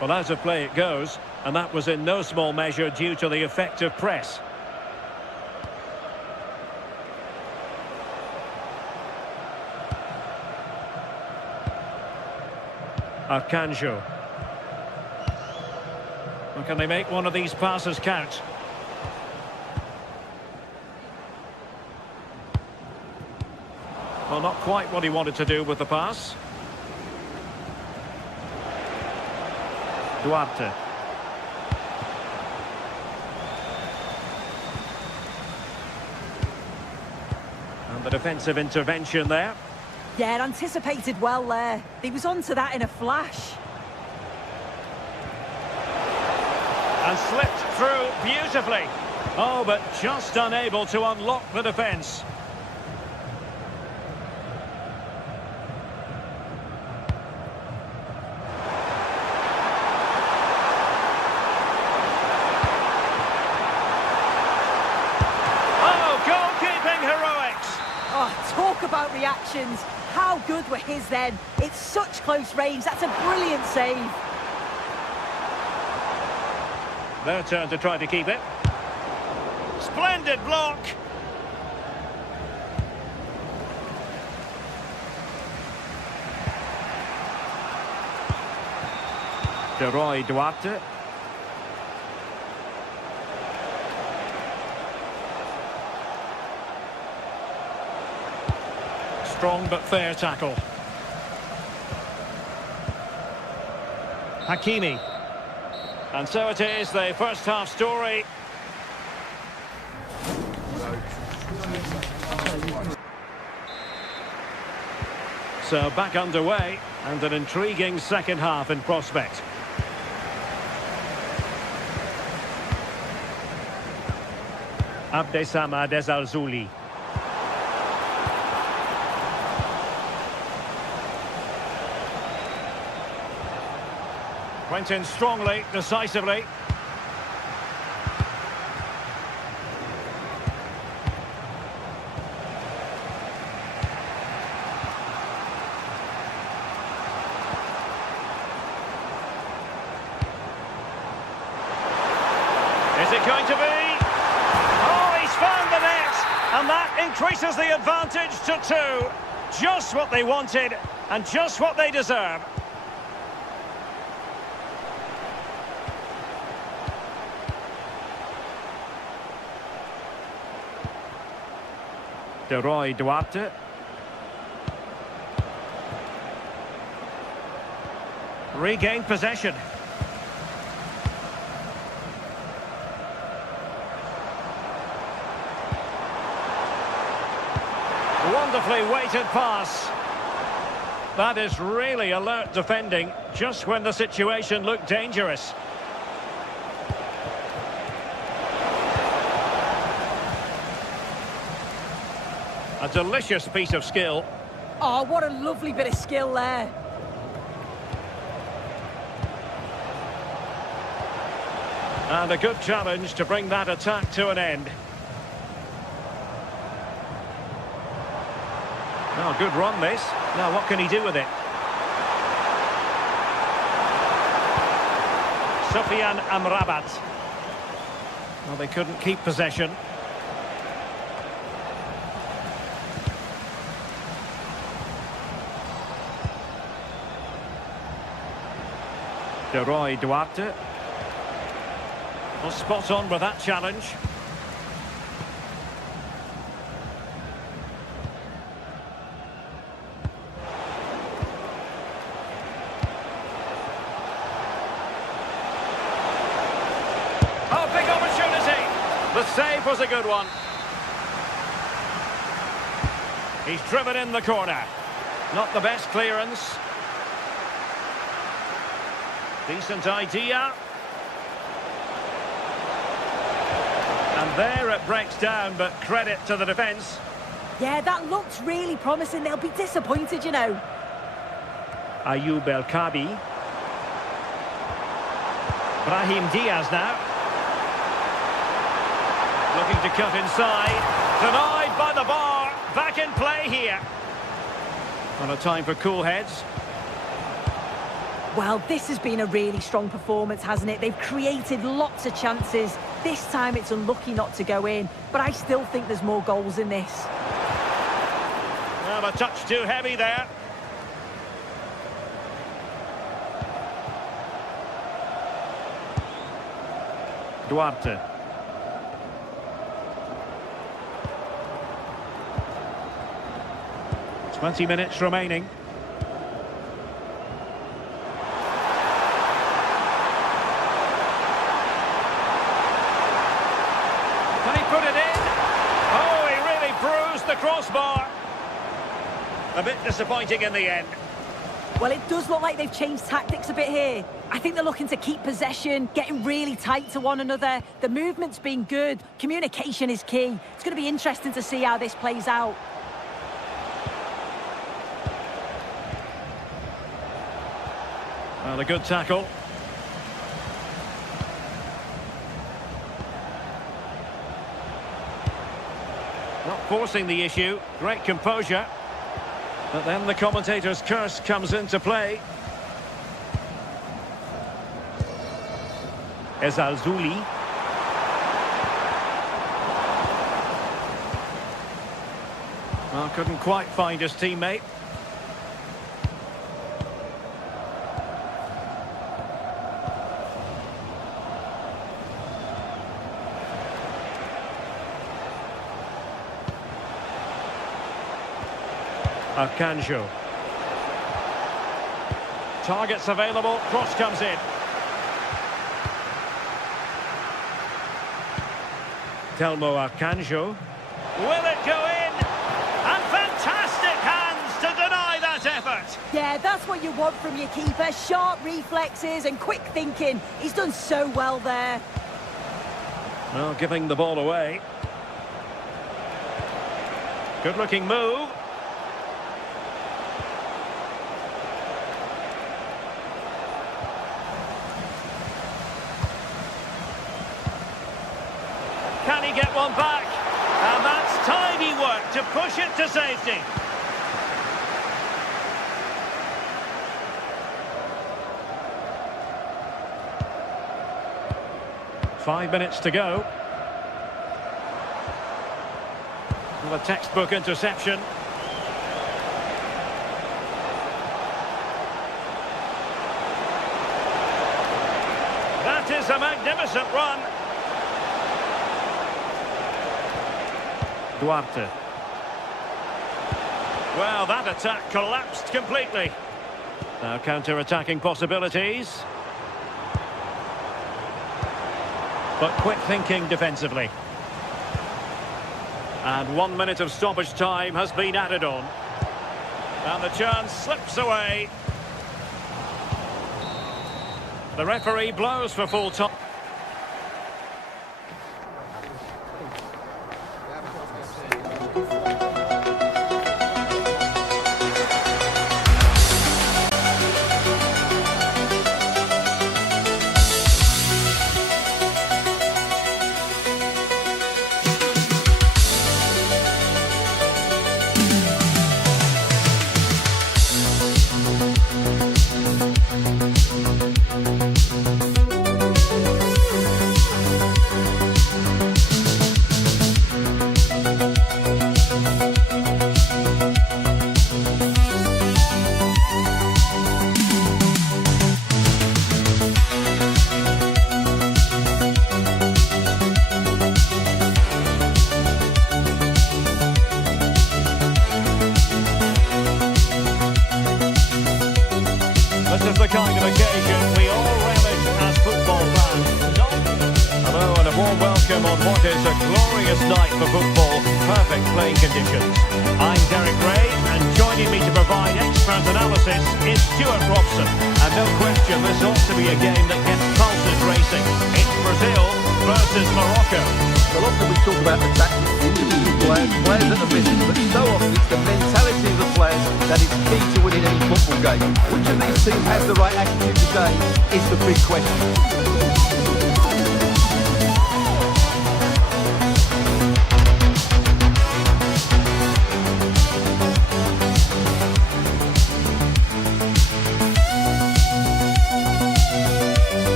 Well, out of play it goes, and that was in no small measure due to the effective press. Arcanjo. Well, can they make one of these passes count? Well, not quite what he wanted to do with the pass. Duarte. And the defensive intervention there. Yeah, anticipated well there. He was onto that in a flash. And slipped through beautifully. Oh, but just unable to unlock the defence. Oh, goalkeeping heroics. Oh, talk about reactions. How good were his then? It's such close range. That's a brilliant save. Their turn to try to keep it. Splendid block. Duarte. Strong but fair tackle. Hakimi. And so it is, the first half story. So back underway, and an intriguing second half in prospect. Abdessamad Ezzalzouli. Went in strongly, decisively. Is it going to be? Oh, he's found the net! And that increases the advantage to 2. Just what they wanted, and just what they deserve. Duarte. Regained possession. Wonderfully weighted pass. That is really alert defending, just when the situation looked dangerous. A delicious piece of skill. Oh, what a lovely bit of skill there. And a good challenge to bring that attack to an end. Oh, good run this. Now what can he do with it? Sofiane Amrabat. Well, they couldn't keep possession. Duarte. Well, spot on with that challenge. Oh, big opportunity. The save was a good one. He's driven in the corner. Not the best clearance. Decent idea. And there it breaks down, but credit to the defence. Yeah, that looked really promising. They'll be disappointed, you know. Ayoub El Kabi. Brahim Diaz now. Looking to cut inside. Denied by the bar. Back in play here. On a time for cool heads. Well, this has been a really strong performance, hasn't it? They've created lots of chances. This time it's unlucky not to go in, but I still think there's more goals in this. Well, a touch too heavy there. Duarte. "20 minutes remaining. Can he put it in? Oh, he really bruised the crossbar. A bit disappointing in the end. Well, it does look like they've changed tactics a bit here. I think they're looking to keep possession, getting really tight to one another. The movement's been good. Communication is key. It's going to be interesting to see how this plays out. Well, a good tackle. Not forcing the issue. Great composure. But then the commentator's curse comes into play. Ezalzouli. Well, couldn't quite find his teammate. Arcanjo. Targets available, cross comes in. Telmo Arcanjo. Will it go in? And fantastic hands to deny that effort. Yeah, that's what you want from your keeper. Sharp reflexes and quick thinking. He's done so well there. Well, giving the ball away. Good looking move. Can he get one back? And that's tidy work to push it to safety. Five minutes to go. Well, a textbook interception. That is a magnificent run. Duarte. Well, that attack collapsed completely. Now counter-attacking possibilities. But quick thinking defensively. And 1 minute of stoppage time has been added on. And the chance slips away. The referee blows for full time. This is the kind of occasion we all relish as football fans. Hello and a warm welcome on what is a glorious night for football. Perfect playing conditions. I'm Derek Ray, and joining me to provide expert analysis is Stuart Robson. And no question, this ought to be a game that gets pulses racing. It's Brazil versus Morocco. Well, often we talk about the tactics, individual players that are missing, but so often it's the mentality of the players that is key to winning any football game. Which of these teams has the right attitude today is the big question.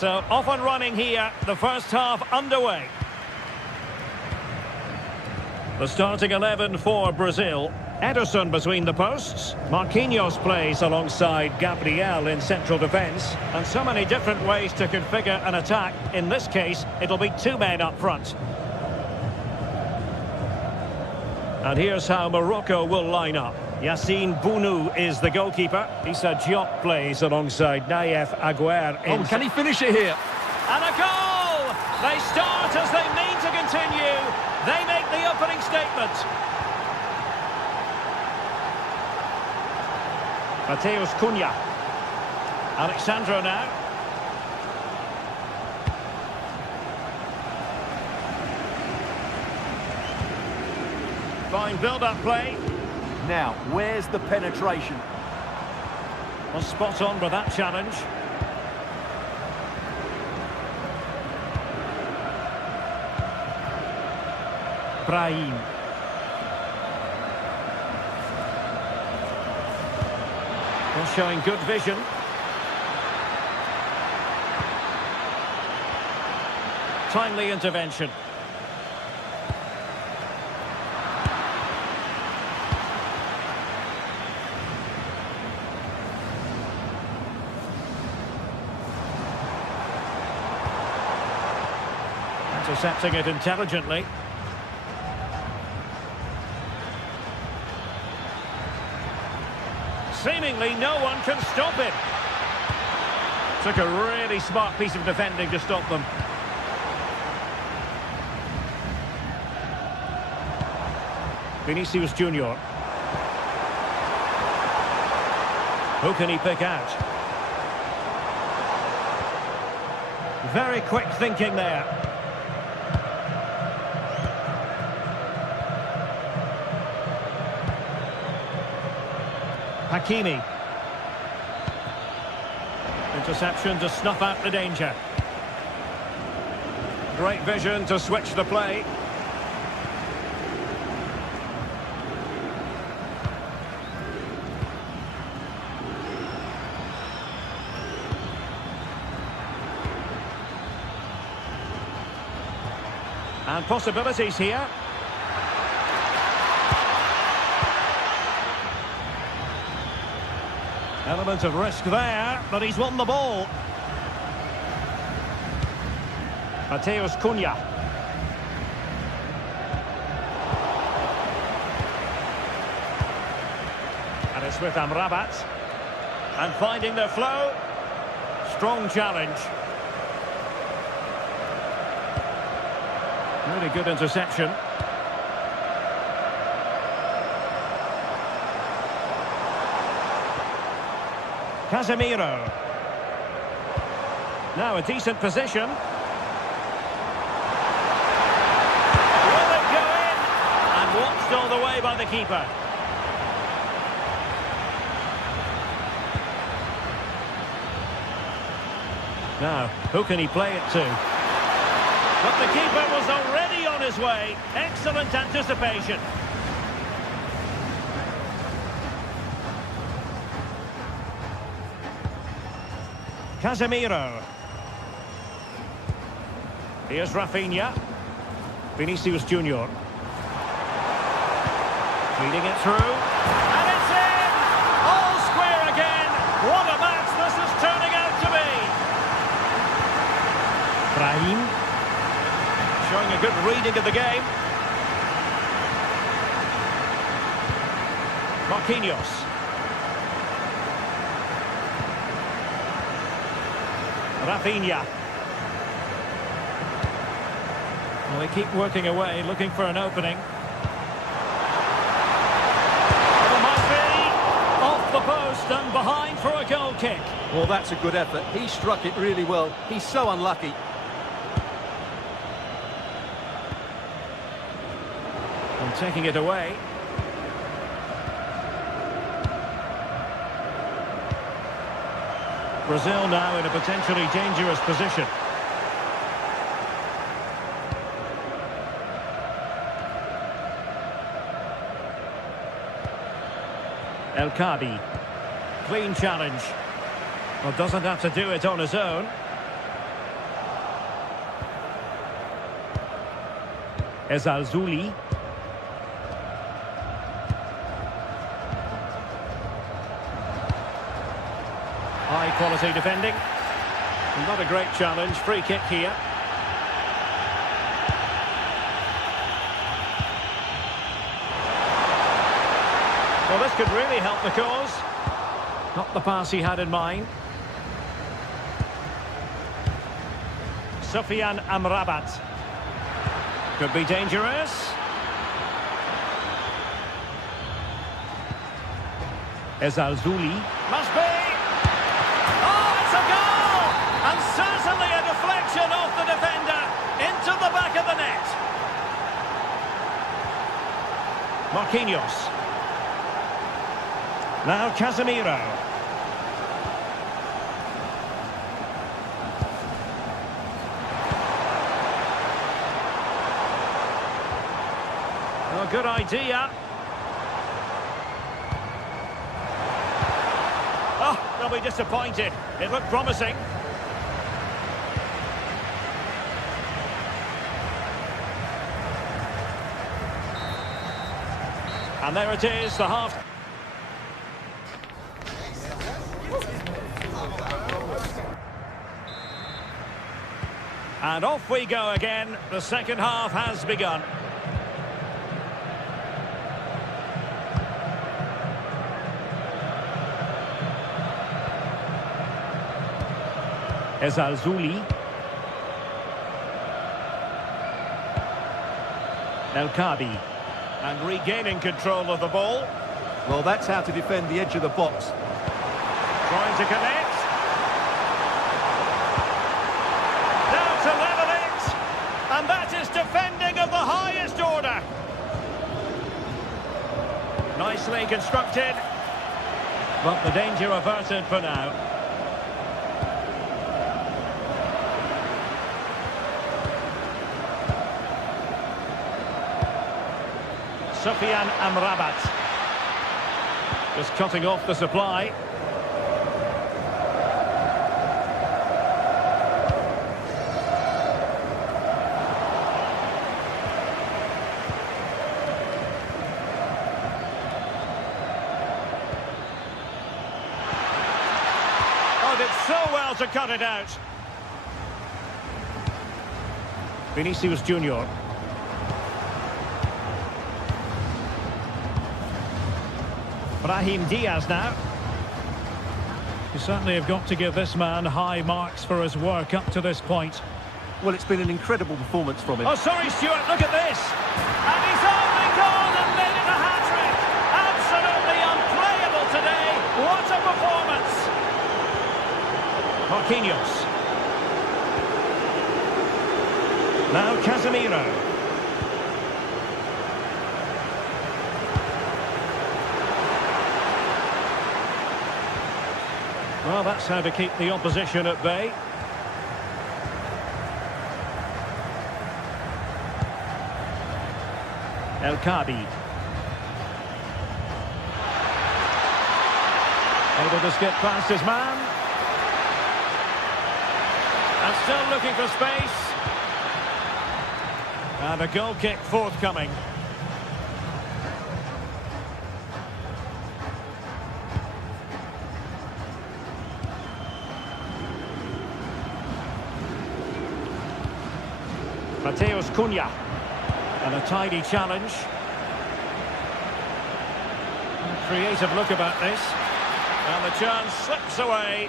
So off and running here, the first half underway. The starting 11 for Brazil. Ederson between the posts. Marquinhos plays alongside Gabriel in central defence. And so many different ways to configure an attack. In this case, it'll be two men up front. And here's how Morocco will line up. Yassine Bounou is the goalkeeper. Issa Diop plays alongside Naïef Aguer. Oh, can he finish it here? And a goal! They start as they mean to continue. They make the opening statement. Mateus Cunha. Alexandro now. Fine build-up play. Now, where's the penetration? Well, spot on with that challenge. Brahim. Well, showing good vision. Timely intervention. Intercepting it intelligently. Seemingly no one can stop it. Took a really smart piece of defending to stop them. Vinicius Junior. Who can he pick out? Very quick thinking there. Hakimi. Interception to snuff out the danger. Great vision to switch the play. And possibilities here. Element of risk there, but he's won the ball. Mateus Cunha. And it's with Amrabat. And finding their flow. Strong challenge. Really good interception. Casemiro. Now a decent position. Will it go in? And watched all the way by the keeper. Now, who can he play it to? But the keeper was already on his way. Excellent anticipation. Casemiro. Here's Rafinha. Vinicius Junior. Feeding it through. And it's in! All square again. What a match this is turning out to be. Brahim. Showing a good reading of the game. Marquinhos. Rafinha. Well, they keep working away, looking for an opening. It might be off the post and behind for a goal kick. Well, that's a good effort. He struck it really well. He's so unlucky. And taking it away. Brazil now in a potentially dangerous position. El Kadi. Clean challenge. Well, doesn't have to do it on his own. Ezalzouli. High quality defending. Not a great challenge. Free kick here. Well, this could really help the cause. Not the pass he had in mind. Sufyan Amrabat. Could be dangerous. Ezalzouli. Must be! Oh, it's a goal! And certainly a deflection off the defender into the back of the net. Marquinhos. Now Casemiro. Oh, good idea. Oh, they'll be disappointed. It looked promising. And there it is, the half. And off we go again. The second half has begun. Ezalzouli. El Kabi. And regaining control of the ball. Well, that's how to defend the edge of the box. Trying to connect. Now to level it. And that is defending of the highest order. Nicely constructed. But the danger averted for now. Sufyan Amrabat. Just cutting off the supply. Oh, did so well to cut it out. Vinicius Junior. Brahim Diaz now. You certainly have got to give this man high marks for his work up to this point. Well, it's been an incredible performance from him. Oh, sorry, Stuart, look at this. And he's only gone and made it a hat-trick. Absolutely unplayable today. What a performance. Marquinhos. Now Casemiro. Well, that's how to keep the opposition at bay. El Kabi. Able to skip past his man. And still looking for space. And a goal kick forthcoming. Mateus Cunha. And a tidy challenge. A creative look about this. And the chance slips away.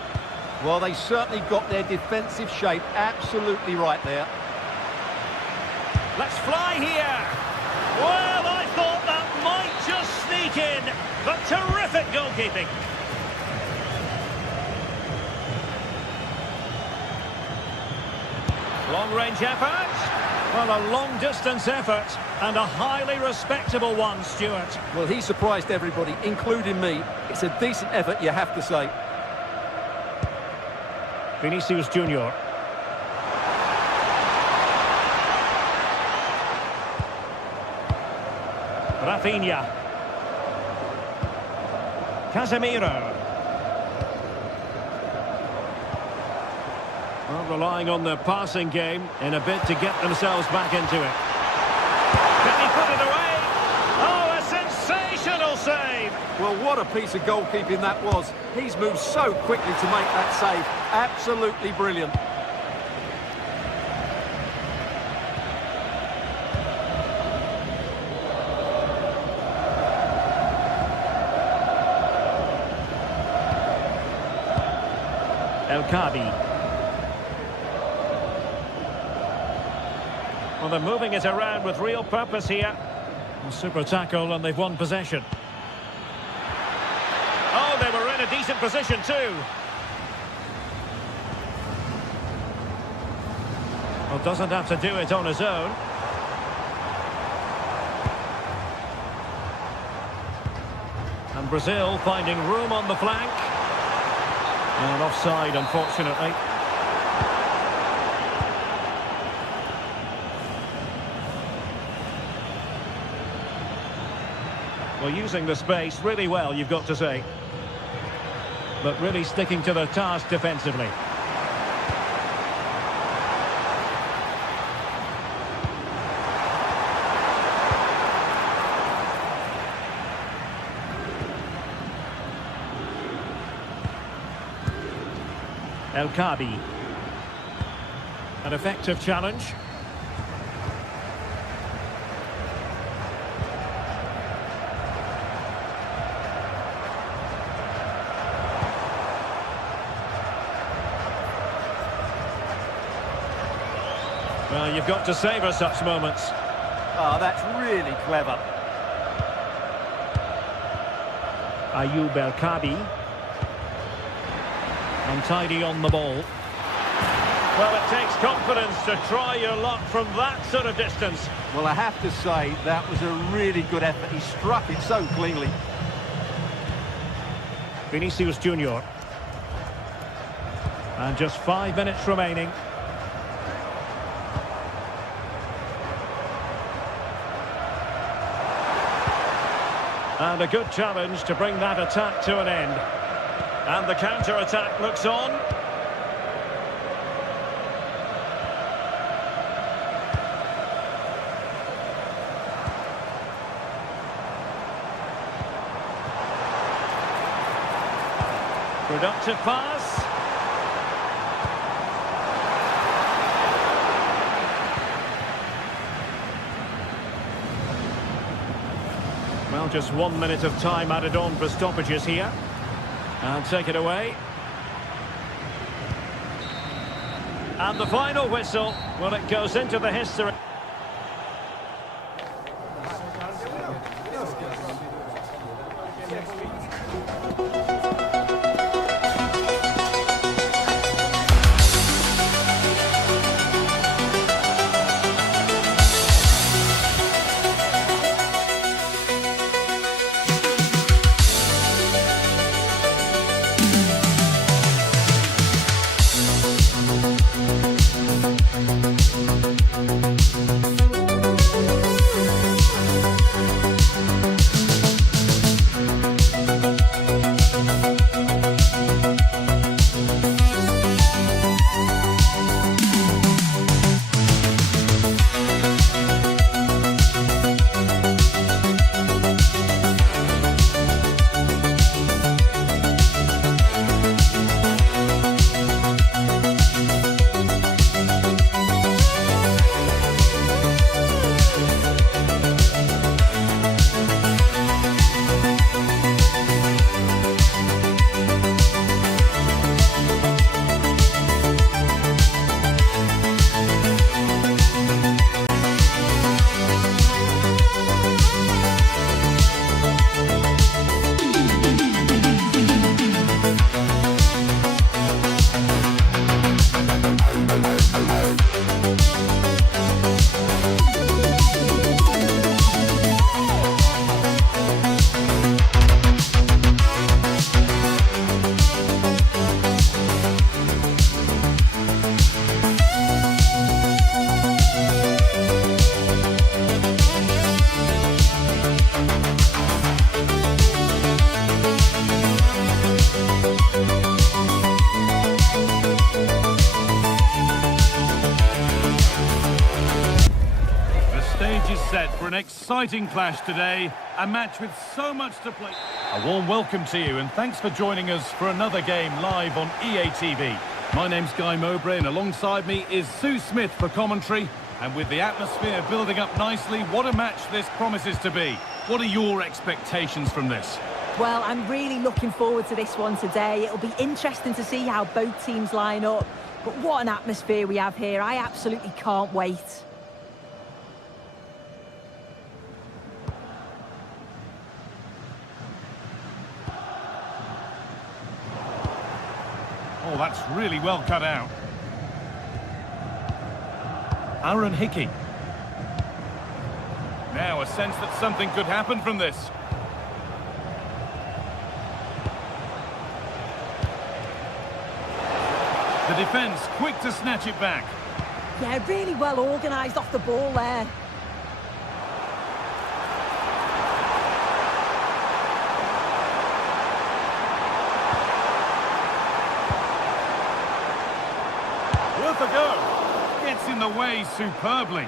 Well, they certainly got their defensive shape absolutely right there. Let's fly here. Well, I thought that might just sneak in. But terrific goalkeeping. Long-range effort. Well, a long-distance effort and a highly respectable one, Stuart. Well, he surprised everybody, including me. It's a decent effort, you have to say. Vinicius Junior. Rafinha. Casemiro. Well, relying on the passing game in a bid to get themselves back into it. he put it away? Oh, a sensational save! Well, what a piece of goalkeeping that was. He's moved so quickly to make that save. Absolutely brilliant. El-Kabi. Well, they're moving it around with real purpose here. A super tackle, and they've won possession. Oh, they were in a decent position too. Well, doesn't have to do it on his own. And Brazil finding room on the flank. And offside, unfortunately. Well, using the space really well, you've got to say. But really sticking to their task defensively. El-Kabi. An effective challenge. Well, you've got to savour such moments. Oh, that's really clever. Ayoub El-Kabi. Untidy on the ball. Well, it takes confidence to try your luck from that sort of distance. Well, I have to say, that was a really good effort. He struck it so cleanly. Vinicius Junior. And just 5 minutes remaining. And a good challenge to bring that attack to an end. And the counter-attack looks on. Productive pass. Well, just 1 minute of time added on for stoppages here. And take it away. And the final whistle, well, it goes into the history. set for an exciting clash today, a match with so much to play. A warm welcome to you and thanks for joining us for another game live on EA TV. My name's Guy Mowbray and alongside me is Sue Smith for commentary. And with the atmosphere building up nicely, what a match this promises to be. What are your expectations from this? Well, I'm really looking forward to this one today. It'll be interesting to see how both teams line up. But what an atmosphere we have here. I absolutely can't wait. Oh, that's really well cut out. Aaron Hickey. Now a sense that something could happen from this. The defence quick to snatch it back. Yeah, really well organised off the ball there. Worth a go. Gets in the way superbly.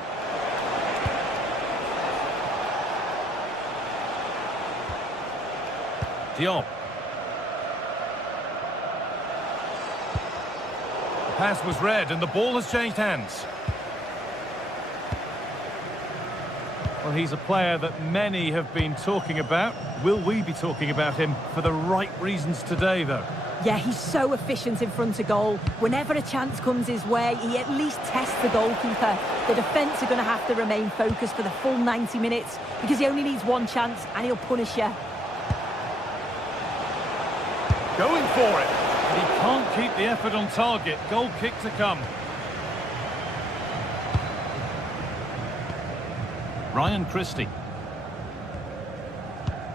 Diop. The pass was read and the ball has changed hands. Well, he's a player that many have been talking about. Will we be talking about him for the right reasons today, though? Yeah, he's so efficient in front of goal. Whenever a chance comes his way, he at least tests the goalkeeper. The defence are going to have to remain focused for the full 90 minutes because he only needs one chance and he'll punish you. Going for it. But he can't keep the effort on target. Goal kick to come. Ryan Christie.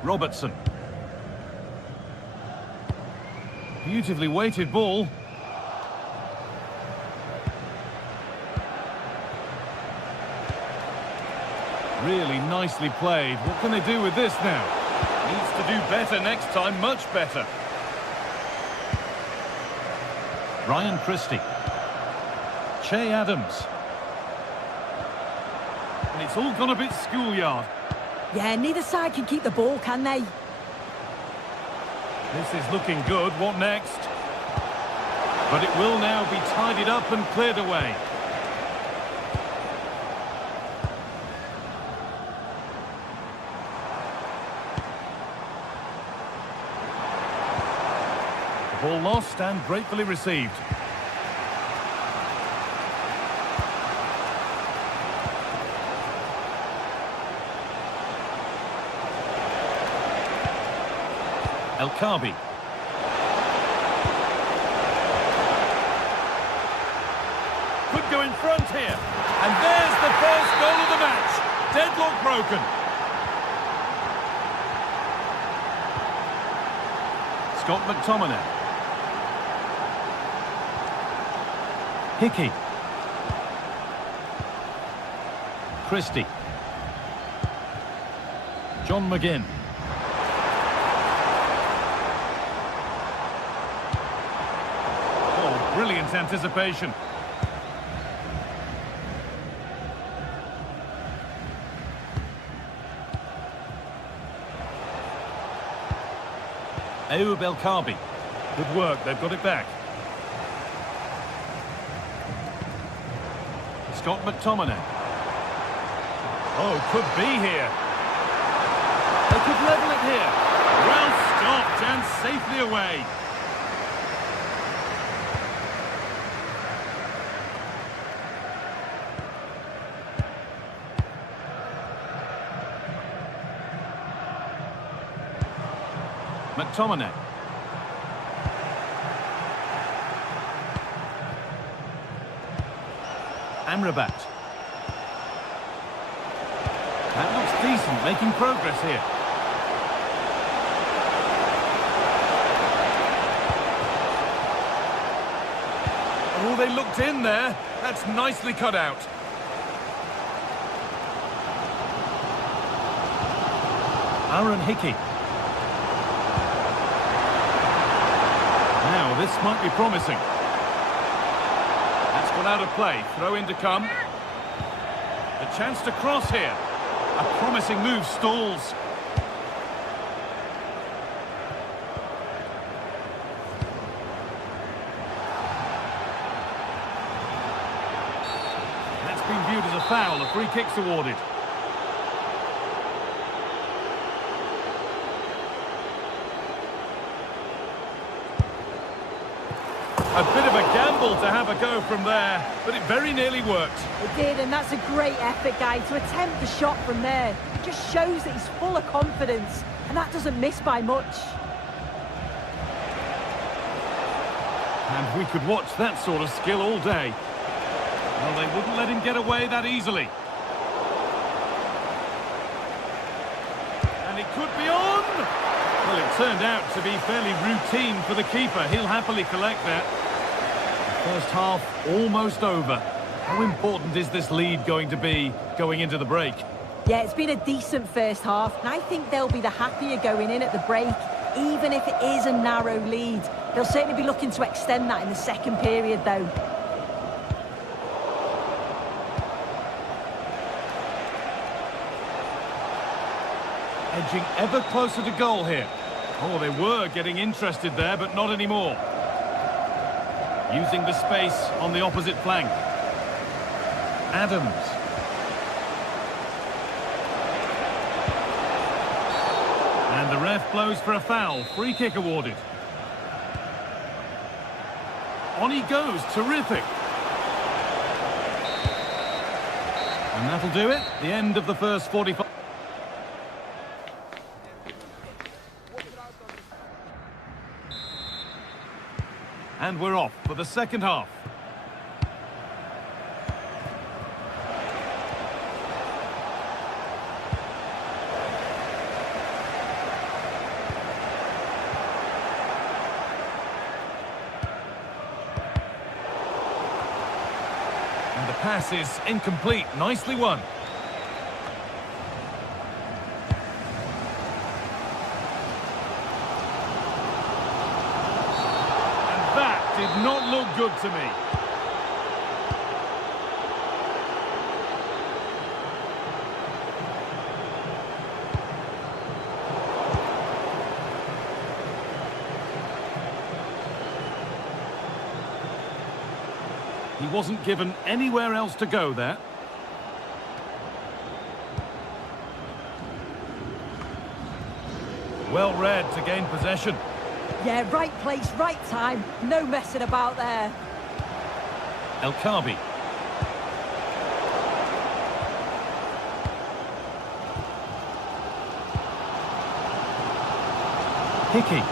Robertson. Beautifully weighted ball. Really nicely played. What can they do with this now? Needs to do better next time, much better. Ryan Christie. Che Adams. And it's all gone a bit schoolyard. Yeah, neither side can keep the ball, can they? This is looking good. What next? But it will now be tidied up and cleared away. Ball lost and gratefully received. El Khabi. Could go in front here. And there's the first goal of the match. Deadlock broken. Scott McTominay. Hickey. Christie. John McGinn. Oh, brilliant anticipation. Ayoub El Khabi. Good work, they've got it back. Scott McTominay. Oh, could be here. They could level it here. Well stopped and safely away. McTominay. Amrabat. That looks decent, making progress here. Oh, they looked in there. That's nicely cut out. Aaron Hickey. Now, this might be promising. That's gone out of play. Throw in to come. A chance to cross here. A promising move stalls. That's been viewed as a foul. A free kick's awarded. A bit of a gamble to have a go from there, but it very nearly worked. It did, and that's a great effort, guy. To attempt the shot from there, it just shows that he's full of confidence, and that doesn't miss by much. And we could watch that sort of skill all day. Well, they wouldn't let him get away that easily. And it could be on! Well, it turned out to be fairly routine for the keeper. He'll happily collect that. First half almost over. How important is this lead going to be going into the break? Yeah, it's been a decent first half, and I think they'll be the happier going in at the break, even if it is a narrow lead. They'll certainly be looking to extend that in the second period, though. Edging ever closer to goal here. Oh, they were getting interested there, but not anymore. Using the space on the opposite flank. Adams. And the ref blows for a foul. Free kick awarded. On he goes. Terrific. And that'll do it. The end of the first 45. And we're off for the second half. And the pass is incomplete. Nicely won. Did not look good to me. He wasn't given anywhere else to go there. Well read to gain possession. Yeah, right place, right time. No messing about there. El Khabi. Hickey.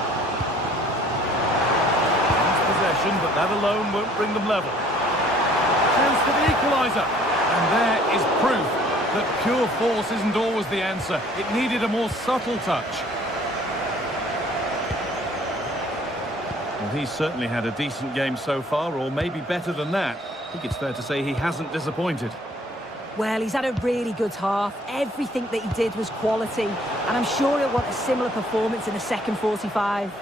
Nice possession, but that alone won't bring them level. Chance for the equaliser. And there is proof that pure force isn't always the answer. It needed a more subtle touch. Well, he's certainly had a decent game so far, or maybe better than that. I think it's fair to say he hasn't disappointed. Well, he's had a really good half. Everything that he did was quality, and I'm sure he'll want a similar performance in the second 45.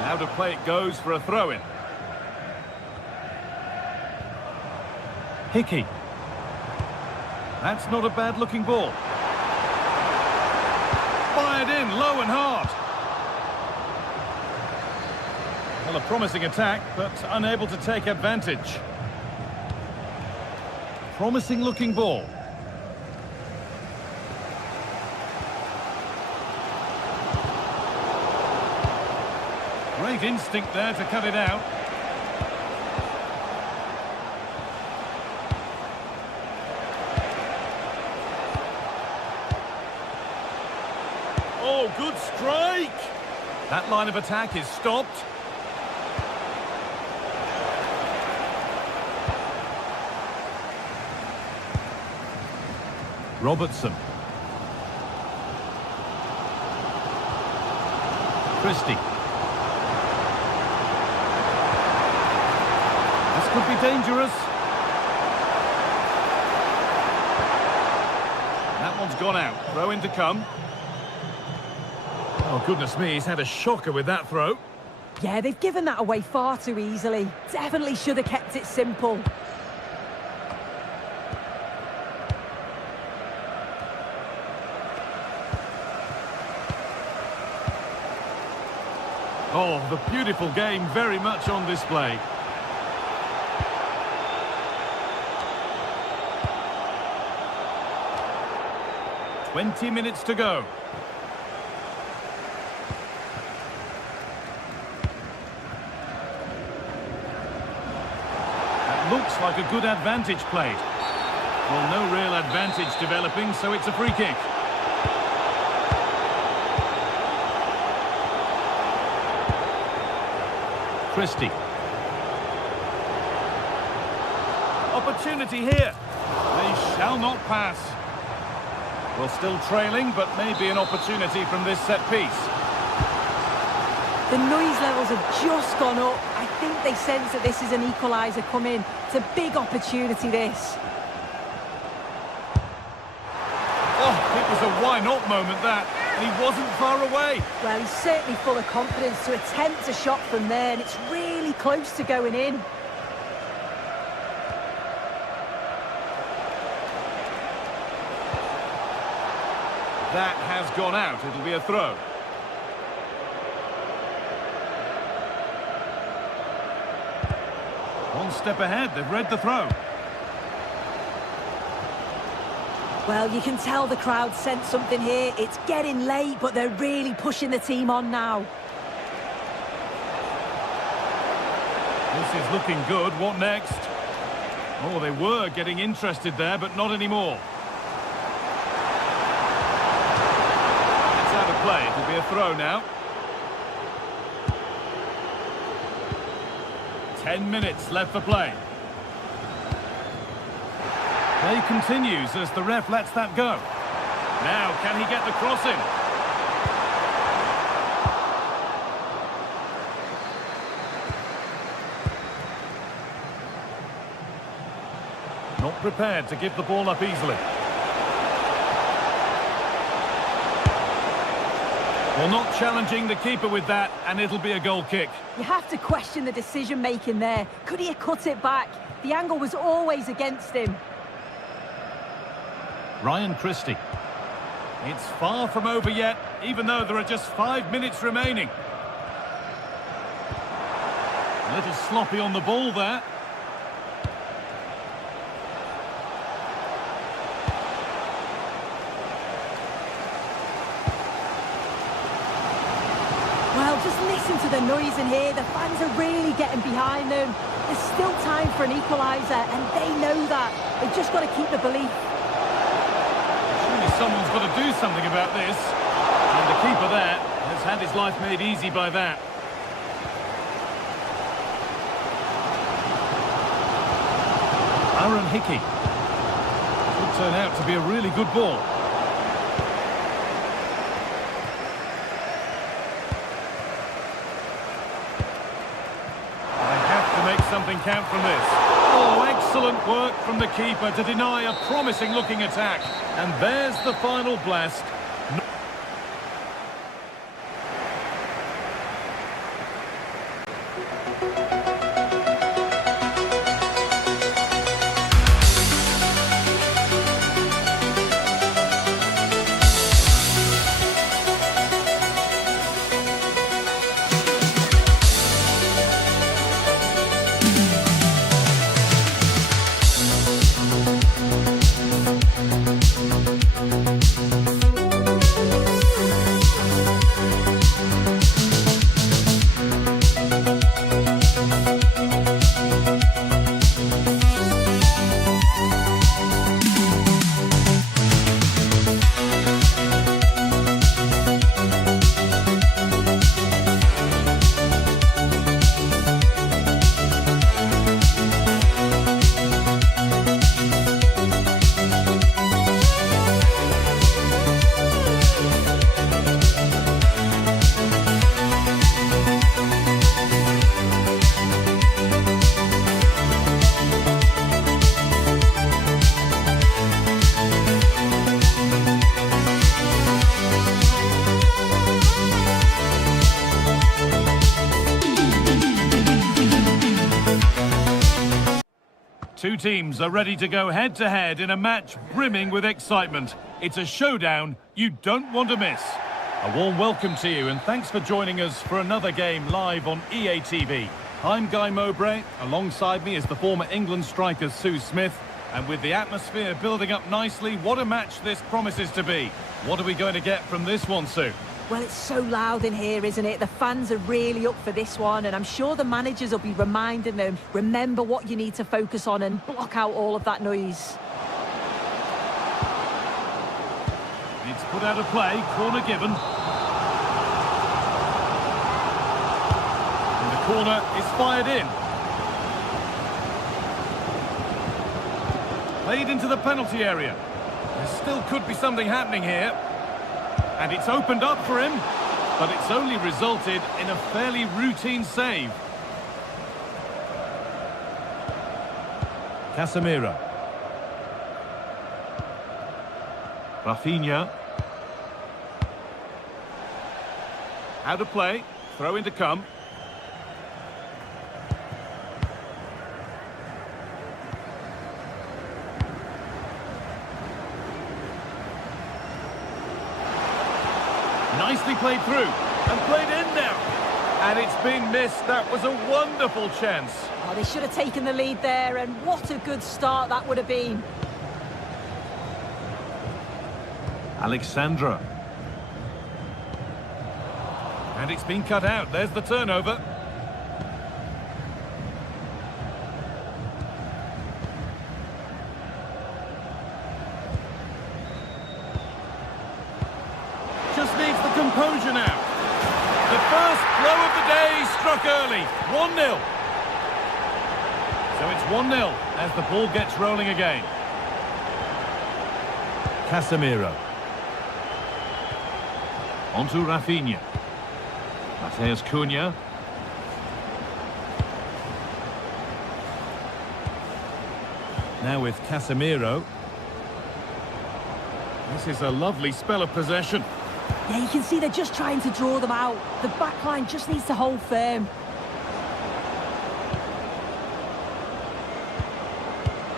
Now to play it goes for a throw-in. Hickey. That's not a bad-looking ball. Fired in, low and hard. Well, a promising attack, but unable to take advantage. Promising-looking ball. Great instinct there to cut it out. Oh, good strike! That line of attack is stopped. Robertson. Christie. This could be dangerous. That one's gone out. Throw in to come. Oh, goodness me, he's had a shocker with that throw. Yeah, they've given that away far too easily. Definitely should have kept it simple. Oh, the beautiful game very much on display. "20 minutes to go. That looks like a good advantage played. Well, no real advantage developing, so it's a free kick. Christie. Opportunity here. They shall not pass. Well, still trailing, but maybe an opportunity from this set piece. The noise levels have just gone up. I think they sense that this is an equaliser coming. It's a big opportunity, this. Oh, it was a why-not moment, that. He wasn't far away. Well, he's certainly full of confidence to attempt a shot from there, and it's really close to going in. That has gone out. It'll be a throw. One step ahead. They've read the throw. Well, you can tell the crowd sense something here. It's getting late, but they're really pushing the team on now. This is looking good. What next? Oh, they were getting interested there, but not anymore. It's out of play. It'll be a throw now. 10 minutes left for play. Play continues as the ref lets that go. Now, can he get the cross in? Not prepared to give the ball up easily. Well, not challenging the keeper with that, and it'll be a goal kick. You have to question the decision-making there. Could he have cut it back? The angle was always against him. Ryan Christie. It's far from over yet, even though there are just 5 minutes remaining. A little sloppy on the ball there. Well, just listen to the noise in here. The fans are really getting behind them. There's still time for an equaliser, and they know that. They've just got to keep the belief. Surely someone's got to do something about this. And the keeper there has had his life made easy by that. Aaron Hickey. Could turn out to be a really good ball. Something count from this. Oh, excellent work from the keeper to deny a promising looking attack. And there's the final blast. teams are ready to go head-to-head in a match brimming with excitement. It's a showdown you don't want to miss. A warm welcome to you and thanks for joining us for another game live on EA TV. I'm Guy Mowbray, alongside me is the former England striker Sue Smith, and with the atmosphere building up nicely, what a match this promises to be. What are we going to get from this one, Sue? Well, it's so loud in here, isn't it? The fans are really up for this one, and I'm sure the managers will be reminding them, remember what you need to focus on and block out all of that noise. It's put out of play, corner given. And the corner is fired in. Played into the penalty area. There still could be something happening here. And it's opened up for him, but it's only resulted in a fairly routine save. Casemiro. Rafinha. Out of play, throw in to come. Nicely played through, and played in now. And it's been missed. That was a wonderful chance. Oh, they should have taken the lead there, and what a good start that would have been. Alexandra. And it's been cut out. There's the turnover. Just needs the composure now. The first blow of the day struck early. 1-0. So it's 1-0 as the ball gets rolling again. Casemiro. Onto Rafinha. Mateus Cunha. Now with Casemiro. This is a lovely spell of possession. Yeah, you can see they're just trying to draw them out. The back line just needs to hold firm.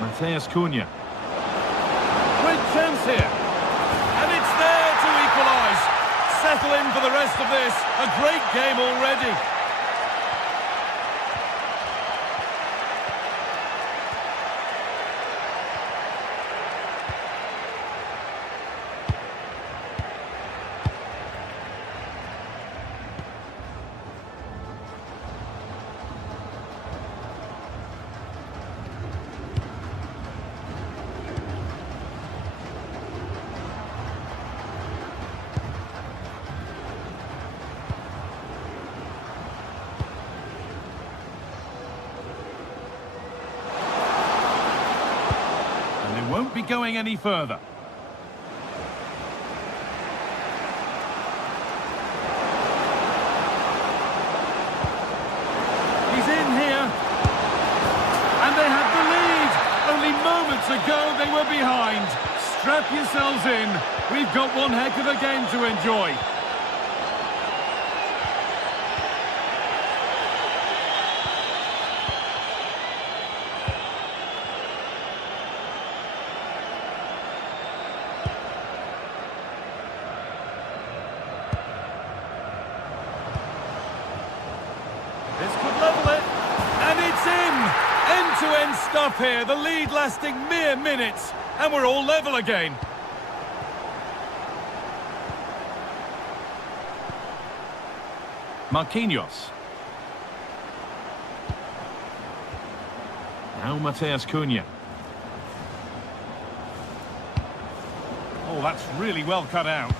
Mateus Cunha. Great chance here. And it's there to equalise. Settle in for the rest of this. A great game already. Won't be going any further. He's in here. And they have the lead. Only moments ago they were behind. Strap yourselves in. We've got one heck of a game to enjoy. This could level it, and it's in! End-to-end stuff here, the lead lasting mere minutes, and we're all level again. Marquinhos. Now Mateus Cunha. Oh, that's really well cut out.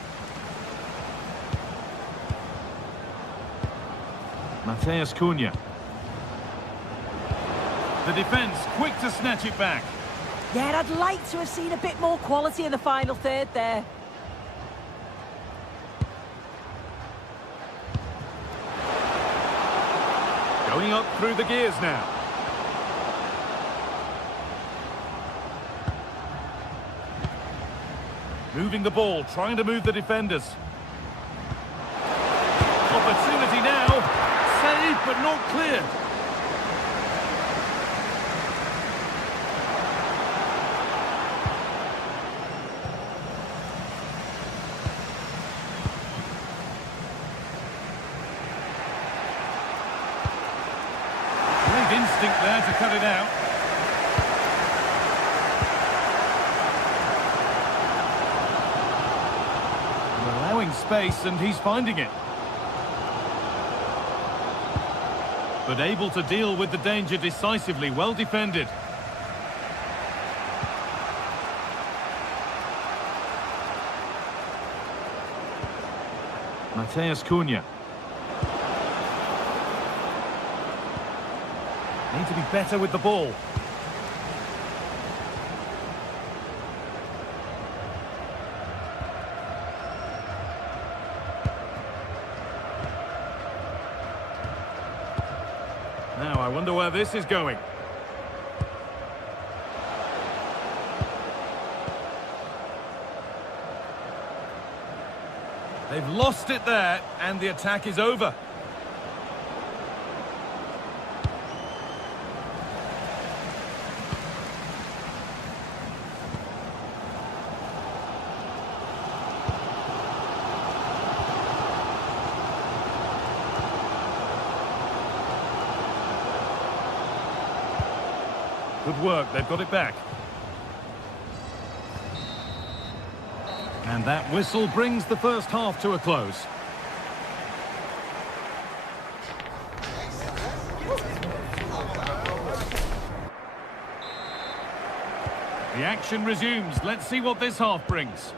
Mateus Cunha. The defence quick to snatch it back. Yeah, I'd like to have seen a bit more quality in the final third there. Going up through the gears now. Moving the ball, trying to move the defenders. Opportunity now. Saved but not cleared. cut it out. Allowing space, and he's finding it. But able to deal with the danger decisively. Well defended. Mateus Cunha. Need to be better with the ball. Now, I wonder where this is going. They've lost it there, and the attack is over. Good work, they've got it back. And that whistle brings the first half to a close. The action resumes. Let's see what this half brings.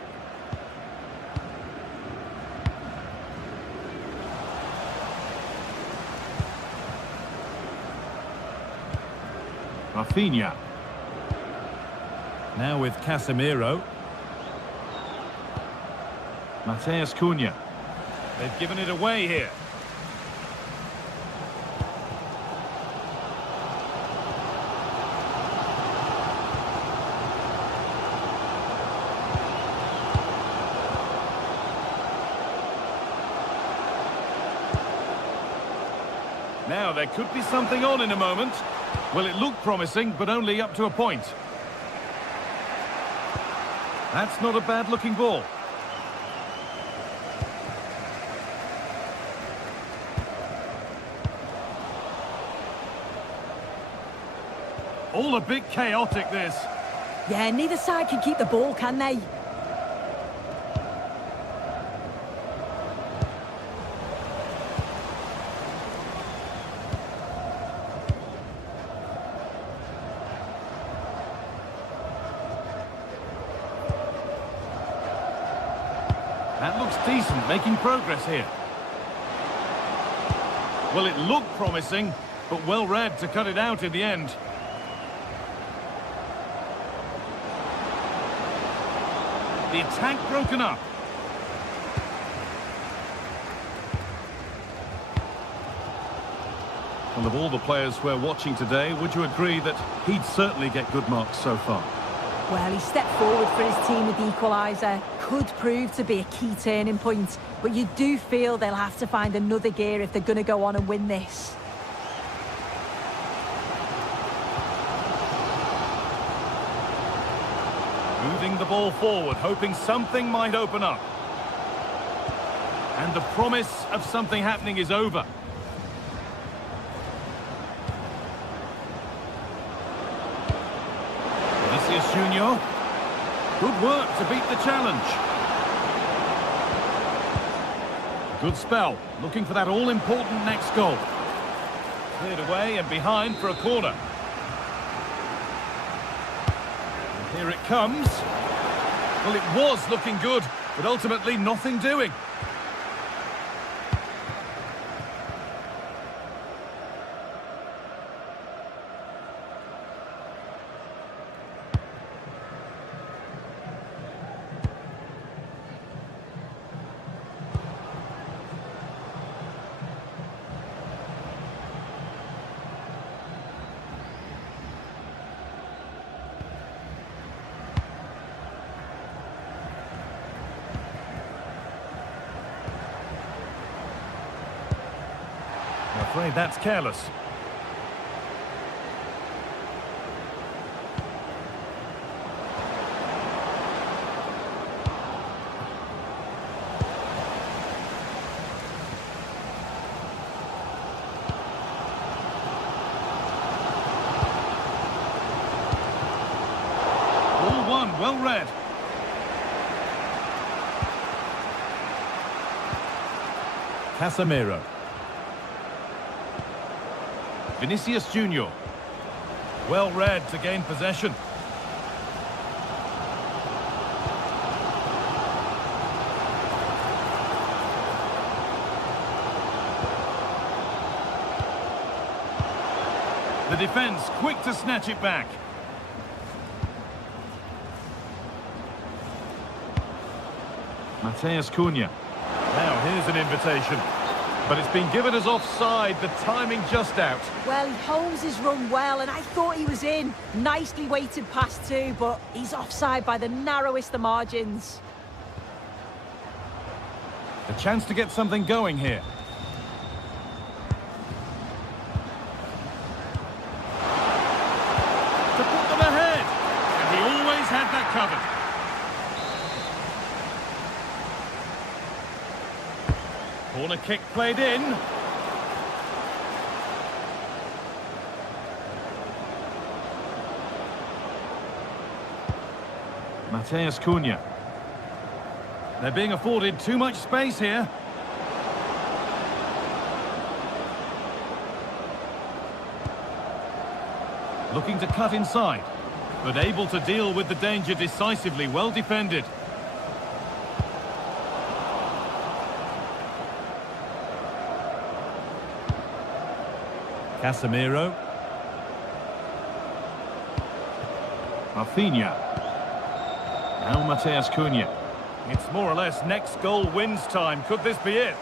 Rafinha. Now with Casemiro. Mateus Cunha. They've given it away here. Now there could be something on in a moment. Well, it looked promising, but only up to a point. That's not a bad-looking ball. All a bit chaotic, this. Yeah, neither side can keep the ball, can they? That looks decent, making progress here. Well, it looked promising, but well read to cut it out in the end. The attack broken up. Well, of all the players we're watching today, would you agree that he'd certainly get good marks so far? Well, he stepped forward for his team with the equaliser. Could prove to be a key turning point, but you do feel they'll have to find another gear if they're going to go on and win this. Moving the ball forward, hoping something might open up. And the promise of something happening is over. Vinicius Junior. Good work to beat the challenge. Good spell, looking for that all-important next goal. Cleared away and behind for a corner. And here it comes. Well, it was looking good, but ultimately nothing doing. I'm afraid that's careless. and well read. Casemiro. Vinicius Junior. Well read to gain possession. The defence quick to snatch it back. Mateus Cunha. Now here's an invitation. But it's been given as offside, the timing just out. Well, he holds his run well, and I thought he was in. Nicely weighted pass too, but he's offside by the narrowest of margins. A chance to get something going here. To put them ahead. And he always had that covered. Corner kick played in. Mateus Cunha. They're being afforded too much space here. Looking to cut inside, but able to deal with the danger decisively. Well defended. Casemiro. Rafinha. Now Mateus Cunha. It's more or less next goal wins time. Could this be it?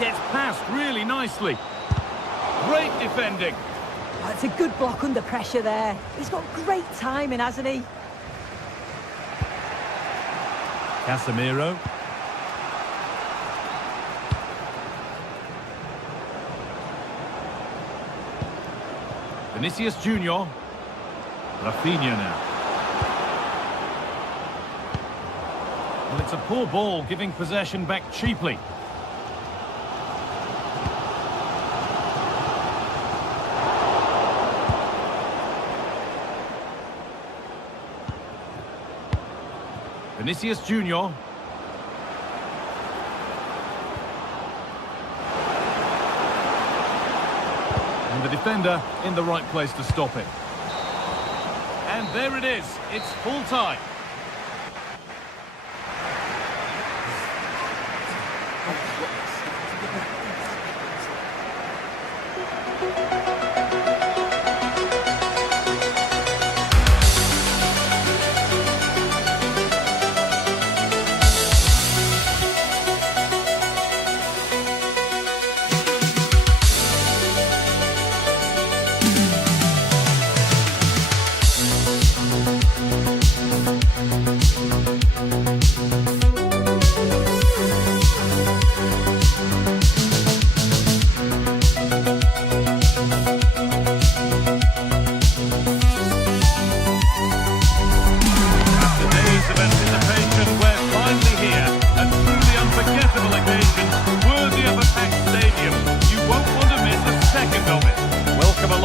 Gets past really nicely. Great defending. Oh, it's a good block under pressure there. He's got great timing, hasn't he? Casemiro. Vinicius Junior. Rafinha now. Well, it's a poor ball, giving possession back cheaply. Vinicius Junior. And the defender in the right place to stop it. And there it is. It's full time.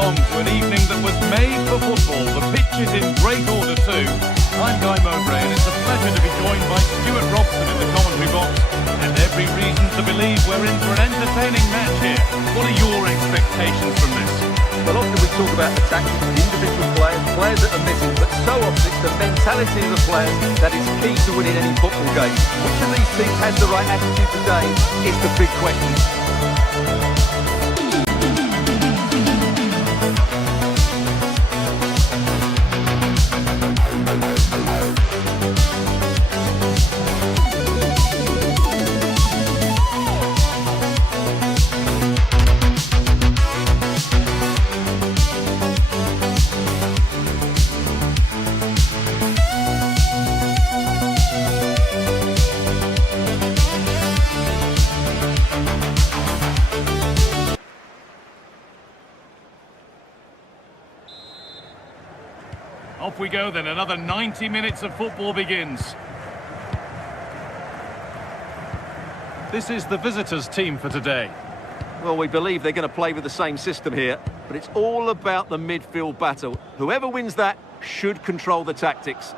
To an evening that was made for football. The pitch is in great order too. I'm Guy Mowbray, and it's a pleasure to be joined by Stuart Robson in the commentary box, and every reason to believe we're in for an entertaining match here. What are your expectations from this? Well, often we talk about the tactics, the individual players that are missing, but so often it's the mentality of the players that is key to winning any football game. Which of these teams has the right attitude today is the big question. Off we go then, another 90 minutes of football begins. This is the visitors' team for today. Well, we believe they're going to play with the same system here, but it's all about the midfield battle. Whoever wins that should control the tactics.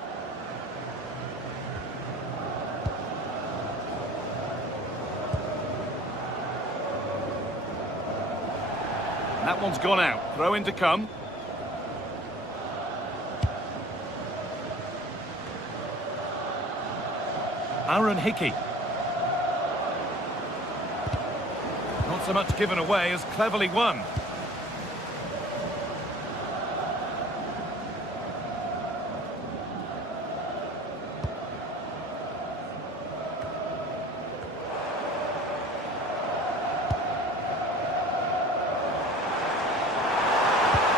That one's gone out. Throw in to come. Aaron Hickey. Not so much given away as cleverly won.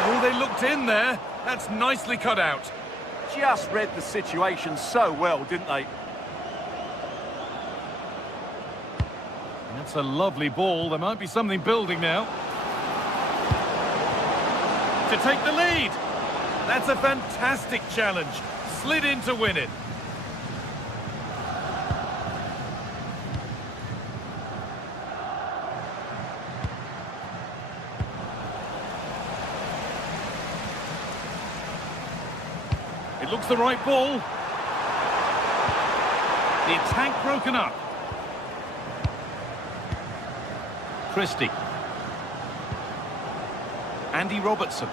Oh, they looked in there. That's nicely cut out. Just read the situation so well, didn't they? That's a lovely ball. There might be something building now. To take the lead. That's a fantastic challenge. Slid in to win it. It looks the right ball. The attack broken up. Christie. Andy Robertson.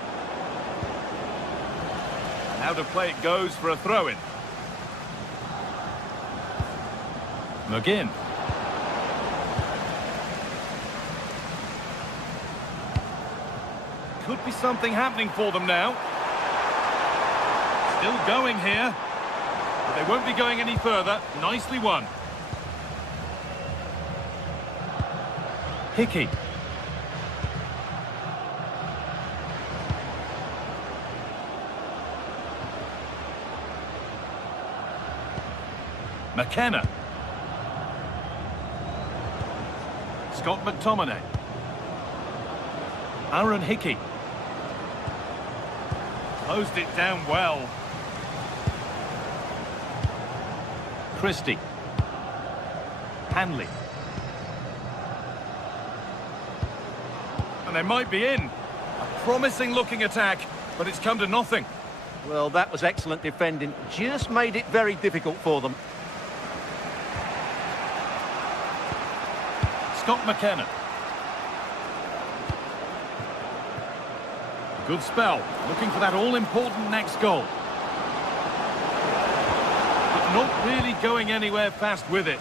Now to play it goes for a throw-in. McGinn. Could be something happening for them now. Still going here. But they won't be going any further. Nicely won. Hickey. McKenna. Scott McTominay. Aaron Hickey. Closed it down well. Christie. Hanley. And they might be in. A promising looking attack, but it's come to nothing. Well, that was excellent defending. Just made it very difficult for them. Scott McKenna. Good spell. Looking for that all-important next goal. But not really going anywhere fast with it.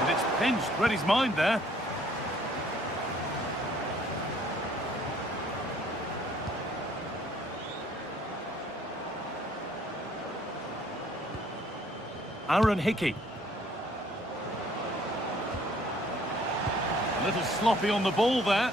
And it's pinched. Read his mind there. Aaron Hickey. A little sloppy on the ball there.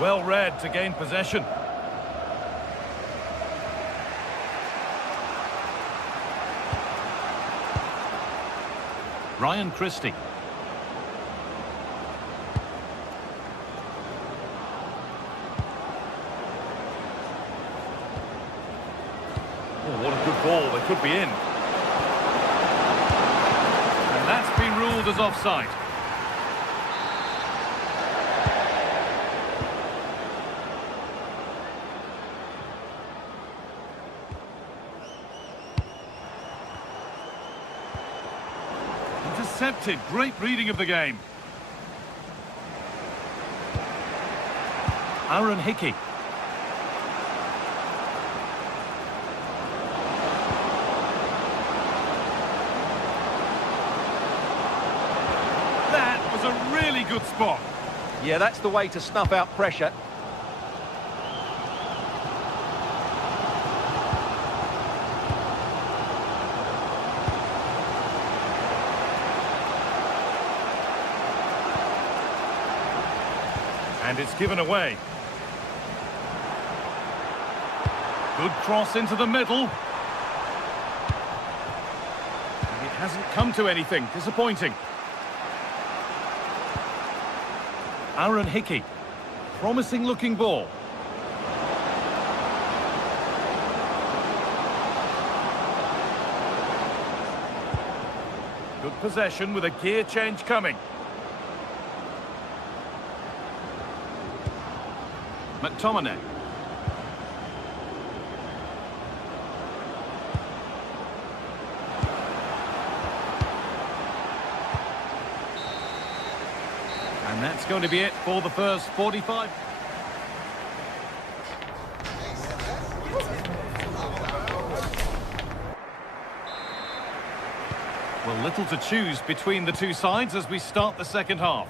Well read to gain possession. Ryan Christie. Oh, what a good ball. They could be in. And that's been ruled as offside. Intercepted. Great reading of the game. Aaron Hickey. really good spot. Yeah, that's the way to snuff out pressure. And it's given away. Good cross into the middle. And it hasn't come to anything. Disappointing. Aaron Hickey. Promising looking ball. Good possession with a gear change coming. McTominay. And that's going to be it for the first 45. Well, little to choose between the two sides as we start the second half.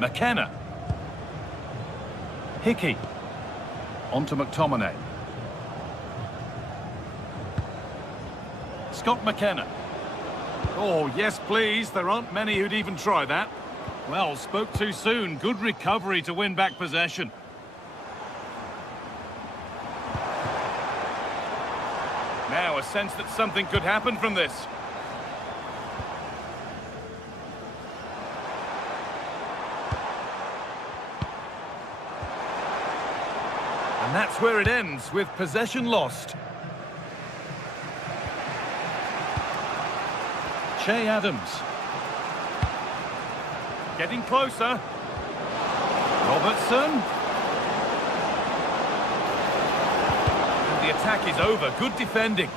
McKenna. Hickey. On to McTominay. Scott McKenna. Oh, yes, please. There aren't many who'd even try that. Well, spoke too soon. Good recovery to win back possession. Now, a sense that something could happen from this. And that's where it ends, with possession lost. Che Adams. Getting closer. Robertson. And the attack is over. Good defending.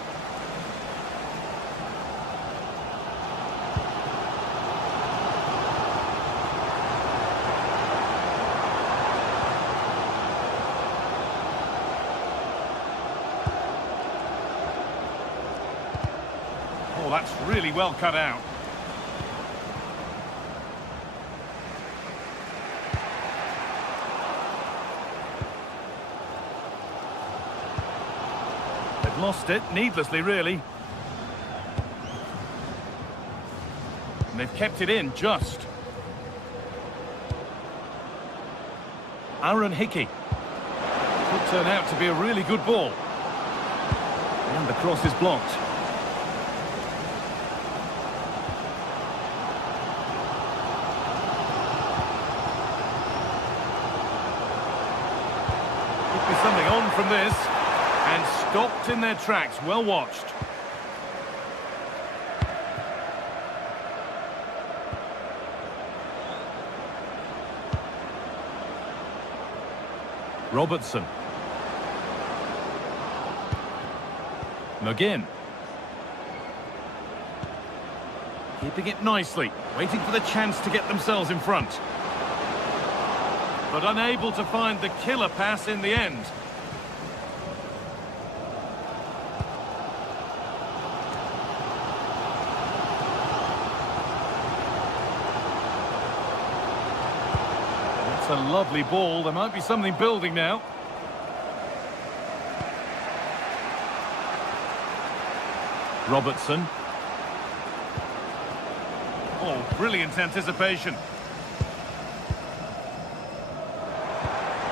Oh, that's really well cut out. They've lost it, needlessly, really. And they've kept it in, just. Aaron Hickey. Could turn out to be a really good ball. And the cross is blocked. Something on from this, and stopped in their tracks. Well watched. Robertson. McGinn. Keeping it nicely, waiting for the chance to get themselves in front. But unable to find the killer pass in the end. That's a lovely ball. There might be something building now. Robertson. Oh, brilliant anticipation.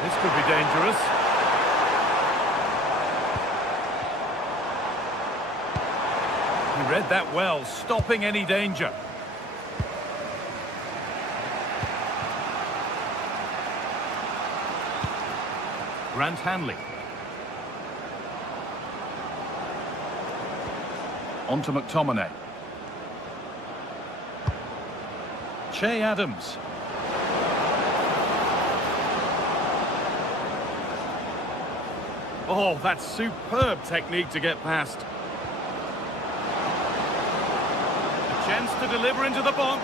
This could be dangerous. He read that well, stopping any danger. Grant Hanley. On to McTominay. Che Adams. Oh, that's superb technique to get past. A chance to deliver into the box.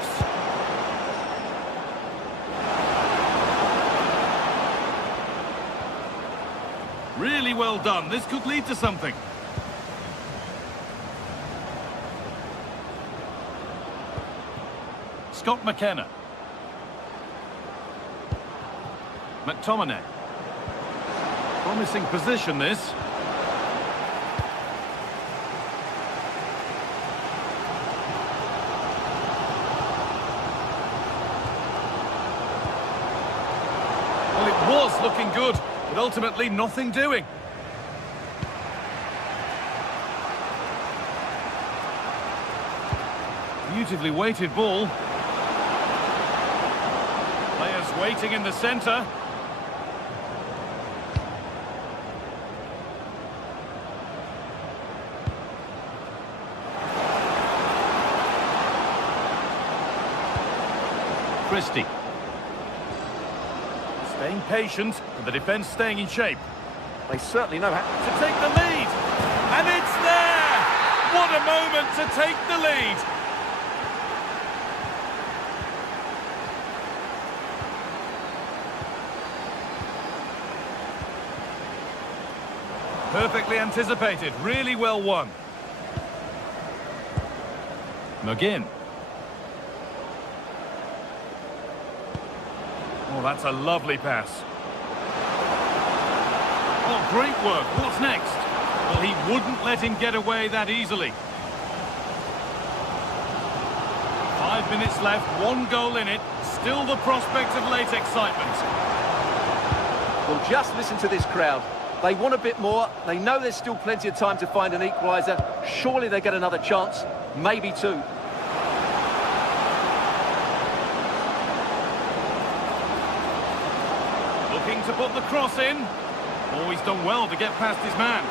Really well done. This could lead to something. Scott McKenna. McTominay. Promising position, this. Well, it was looking good, but ultimately nothing doing. Beautifully weighted ball. Players waiting in the centre. Christie. Staying patient, and the defence staying in shape. They certainly know how To take the lead, and it's there! What a moment to take the lead! Perfectly anticipated, really well won. McGinn. Oh, that's a lovely pass. Oh, great work. What's next? Well, he wouldn't let him get away that easily. 5 minutes left, 1 goal in it. Still the prospect of late excitement. Well, just listen to this crowd. They want a bit more. They know there's still plenty of time to find an equaliser. Surely they get another chance, maybe two. Looking to put the cross in. Oh, he's done well to get past his man.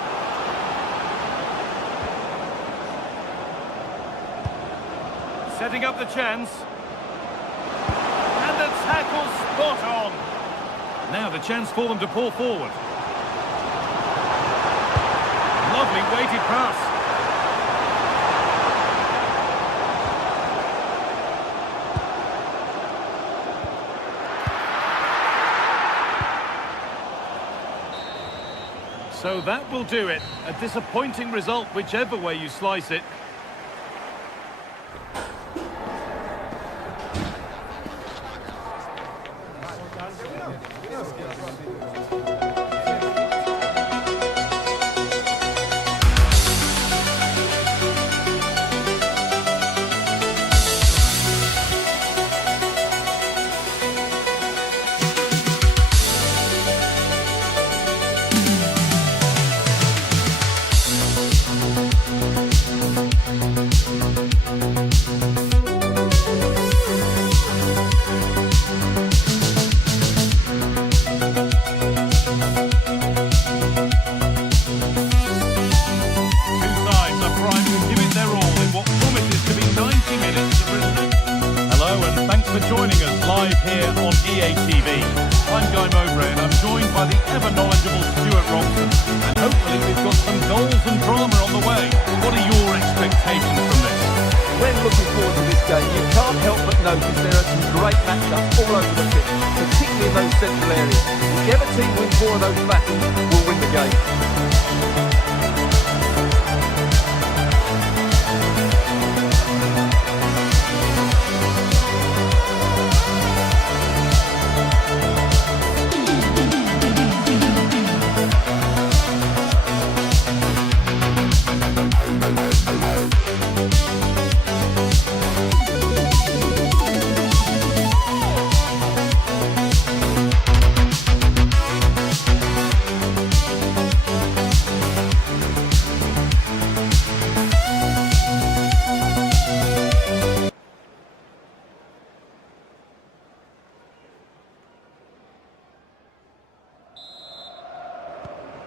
Setting up the chance. And the tackle spot on. Now the chance for them to pull forward. Lovely weighted pass. So that will do it. A disappointing result, whichever way you slice it.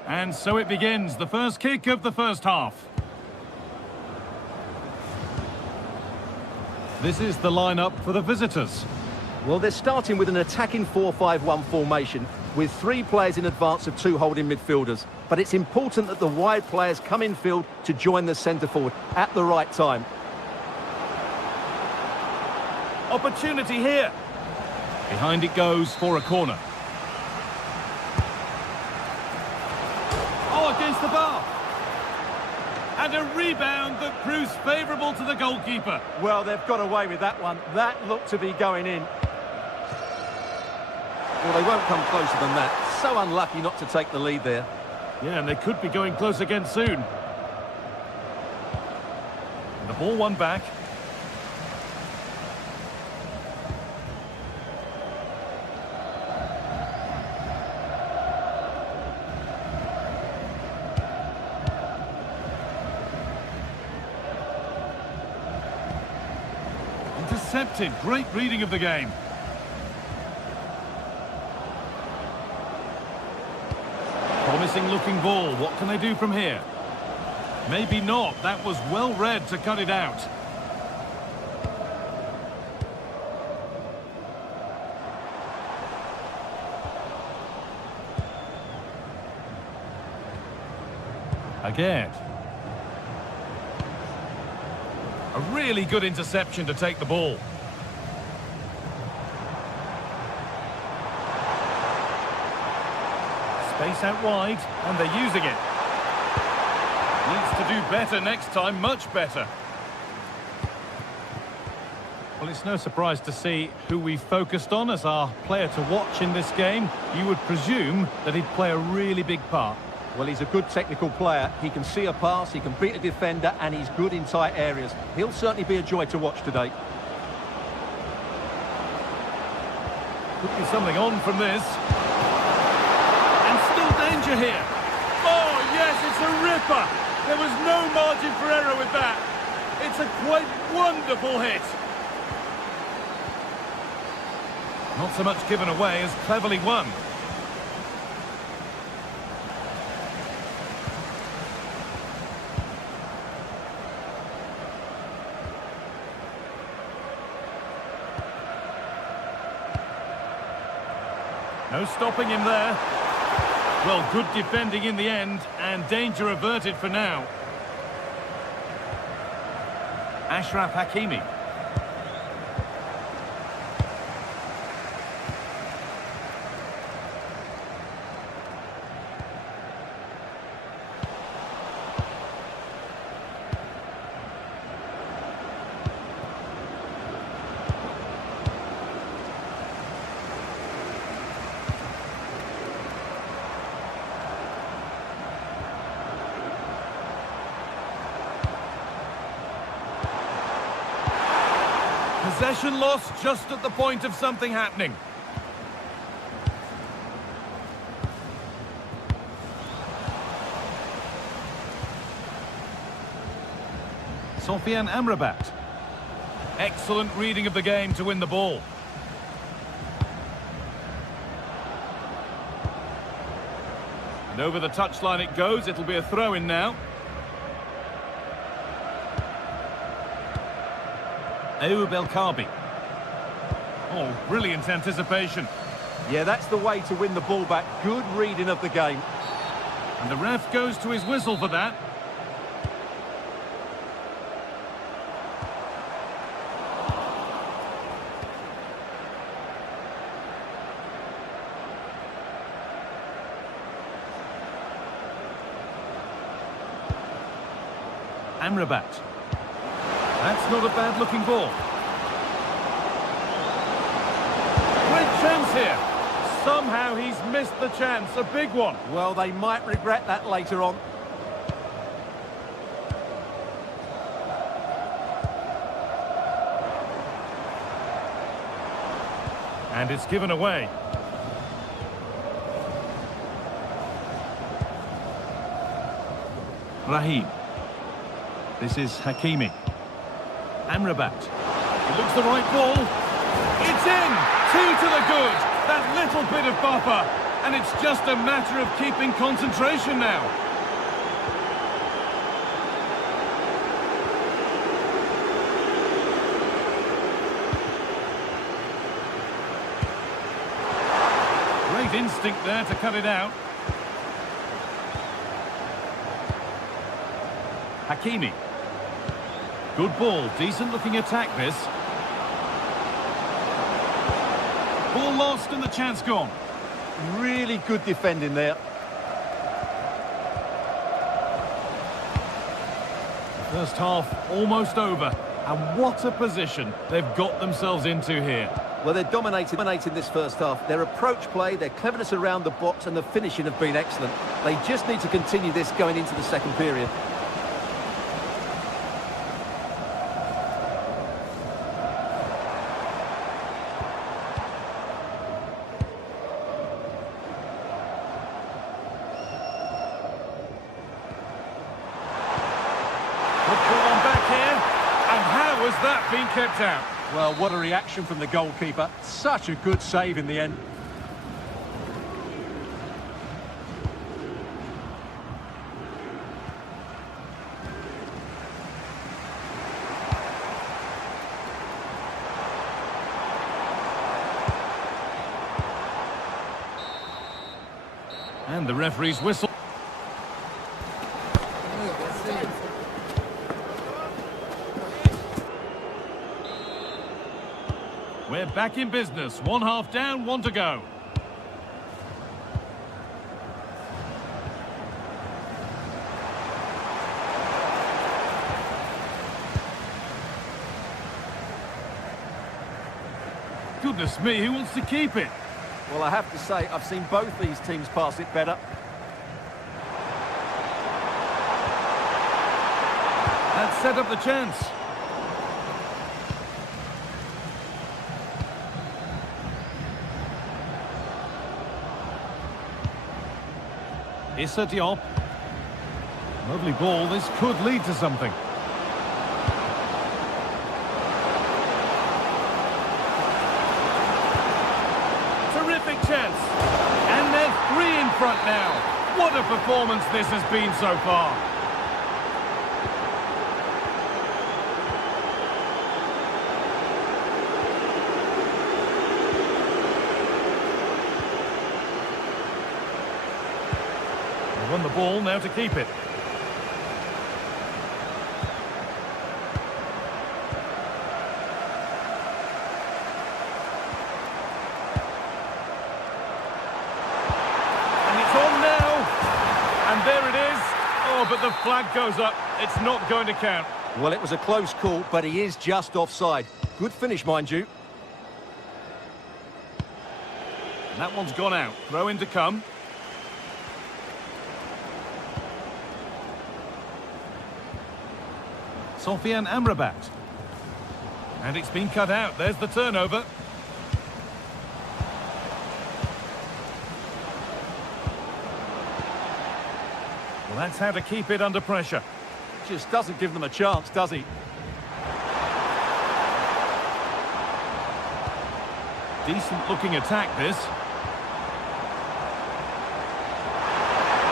And so it begins, the first kick of the first half. This is the lineup for the visitors. Well, they're starting with an attacking 4-5-1 formation with 3 players in advance of 2 holding midfielders. But it's important that the wide players come in field to join the centre forward at the right time. Opportunity here. Behind it goes for a corner. Oh, against the bar. And a rebound that proves favourable to the goalkeeper. Well, they've got away with that one. That looked to be going in. Well, they won't come closer than that. So unlucky not to take the lead there. Yeah, and they could be going close again soon. And the ball won back. Intercepted. Great reading of the game. Promising looking ball. What can they do from here? Maybe not. That was well read to cut it out. Again. A really good interception to take the ball. Space out wide, and they're using it. Needs to do better next time, much better. Well, it's no surprise to see who we focused on as our player to watch in this game. You would presume that he'd play a really big part. Well, he's a good technical player. He can see a pass, he can beat a defender, and he's good in tight areas. He'll certainly be a joy to watch today. Could be something on from this. And still danger here. Oh, yes, it's a ripper. There was no margin for error with that. It's a quite wonderful hit. Not so much given away as cleverly won. No stopping him there. Well, good defending in the end, and danger averted for now. Ashraf Hakimi. Possession lost just at the point of something happening. Sofian Amrabat. Excellent reading of the game to win the ball. And over the touchline it goes. It'll be a throw-in now. Ayoub El Kaabi. Oh, brilliant anticipation. Yeah, that's the way to win the ball back. Good reading of the game. And the ref goes to his whistle for that. Amrabat. That's not a bad-looking ball. Great chance here. Somehow he's missed the chance. A big one. Well, they might regret that later on. And it's given away. Raheem. This is Hakimi. Amrabat. He looks the right ball. It's in! 2 to the good. That little bit of buffer. And it's just a matter of keeping concentration now. Great instinct there to cut it out. Hakimi. Good ball, decent looking attack this. Ball lost and the chance gone. Really good defending there. First half almost over, and what a position they've got themselves into here. Well, they're dominating this first half. Their approach play, their cleverness around the box and the finishing have been excellent. They just need to continue this going into the second period. Has that been kept out? Well, what a reaction from the goalkeeper. Such a good save in the end. And the referee's whistle. We're back in business. 1 half down, 1 to go. Goodness me, who wants to keep it? Well, I have to say, I've seen both these teams pass it better. That set up the chance. Issa Diop. Lovely ball, this could lead to something. Terrific chance. And they're 3 in front now. What a performance this has been so far. Won the ball, now to keep it. And it's on now. And there it is. Oh, but the flag goes up. It's not going to count. Well, it was a close call, but he is just offside. Good finish, mind you. And that one's gone out. Throw in to come. Sofian Amrabat. And it's been cut out. There's the turnover. Well, that's how to keep it under pressure. Just doesn't give them a chance, does he? Decent looking attack, this.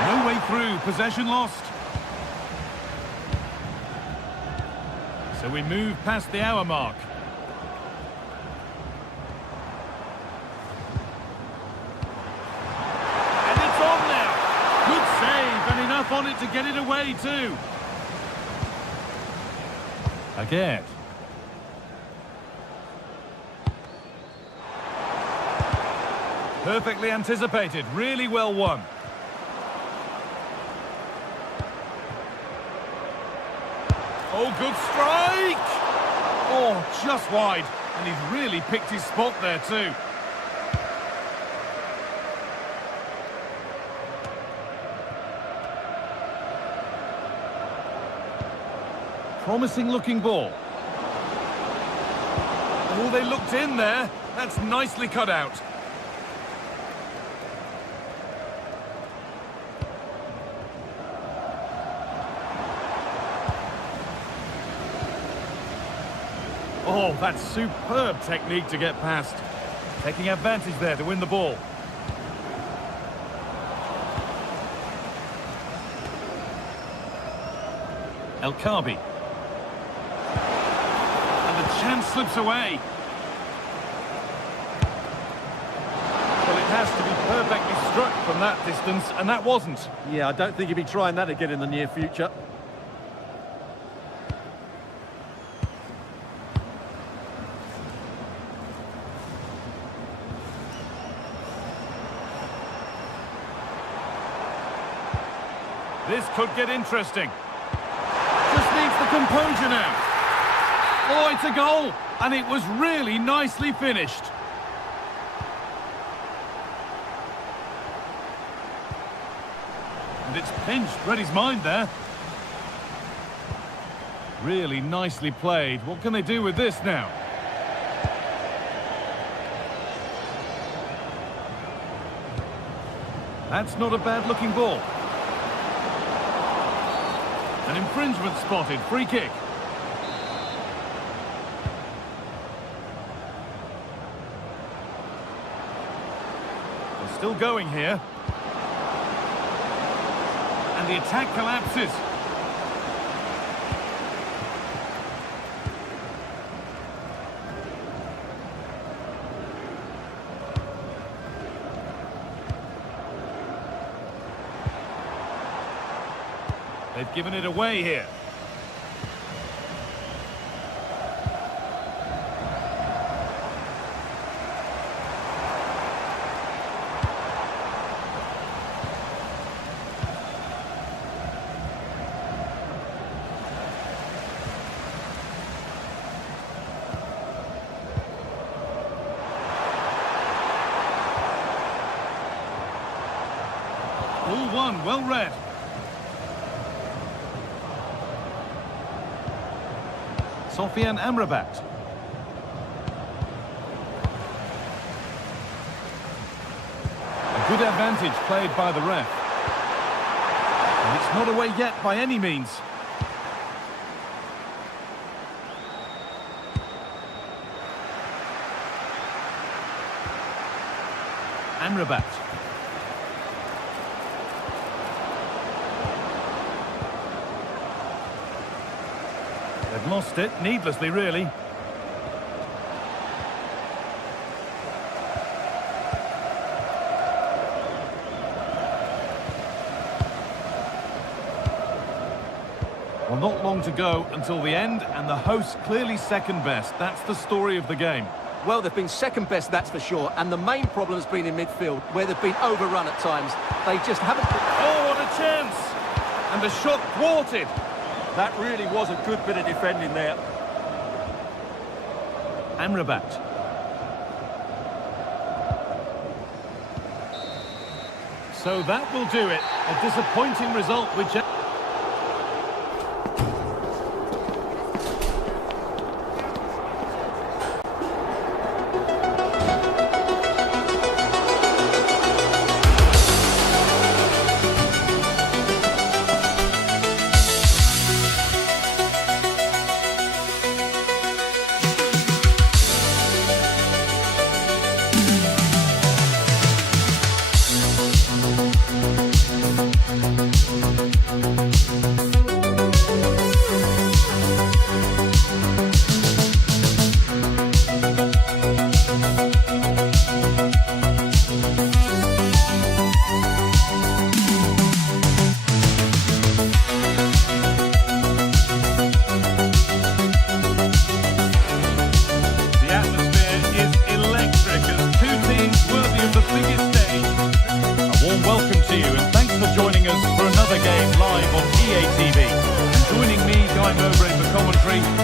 No way through. Possession lost. So we move past the hour mark. And it's on now. Good save, and enough on it to get it away too. Again. Perfectly anticipated, really well won. Oh, good strike! Oh, just wide. And he's really picked his spot there too. Promising looking ball. Oh, they looked in there. That's nicely cut out. Oh, that's superb technique to get past. Taking advantage there to win the ball. El Khabi. And the chance slips away. Well, it has to be perfectly struck from that distance, and that wasn't. Yeah, I don't think he'll be trying that again in the near future. This could get interesting. Just needs gets the composure now. Oh, it's a goal, and it was really nicely finished. And it's pinched, read his mind there. Really nicely played. What can they do with this now? That's not a bad-looking ball. An infringement spotted. Free kick. They're still going here. And the attack collapses. They've given it away here. All one, well read. Sofian Amrabat. A good advantage played by the ref. And it's not away yet by any means. Amrabat. They've lost it, needlessly really. Well, not long to go until the end, and the hosts clearly second best. That's the story of the game. Well, they've been second best, that's for sure, and the main problem has been in midfield, where they've been overrun at times. They just haven't... Oh, what a chance! And the shot thwarted. That really was a good bit of defending there. Amrabat. So that will do it. A disappointing result, which...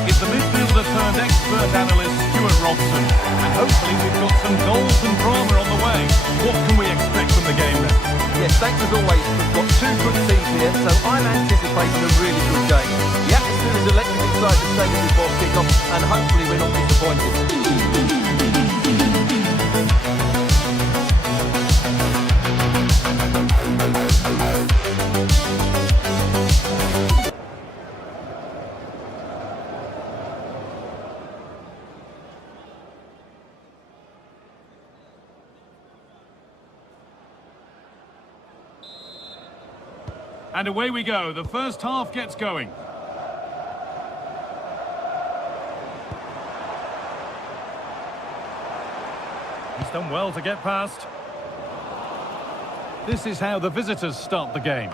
is the midfielder turned expert analyst Stuart Robson. And hopefully we've got some goals and drama on the way. What can we expect from the game then? Yes, thanks as always. We've got two good teams here, so I'm anticipating a really good game. The atmosphere is electric inside the stadium before kick-off, and hopefully we're not disappointed. And away we go. The first half gets going. He's done well to get past. This is how the visitors start the game.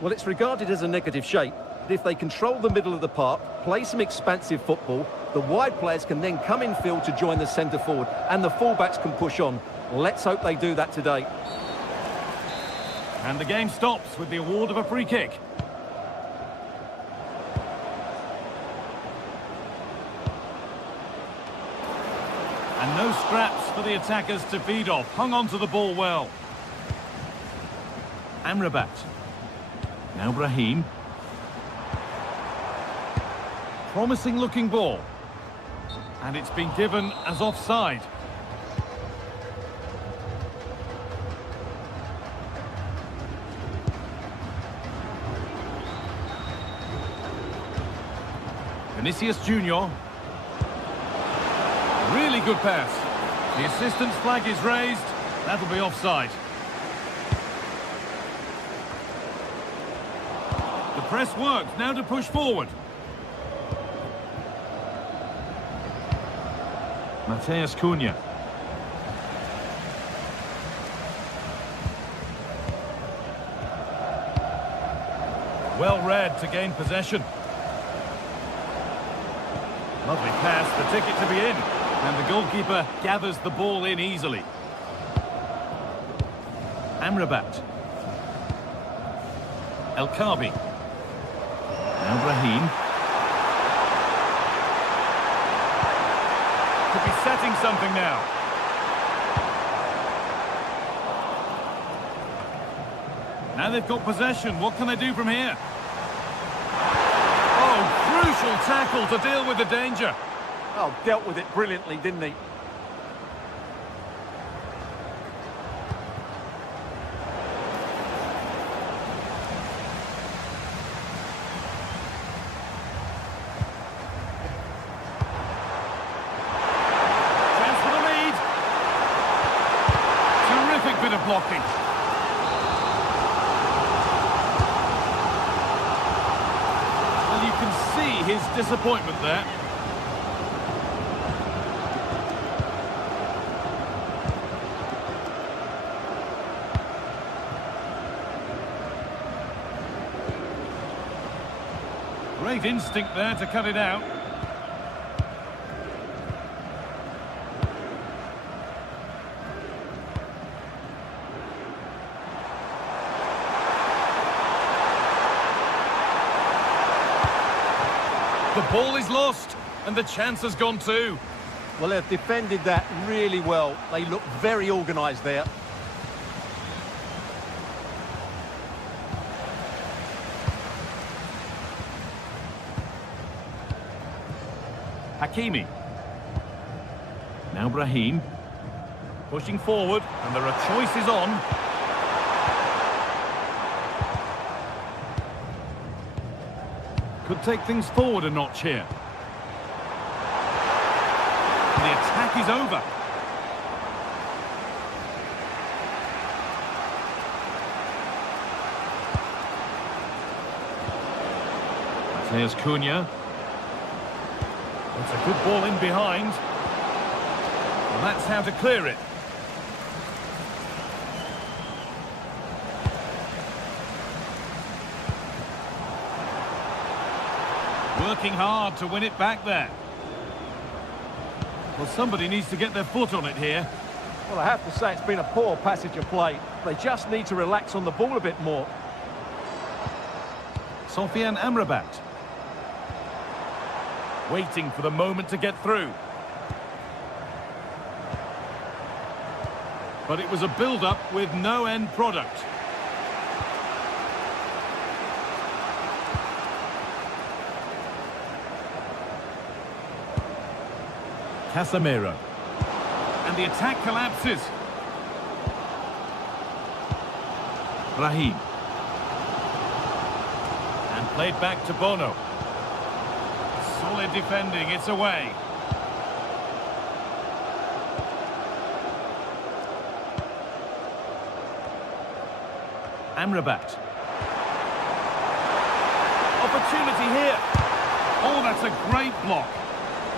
Well, it's regarded as a negative shape. But if they control the middle of the park, play some expansive football, the wide players can then come in field to join the centre forward, and the fullbacks can push on. Let's hope they do that today. And the game stops with the award of a free kick. And no scraps for the attackers to feed off. Hung on to the ball well. Amrabat. Now Brahim. Promising looking ball. And it's been given as offside. Vinicius Junior. Really good pass. The assistant's flag is raised. That'll be offside. The press works. Now to push forward. Mateus Cunha. Well read to gain possession. Lovely pass, the ticket to be in. And the goalkeeper gathers the ball in easily. Amrabat. El Kaabi. Now Brahim. Could be setting something now. Now they've got possession. What can they do from here? Oh, crucial tackle to deal with the danger. Oh, dealt with it brilliantly, didn't he? Chance for the lead. Terrific bit of blocking. Well, you can see his disappointment there. Great instinct there to cut it out. The ball is lost, and the chance has gone too. Well, they've defended that really well. They look very organised there. Hakimi. Now Brahim. Pushing forward, and there are choices on. Could take things forward a notch here. The attack is over. Mateus Cunha. It's a good ball in behind. Well, that's how to clear it. Working hard to win it back there. Well, somebody needs to get their foot on it here. Well, I have to say it's been a poor passage of play. They just need to relax on the ball a bit more. Sofian Amrabat. Waiting for the moment to get through. But it was a build-up with no end product. Casemiro. And the attack collapses. Brahim. And played back to Bono. Solid defending, it's away. Amrabat. Opportunity here. Oh, that's a great block.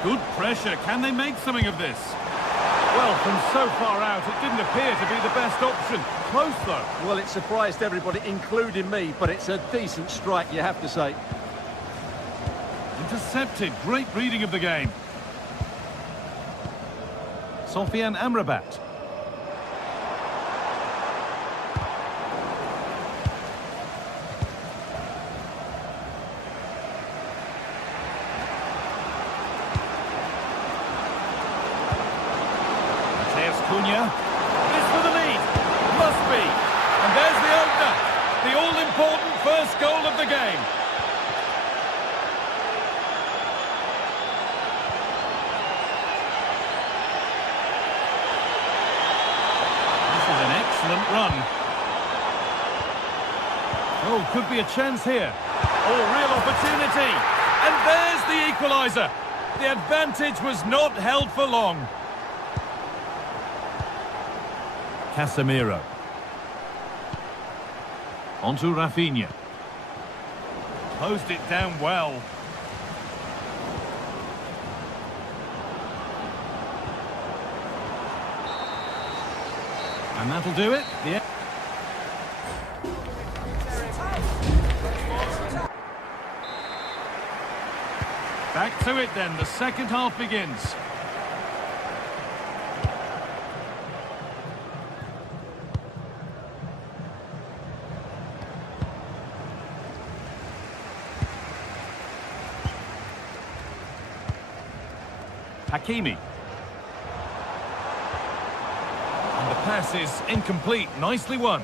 Good pressure. Can they make something of this? Well, from so far out, it didn't appear to be the best option. Close, though. Well, it surprised everybody, including me, but it's a decent strike, you have to say. Intercepted. Great reading of the game. Sofian Amrabat. Rafinha. This for the lead. Must be. And there's the opener. The all-important first goal of the game. This is an excellent run. Oh, could be a chance here. Oh, real opportunity. And there's the equaliser. The advantage was not held for long. Casemiro. Onto Rafinha. Closed it down well. And that'll do it. Yeah. Back to it then, the second half begins. Hakimi. And the pass is incomplete, nicely won.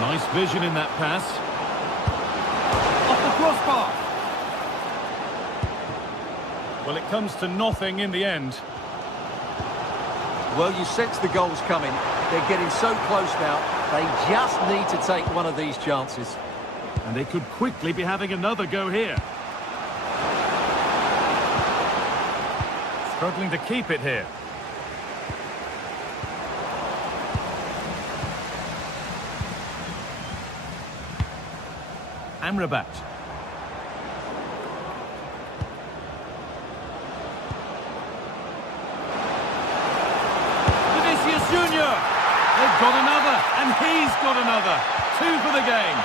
Nice vision in that pass. Off the crossbar. Well, it comes to nothing in the end. Well, you sense the goals coming. They're getting so close now. They just need to take one of these chances. And they could quickly be having another go here. Struggling to keep it here. Amrabat. Vinicius Junior. They've got another, and he's got another. 2 for the game.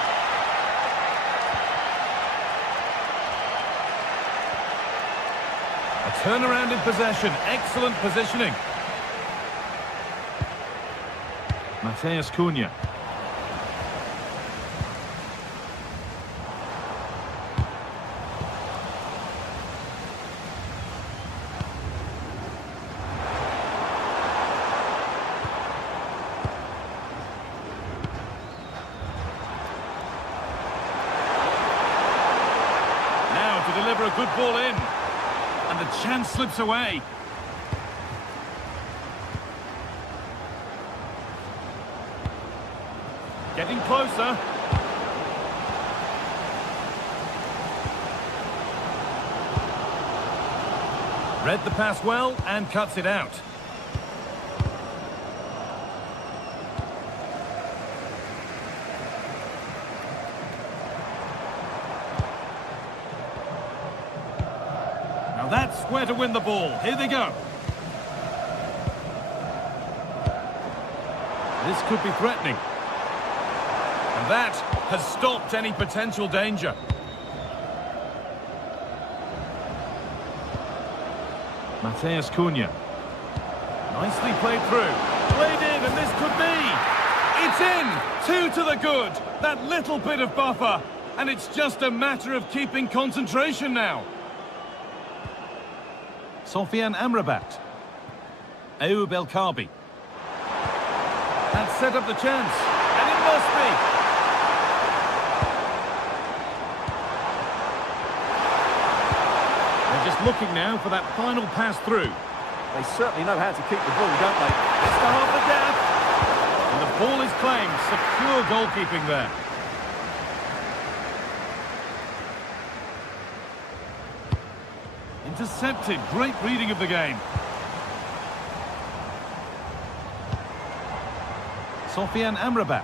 A turnaround in possession. Excellent positioning. Matheus Cunha. To deliver a good ball in, and the chance slips away. Getting closer. Read the pass well and cuts it out. That's where to win the ball. Here they go. This could be threatening. And that has stopped any potential danger. Matheus Cunha. Nicely played through. Played in, and this could be. It's in. 2 to the good. That little bit of buffer. And it's just a matter of keeping concentration now. Sofian Amrabat. Ayoub El Kaabi. That set up the chance. And it must be. They're just looking now for that final pass through. They certainly know how to keep the ball, don't they? It's to half the gap. And the ball is claimed. Secure goalkeeping there. Intercepted. Great reading of the game. Sofian Amrabat.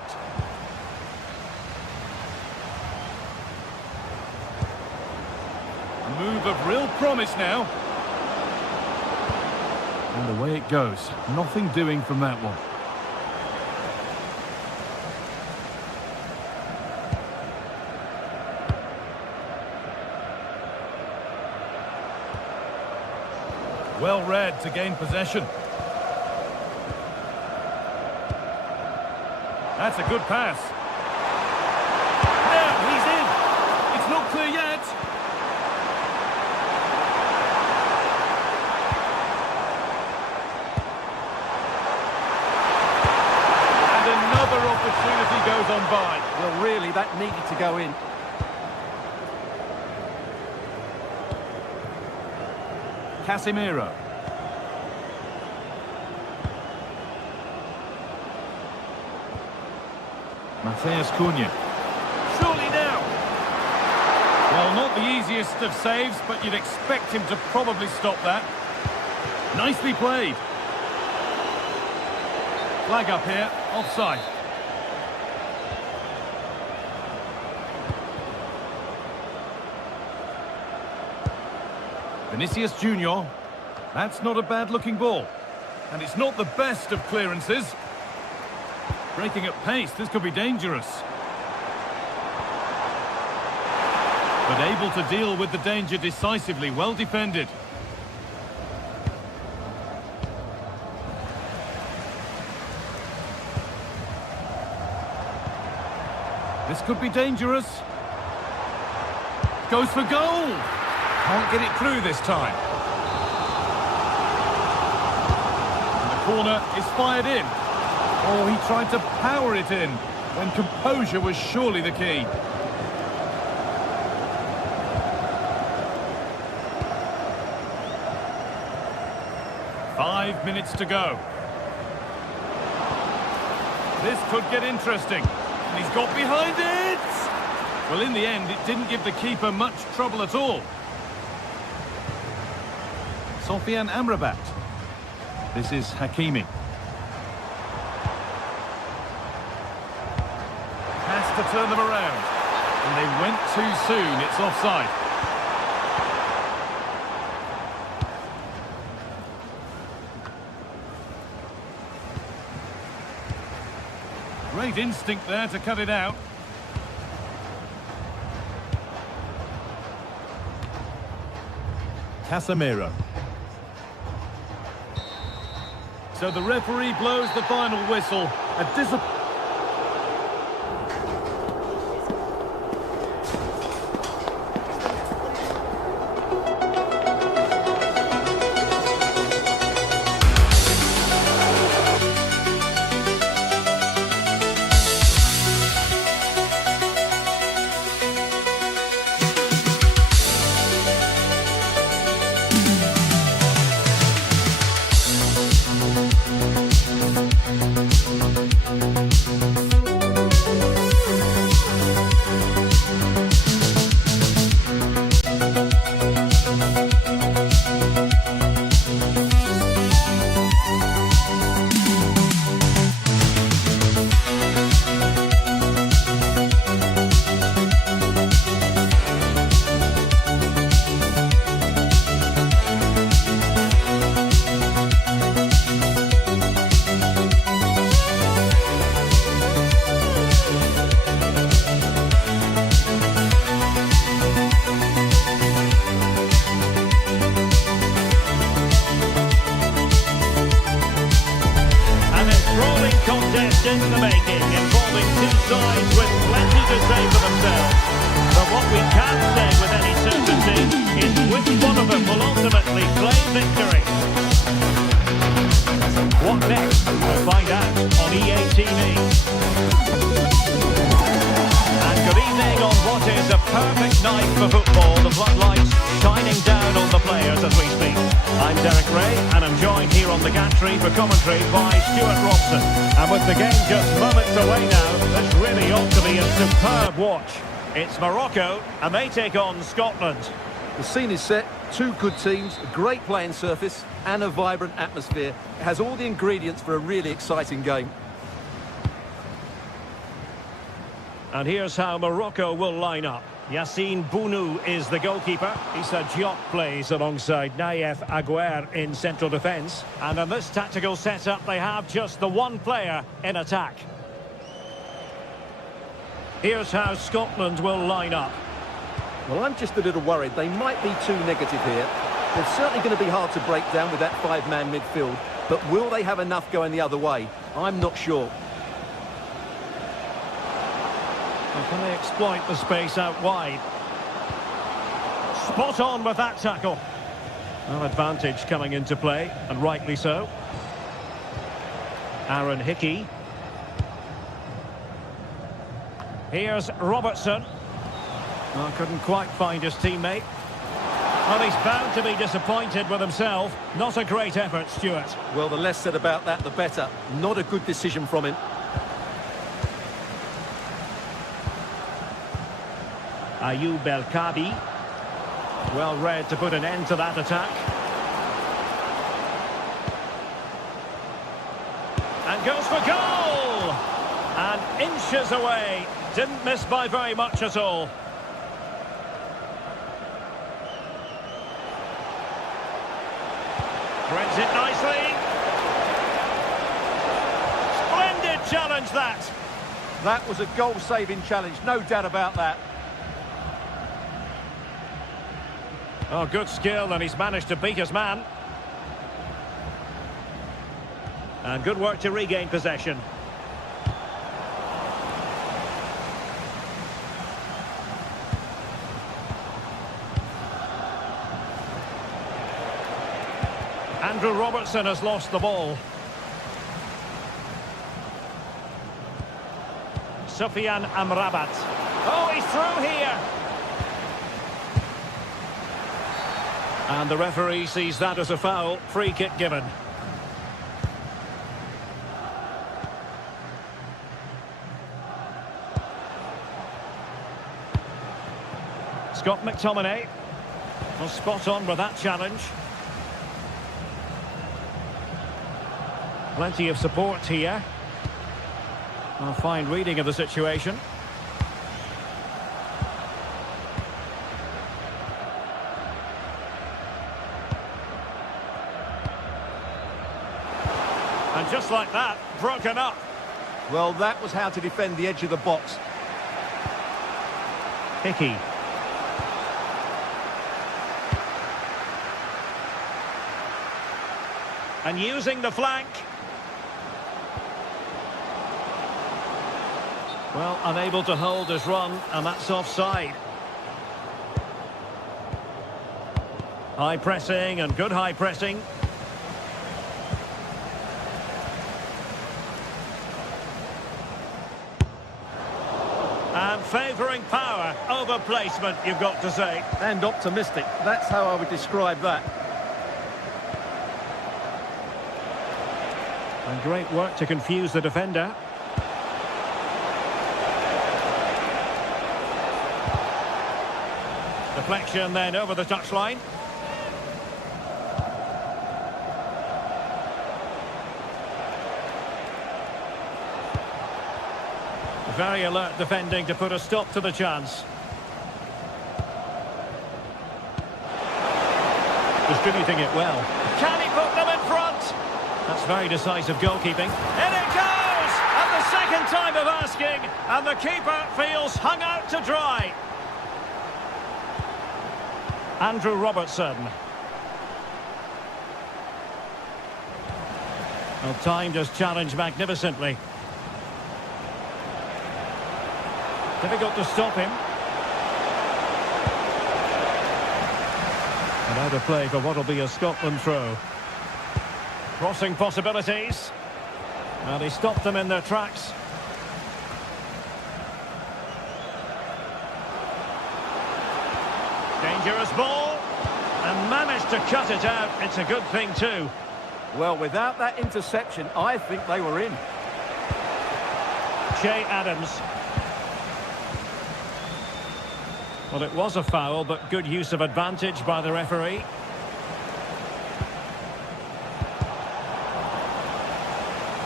A move of real promise now. And away it goes. Nothing doing from that one. Well read to gain possession. That's a good pass. that needed to go in. Casemiro. Matheus Cunha. Surely now. Well, not the easiest of saves, but you'd expect him to probably stop that. Nicely played. Flag up here, offside. Vinicius Junior. That's not a bad-looking ball. And it's not the best of clearances. Breaking at pace, this could be dangerous. But able to deal with the danger decisively, well defended. This could be dangerous. Goes for goal. Can't get it through this time. And the corner is fired in. Oh, he tried to power it in when composure was surely the key. Five minutes to go. This could get interesting. And he's got behind it! Well, in the end, it didn't give the keeper much trouble at all. Sofian Amrabat. This is Hakimi. Has to turn them around. And they went too soon. It's offside. Great instinct there to cut it out. Casemiro. So the referee blows the final whistle. A disappointing. In the making, involving two sides with plenty to say for themselves. But what we can say with any certainty is which one of them will ultimately claim victory. What next? We'll find out on EA TV. And good evening on what is a perfect night for football. The floodlights shining down on the players as we speak. I'm Derek Ray, and I'm joined here on the gantry for commentary by Stuart Robson. And with the game just moments away now, this really ought to be a superb watch. It's Morocco, and they take on Scotland. The scene is set, two good teams, a great playing surface and a vibrant atmosphere. It has all the ingredients for a really exciting game. And here's how Morocco will line up. Yassine Bounou is the goalkeeper. Issa Diop plays alongside Naïef Aguer in central defence. And in this tactical setup, they have just the one player in attack. Here's how Scotland will line up. Well, I'm just a little worried. They might be too negative here. They're certainly going to be hard to break down with that five-man midfield. But will they have enough going the other way? I'm not sure. Can they exploit the space out wide? Spot on with that tackle. Well, advantage coming into play, and rightly so. Aaron Hickey. Here's Robertson. Oh, couldn't quite find his teammate. Well, he's bound to be disappointed with himself. Not a great effort, Stuart. Well, the less said about that, the better. Not a good decision from him. Ayoub El-Kabi. Well read to put an end to that attack. And goes for goal! And inches away. Didn't miss by very much at all. Threads it nicely. Splendid challenge, that. That was a goal-saving challenge, no doubt about that. Oh, good skill, and he's managed to beat his man. And good work to regain possession. Andrew Robertson has lost the ball. Sufyan Amrabat. Oh, he's through here. And the referee sees that as a foul. Free kick given. Scott McTominay was spot on with that challenge. Plenty of support here. A fine reading of the situation. And just like that, broken up. Well, that was how to defend the edge of the box. Hickey. And using the flank. Well, unable to hold his run, and that's offside. High pressing and good high pressing. And favouring power over placement, you've got to say. And optimistic. That's how I would describe that. And great work to confuse the defender. Deflection then over the touchline. Very alert defending to put a stop to the chance. Distributing it well. Can he put them in front? That's very decisive goalkeeping. In it goes! And the second time of asking, and the keeper feels hung out to dry. Andrew Robertson. Well, timed his challenge magnificently. Difficult to stop him. And out of play for what will be a Scotland throw. Crossing possibilities. And he stopped them in their tracks. Dangerous ball. And managed to cut it out. It's a good thing too. Well, without that interception, I think they were in. Che Adams. Well, it was a foul, but good use of advantage by the referee.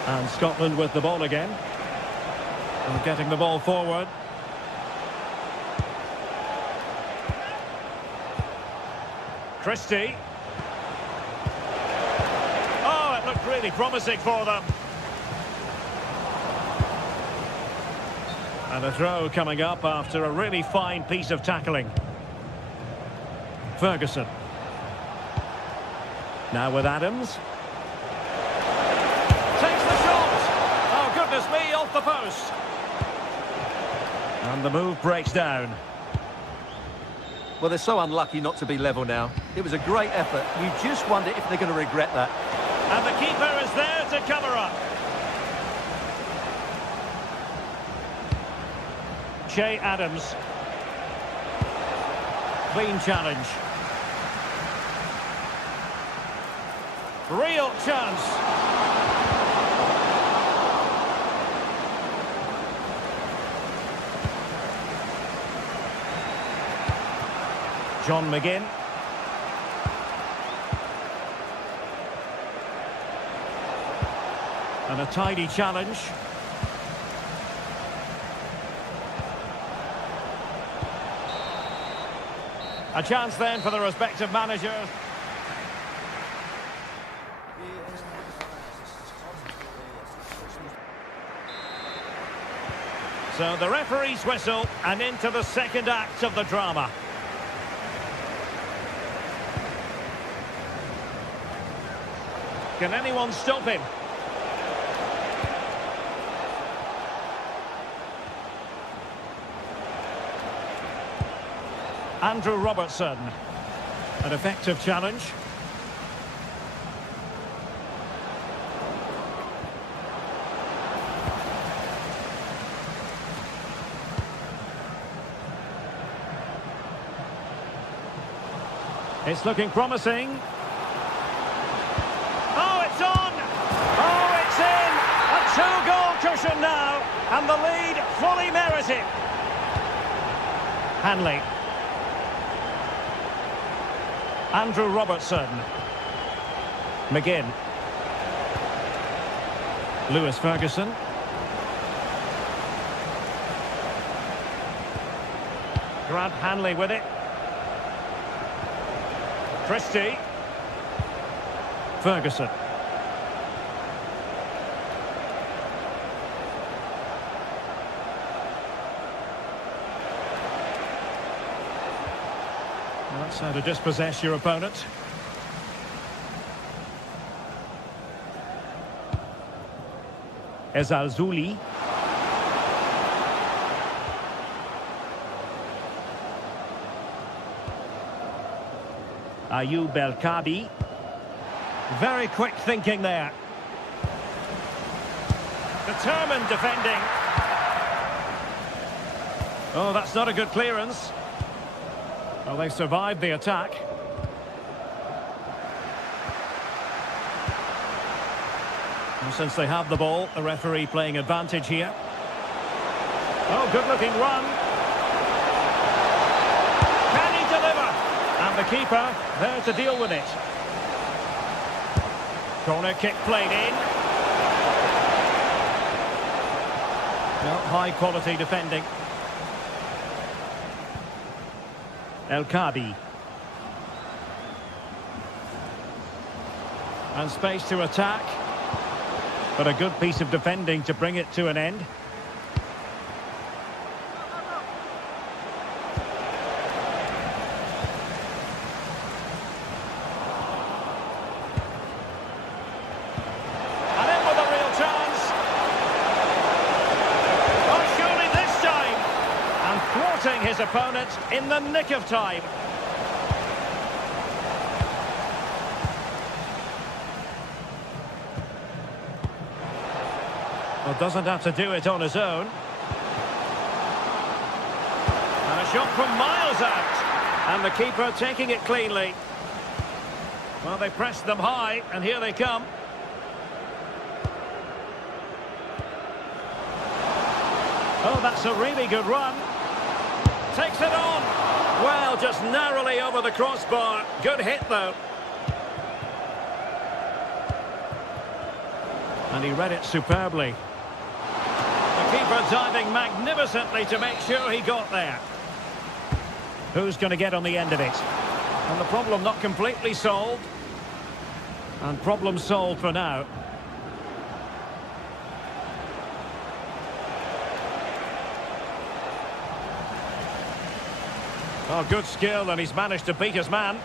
And Scotland with the ball again. And getting the ball forward. Christie. Oh, it looked really promising for them. And a throw coming up after a really fine piece of tackling. Ferguson. Now with Adams. Takes the shot! Oh, goodness me, off the post. And the move breaks down. Well, they're so unlucky not to be level now. It was a great effort. You just wonder if they're going to regret that. And the keeper is there to cover up. Che Adams. Clean challenge. Real chance. John McGinn. And a tidy challenge. A chance then for the respective managers. So the referee's whistle, and into the second act of the drama. Can anyone stop him? Andrew Robertson. An effective challenge. It's looking promising. Oh, it's on! Oh, it's in! A two-goal cushion now, and the lead fully merited. Hanley. Andrew Robertson. McGinn. Lewis Ferguson. Grant Hanley with it. Christie. Ferguson. That's how to dispossess your opponent. Ezalzouli. Ayoub El Kabi. Very quick thinking there. Determined defending. Oh, that's not a good clearance. Well, they survived the attack. And since they have the ball, the referee playing advantage here. Oh, good-looking run. Can he deliver? And the keeper there to deal with it. Corner kick played in. Well, high-quality defending. El Kabi. And space to attack. But a good piece of defending to bring it to an end. And in with a real chance. Oh, surely this time. And thwarting his opponent in the nick of time. Well, doesn't have to do it on his own. And a shot from miles out. And the keeper taking it cleanly. Well, they pressed them high, and here they come. Oh, that's a really good run. Takes it on. Well, just narrowly over the crossbar. Good hit, though. And he read it superbly. The keeper diving magnificently to make sure he got there. Who's going to get on the end of it? And the problem not completely solved. And problem solved for now. Oh, good skill, and he's managed to beat his man.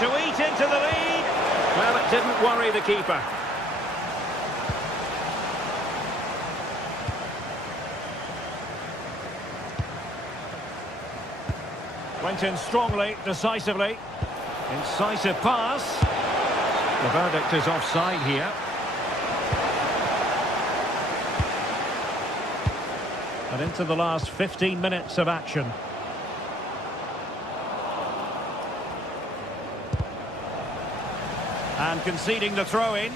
To eat into the lead. Well, it didn't worry the keeper. Went in strongly, decisively. Incisive pass. The verdict is offside here. And into the last 15 minutes of action. And conceding the throw-in.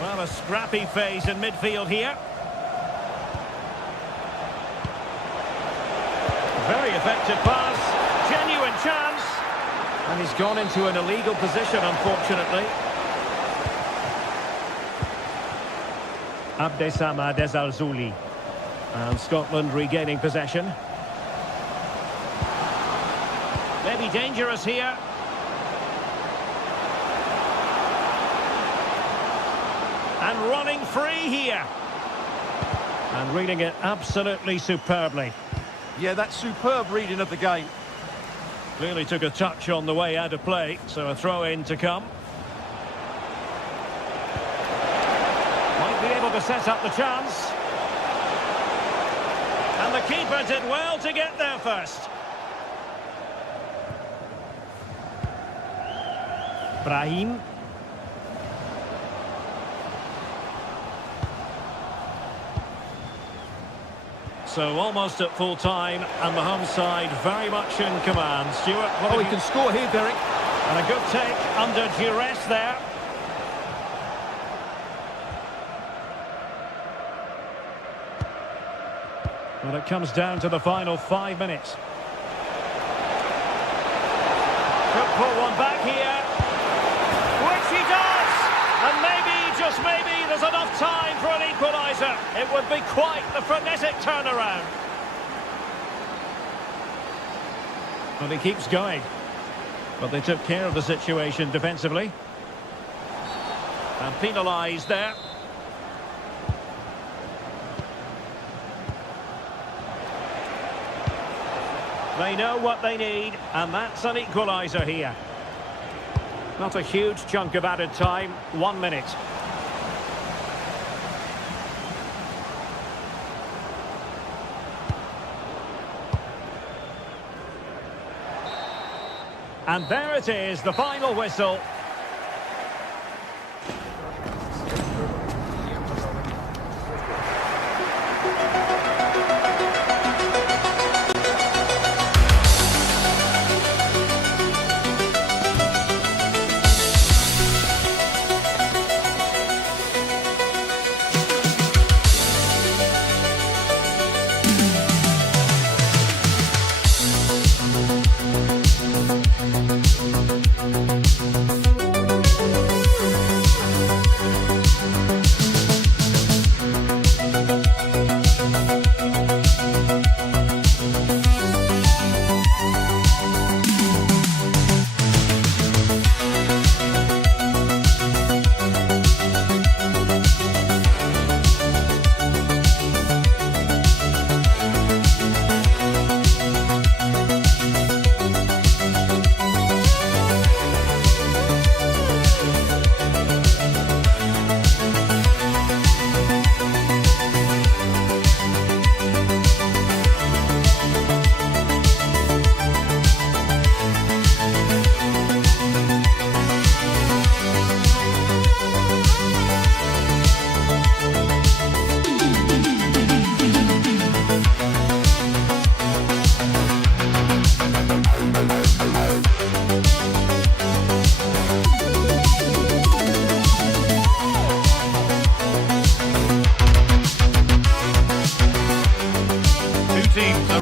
Well, a scrappy phase in midfield here. Very effective pass. Genuine chance. And he's gone into an illegal position, unfortunately. Abdessamad Ezalzouli. And Scotland regaining possession. Maybe dangerous here. And running free here. And reading it absolutely superbly. Yeah, that's superb reading of the game. Clearly took a touch on the way out of play, so a throw-in to come. Might be able to set up the chance. And the keeper did well to get there first. Brahim. So almost at full time, and the home side very much in command. Stuart, Oh, he can score here, Derek. And a good take under duress there. Well, it comes down to the final 5 minutes. Could pull one back here. Which he does! And maybe, just maybe, there's enough time for an equaliser. It would be quite the frenetic turnaround. Well, he keeps going. But they took care of the situation defensively. And penalised there. They know what they need, and that's an equaliser here. Not a huge chunk of added time, 1 minute. And there it is, the final whistle.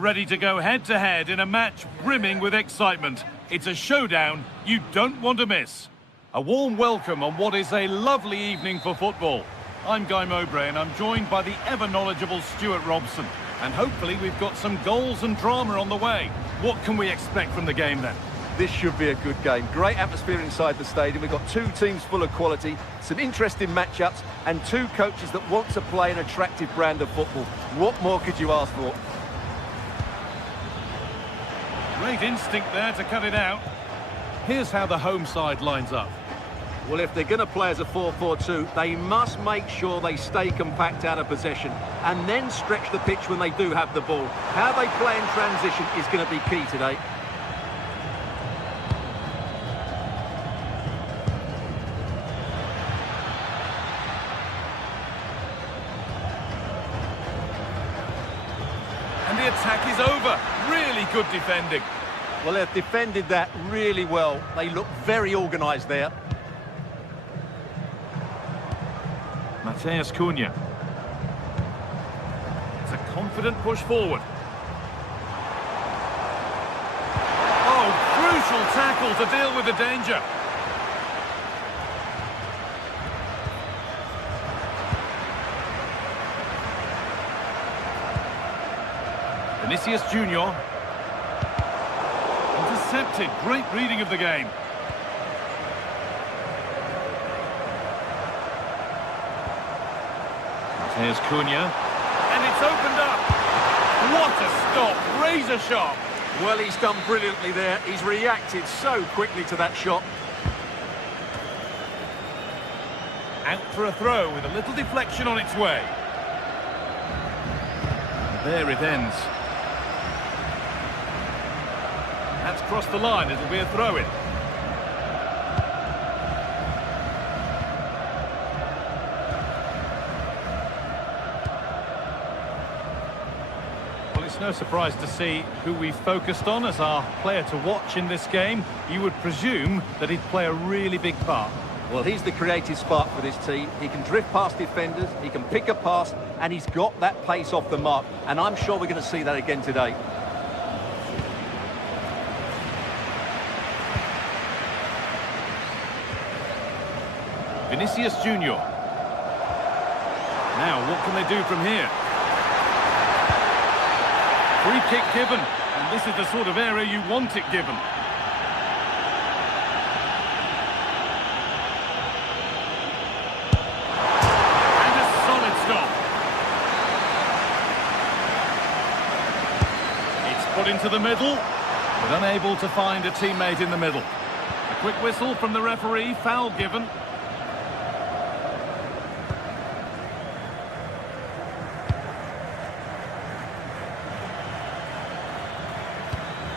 Ready to go head-to-head in a match brimming with excitement. It's a showdown you don't want to miss. A warm welcome on what is a lovely evening for football. I'm Guy Mowbray and I'm joined by the ever-knowledgeable Stuart Robson. And hopefully we've got some goals and drama on the way. What can we expect from the game then? This should be a good game. Great atmosphere inside the stadium. We've got two teams full of quality, some interesting matchups, and two coaches that want to play an attractive brand of football. What more could you ask for? Great instinct there to cut it out. Here's how the home side lines up. Well, if they're going to play as a 4-4-2, they must make sure they stay compact out of possession and then stretch the pitch when they do have the ball. How they play in transition is going to be key today. attack is over. Really good defending. Well, they've defended that really well. They look very organised there. Mateus Cunha. It's a confident push forward. Oh, crucial tackle to deal with the danger. Vinicius Junior. Intercepted. Great reading of the game. Mateus Cunha. And it's opened up. What a stop. Razor sharp. Well, he's done brilliantly there. He's reacted so quickly to that shot. Out for a throw with a little deflection on its way. There it ends. That's crossed the line. It'll be a throw-in. Well, it's no surprise to see who we focused on as our player to watch in this game. You would presume that he'd play a really big part. Well, he's the creative spark for this team. He can drift past defenders, he can pick a pass, and he's got that pace off the mark. And I'm sure we're going to see that again today. Vinicius Junior. Now, what can they do from here? Free kick given, and this is the sort of area you want it given. And a solid stop. It's put into the middle, but unable to find a teammate in the middle. A quick whistle from the referee, foul given.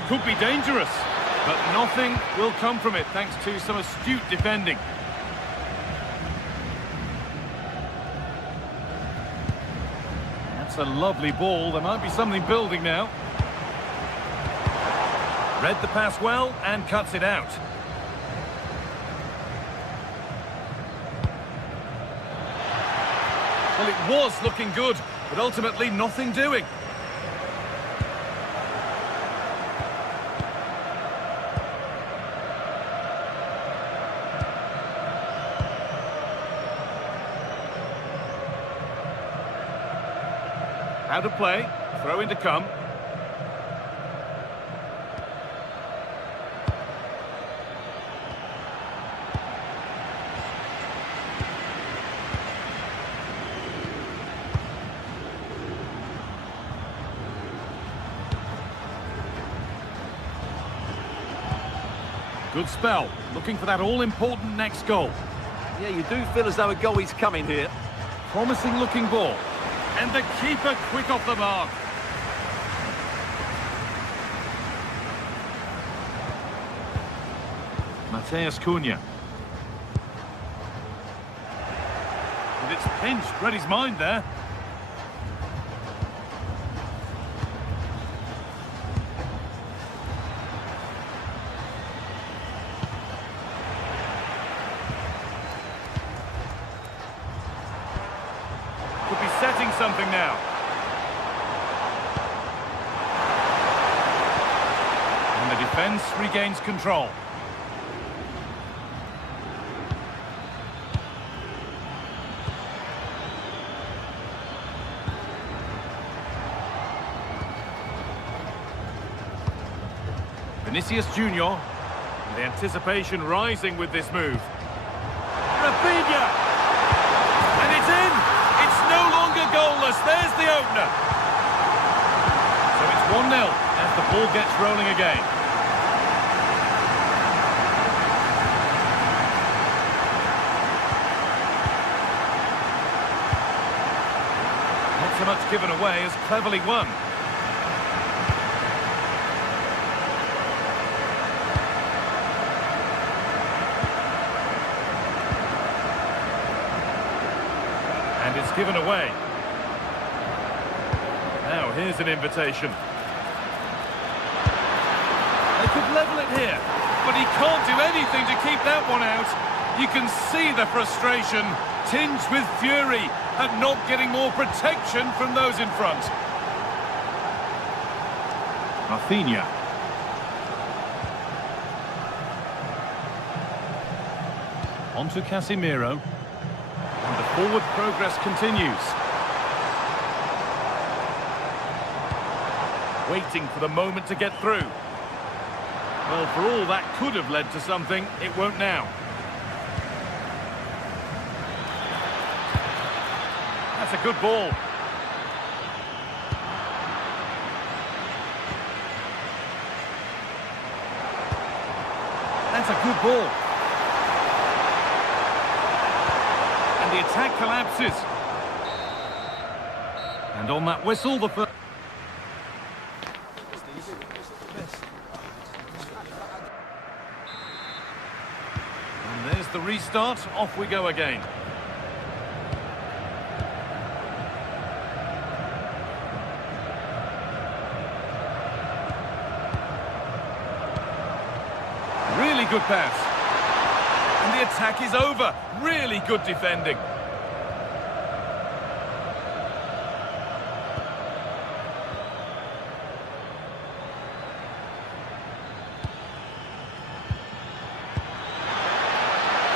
Could be dangerous, but nothing will come from it thanks to some astute defending. That's a lovely ball. There might be something building now. Read the pass well and cuts it out. Well, it was looking good, but ultimately nothing doing. How to play, throw in to come. Good spell, looking for that all-important next goal. Yeah, you do feel as though a goal is coming here. Promising looking ball. And the keeper quick off the mark. Mateus Cunha. And it's pinched, read his mind there. Could be setting something now. And the defence regains control. Vinicius Junior. The anticipation rising with this move. Rafinha! And it's in! It's no longer goalless. There's the opener. So it's 1-0 as the ball gets rolling again. Not so much given away as cleverly won. And it's given away. Now, here's an invitation. They could level it here, but he can't do anything to keep that one out. You can see the frustration, tinged with fury, at not getting more protection from those in front. Rafinha. On to Casemiro. And the forward progress continues. Waiting for the moment to get through. Well, for all that could have led to something, it won't now. That's a good ball. That's a good ball. And the attack collapses. And on that whistle, the first... And there's the restart. Off we go again. Really good pass. And the attack is over. Really good defending.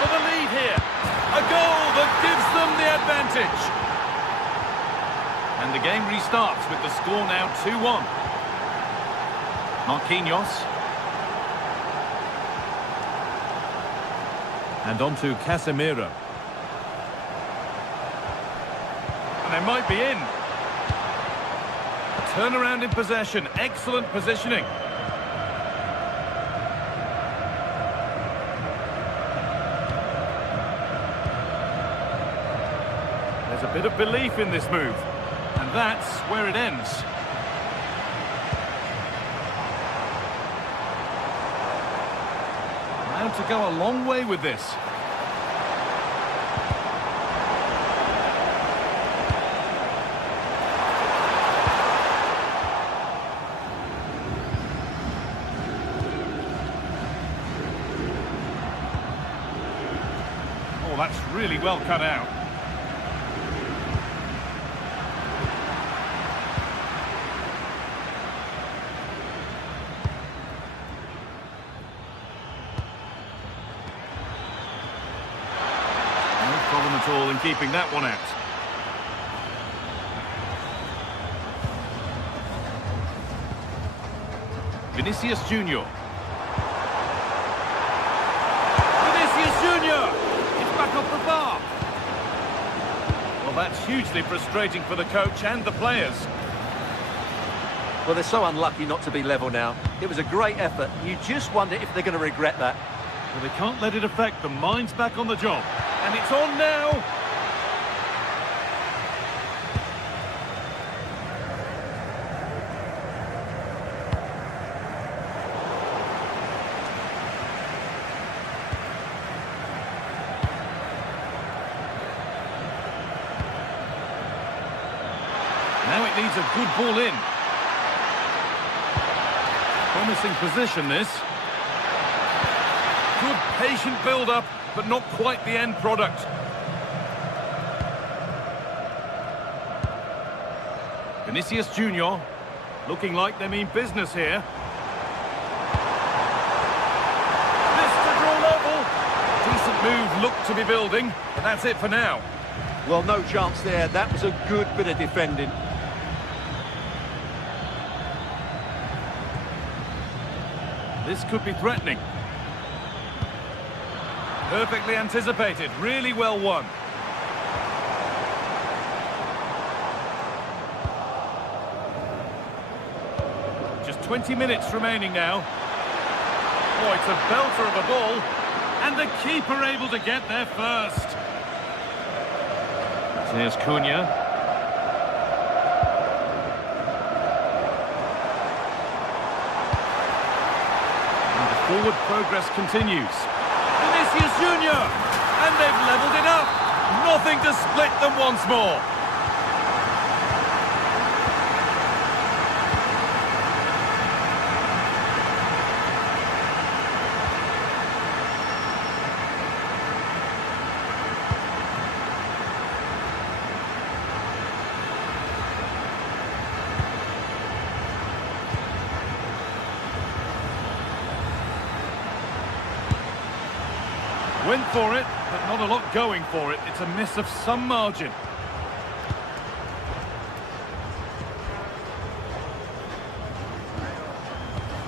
For the lead here. A goal that gives them the advantage. And the game restarts with the score now 2-1. Marquinhos. And on to Casemiro. And they might be in. Turnaround in possession. Excellent positioning. There's a bit of belief in this move. And that's where it ends. To go a long way with this. Oh, that's really well cut out. At all in keeping that one out. Vinicius Junior. Vinicius Junior! It's back off the bar. Well, that's hugely frustrating for the coach and the players. Well, they're so unlucky not to be level now. It was a great effort. You just wonder if they're going to regret that. Well, they can't let it affect them. Mind's back on the job. And it's on now. Now it needs a good ball in. Promising position, this. Good patient build-up, but not quite the end product. Vinicius Junior, looking like they mean business here. This to draw level. Decent move, looked to be building, but that's it for now. Well, no chance there. That was a good bit of defending. This could be threatening. Perfectly anticipated, really well won. Just 20 minutes remaining now. Oh, it's a belter of a ball. And the keeper able to get there first. There's Cunha. And the forward progress continues. Vinicius Junior, and they've levelled it up. Nothing to split them once more. Went for it, but not a lot going for it. It's a miss of some margin.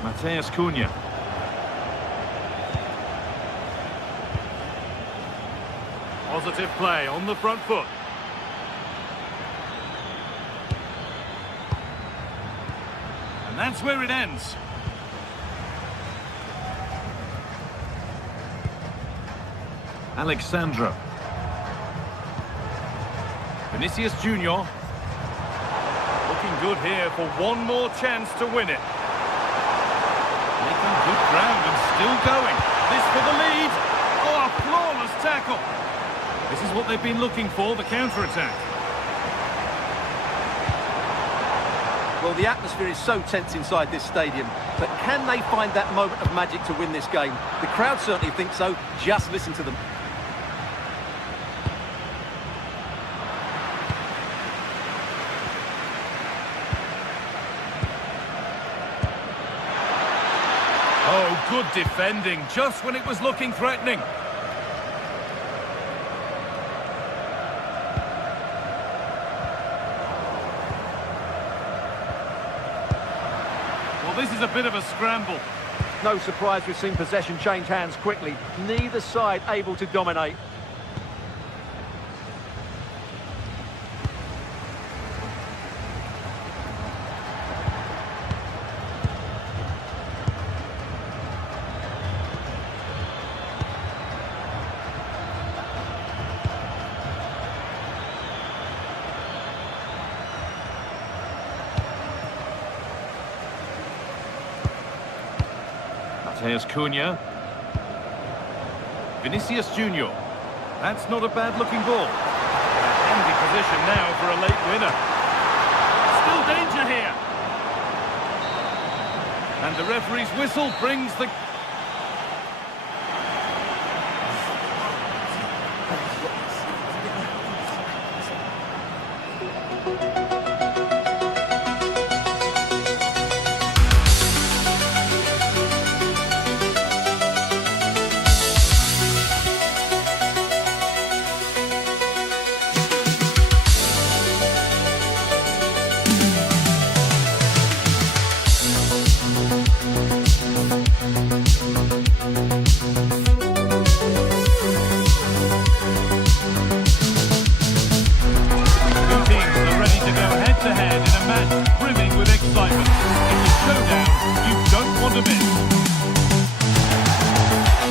Mateus Cunha. Positive play on the front foot. And that's where it ends. Alexandro. Vinicius Junior. Looking good here for one more chance to win it. Making good ground and still going. This for the lead. Oh, a flawless tackle. This is what they've been looking for, the counter-attack. Well, the atmosphere is so tense inside this stadium, but can they find that moment of magic to win this game? The crowd certainly think so. Just listen to them. Oh, good defending, just when it was looking threatening. Well, this is a bit of a scramble. No surprise we've seen possession change hands quickly. Neither side able to dominate. Mateus Cunha. Vinicius Junior. That's not a bad-looking ball. Handy position now for a late winner. Still danger here. And the referee's whistle brings the...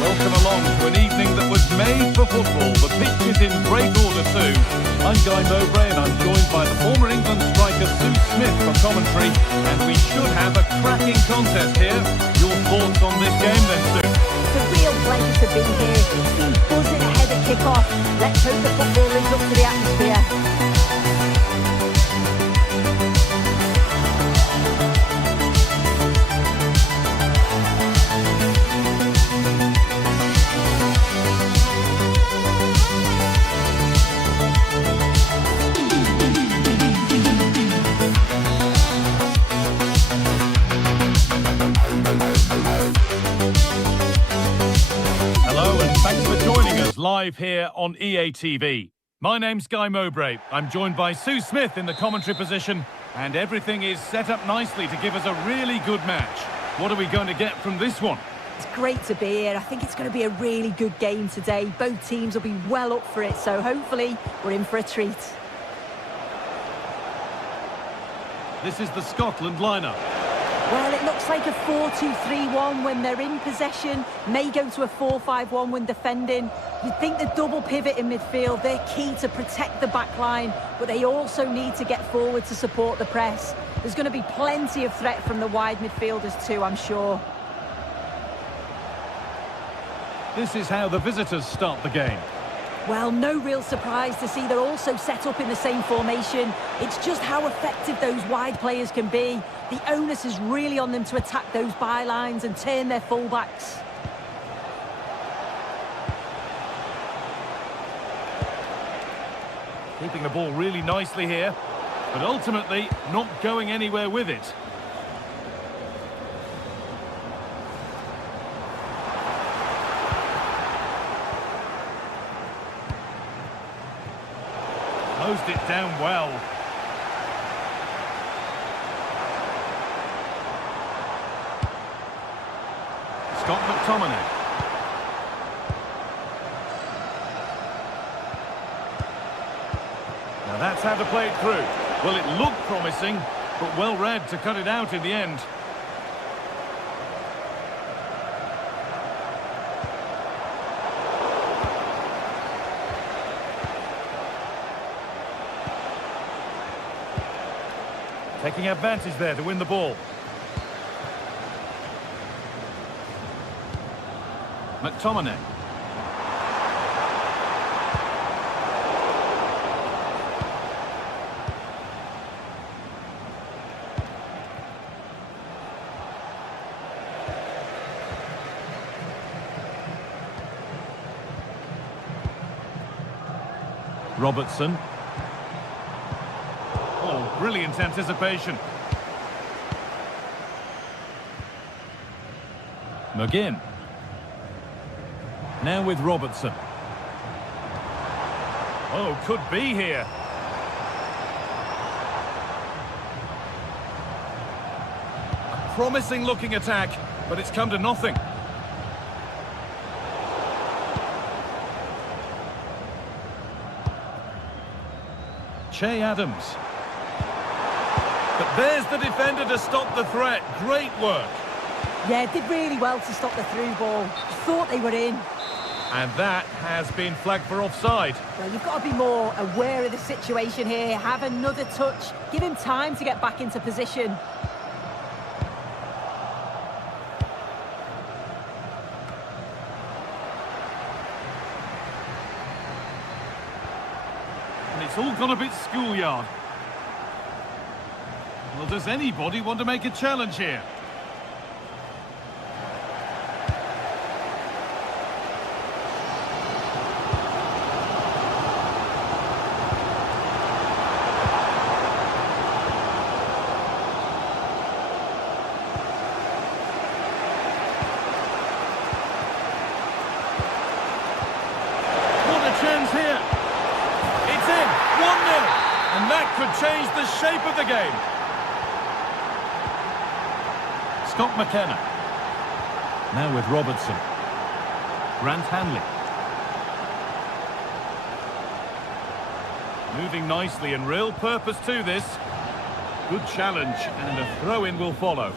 Welcome along to an evening that was made for football. The pitch is in great order too. I'm Guy Mowbray and I'm joined by the former England striker Sue Smith for commentary, and we should have a cracking contest here. Your thoughts on this game then, Sue? It's a real pleasure to be here. It's been buzzing ahead of kick-off. Let's hope the football lives up to the atmosphere. Live here on EA TV. My name's Guy Mowbray. I'm joined by Sue Smith in the commentary position, and everything is set up nicely to give us a really good match. What are we going to get from this one? It's great to be here. I think it's going to be a really good game today. Both teams will be well up for it, so hopefully we're in for a treat. This is the Scotland lineup. Well, it looks like a 4-2-3-1 when they're in possession, may go to a 4-5-1 when defending. You'd think the double pivot in midfield, they're key to protect the back line, but they also need to get forward to support the press. There's going to be plenty of threat from the wide midfielders too, I'm sure. This is how the visitors start the game. Well, no real surprise to see they're also set up in the same formation. It's just how effective those wide players can be. The onus is really on them to attack those bylines and turn their fullbacks. Keeping the ball really nicely here, but ultimately not going anywhere with it. Closed it down well. Scott McTominay. Now that's how to play it through. Well, it looked promising, but well read to cut it out in the end. Taking advantage there to win the ball. McTominay. Robertson. Oh, brilliant anticipation. McGinn. Now with Robertson. Oh, could be here. A promising looking attack, but it's come to nothing. Che Adams. But there's the defender to stop the threat. Great work. Yeah, did really well to stop the through ball. Thought they were in. And that has been flagged for offside. Well, you've got to be more aware of the situation here. Have another touch. Give him time to get back into position. And it's all gone a bit schoolyard. Well, does anybody want to make a challenge here? Chance here. It's in. 1-0. And that could change the shape of the game. Scott McKenna. Now with Robertson. Grant Hanley. Moving nicely and real purpose to this. Good challenge and a throw-in will follow.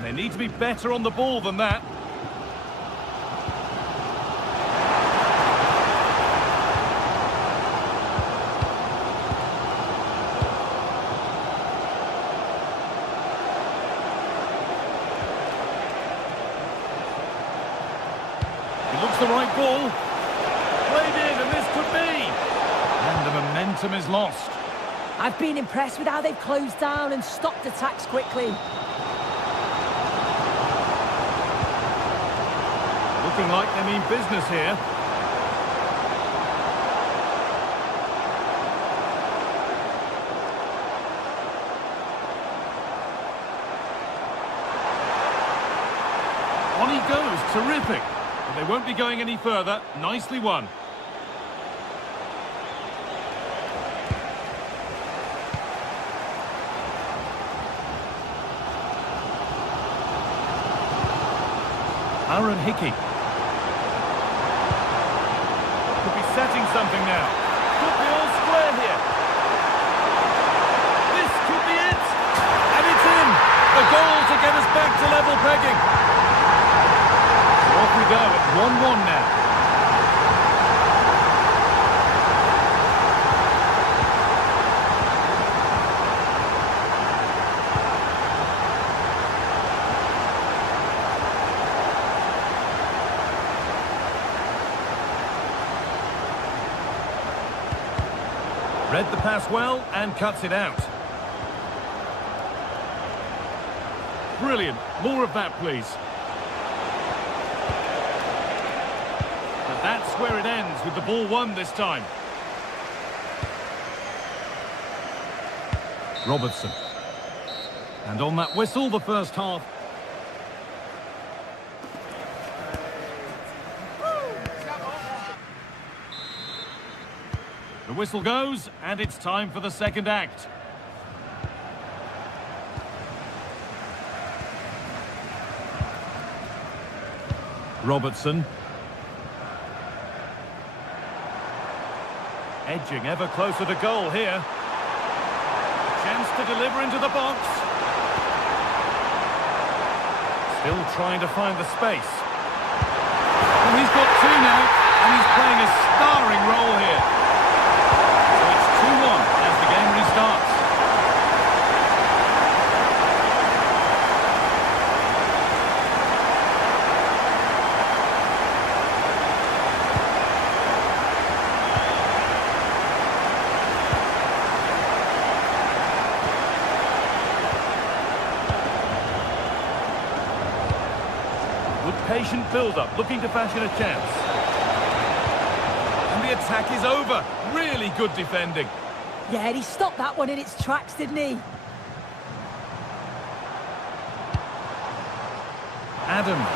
They need to be better on the ball than that. It looks the right ball. Played in, and this could be. And the momentum is lost. I've been impressed with how they've closed down and stopped attacks quickly. Looking like they mean business here. On he goes, terrific. But they won't be going any further. Nicely won. Aaron Hickey. Could be setting something now. Could be all square here. This could be it. And it's in. A goal to get us back to level pegging. So off we go at 1-1 now. Read the pass well and cuts it out. Brilliant. More of that, please. But that's where it ends, with the ball won this time. Robertson. And on that whistle, the first half. The whistle goes, and it's time for the second act. Robertson. Edging ever closer to goal here. Chance to deliver into the box. Still trying to find the space. Well, he's got two now, and he's playing a starring role here. So it's 2-1 as the game restarts. Patient build-up, looking to fashion a chance. And the attack is over. Really good defending. Yeah, he stopped that one in its tracks, didn't he? Adams.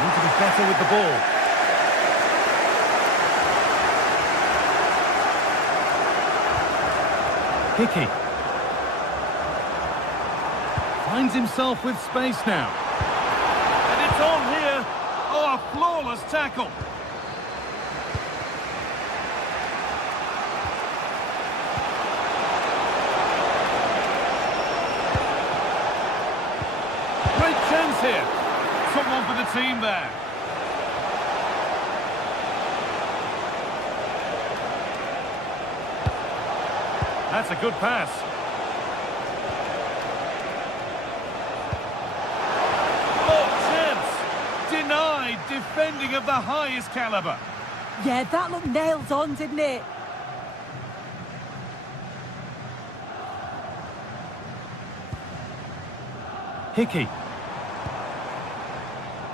Need to be better with the ball. Hickey finds himself with space now. And it's on here. Oh, a flawless tackle. Great chance here. Someone for the team there. That's a good pass. Oh, chance! Denied, defending of the highest caliber. Yeah, that looked nailed on, didn't it? Hickey.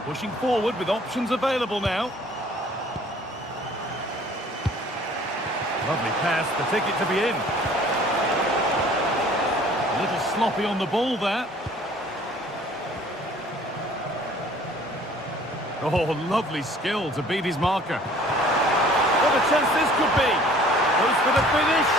Pushing forward with options available now. Lovely pass, the ticket to be in. A little sloppy on the ball there. Oh, lovely skill to beat his marker. What a chance this could be. Goes for the finish.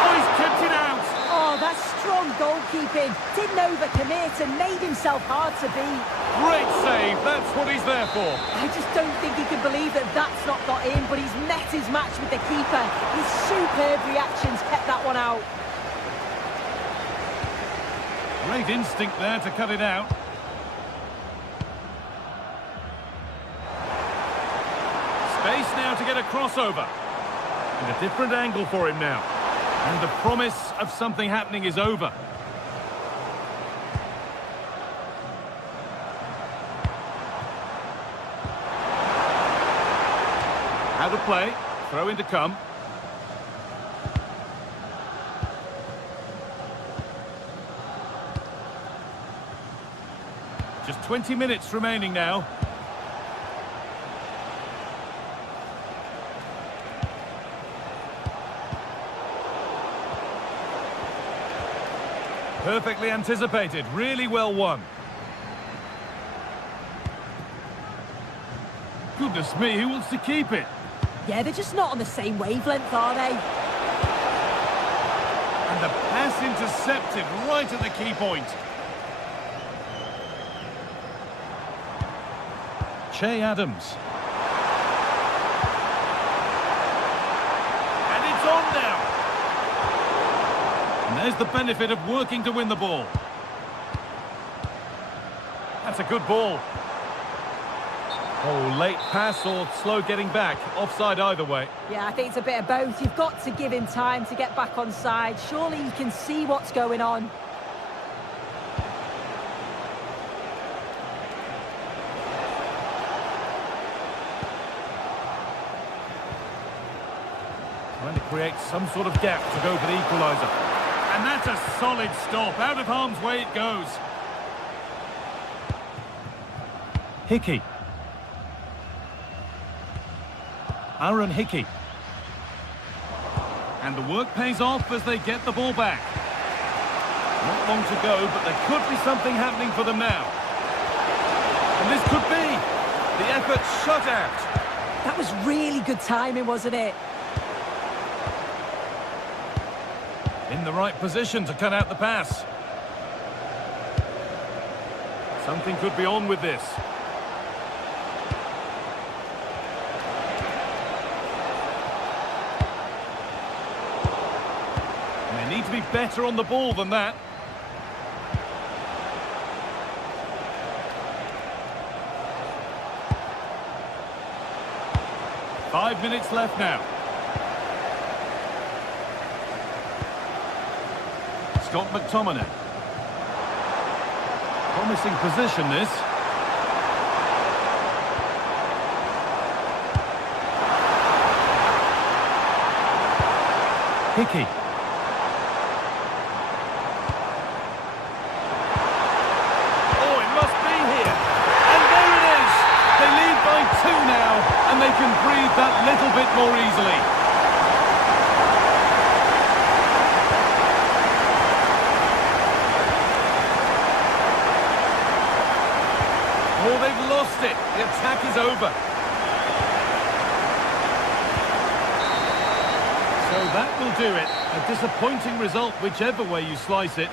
Oh, he's kept it out. Oh, that's strong goalkeeping. Didn't overcommit and made himself hard to beat. Great save. That's what he's there for. I just don't think he can believe that that's not got in, but he's met his match with the keeper. His superb reactions kept that one out. Great instinct there to cut it out. Space now to get a crossover. And a different angle for him now. And the promise of something happening is over. Out of play. Throw in to come. Just 20 minutes remaining now. Perfectly anticipated, really well won. Goodness me, who wants to keep it? Yeah, they're just not on the same wavelength, are they? And the pass intercepted right at the key point. Che Adams. And it's on now. And there's the benefit of working to win the ball. That's a good ball. Oh, late pass or slow getting back. Offside either way. Yeah, I think it's a bit of both. You've got to give him time to get back on side. Surely he can see what's going on. Trying to create some sort of gap to go for the equaliser. And that's a solid stop. Out of harm's way it goes. Hickey. Aaron Hickey. And the work pays off as they get the ball back. Not long to go, but there could be something happening for them now. And this could be the effort shut out. That was really good timing, wasn't it? In the right position to cut out the pass. Something could be on with this. And they need to be better on the ball than that. Five minutes left now. Scott McTominay. Promising position, this. Hickey. Oh, it must be here. And there it is. They lead by 2 now, and they can breathe that little bit more easily. Oh, they've lost it. The attack is over. So that will do it. A disappointing result, whichever way you slice it.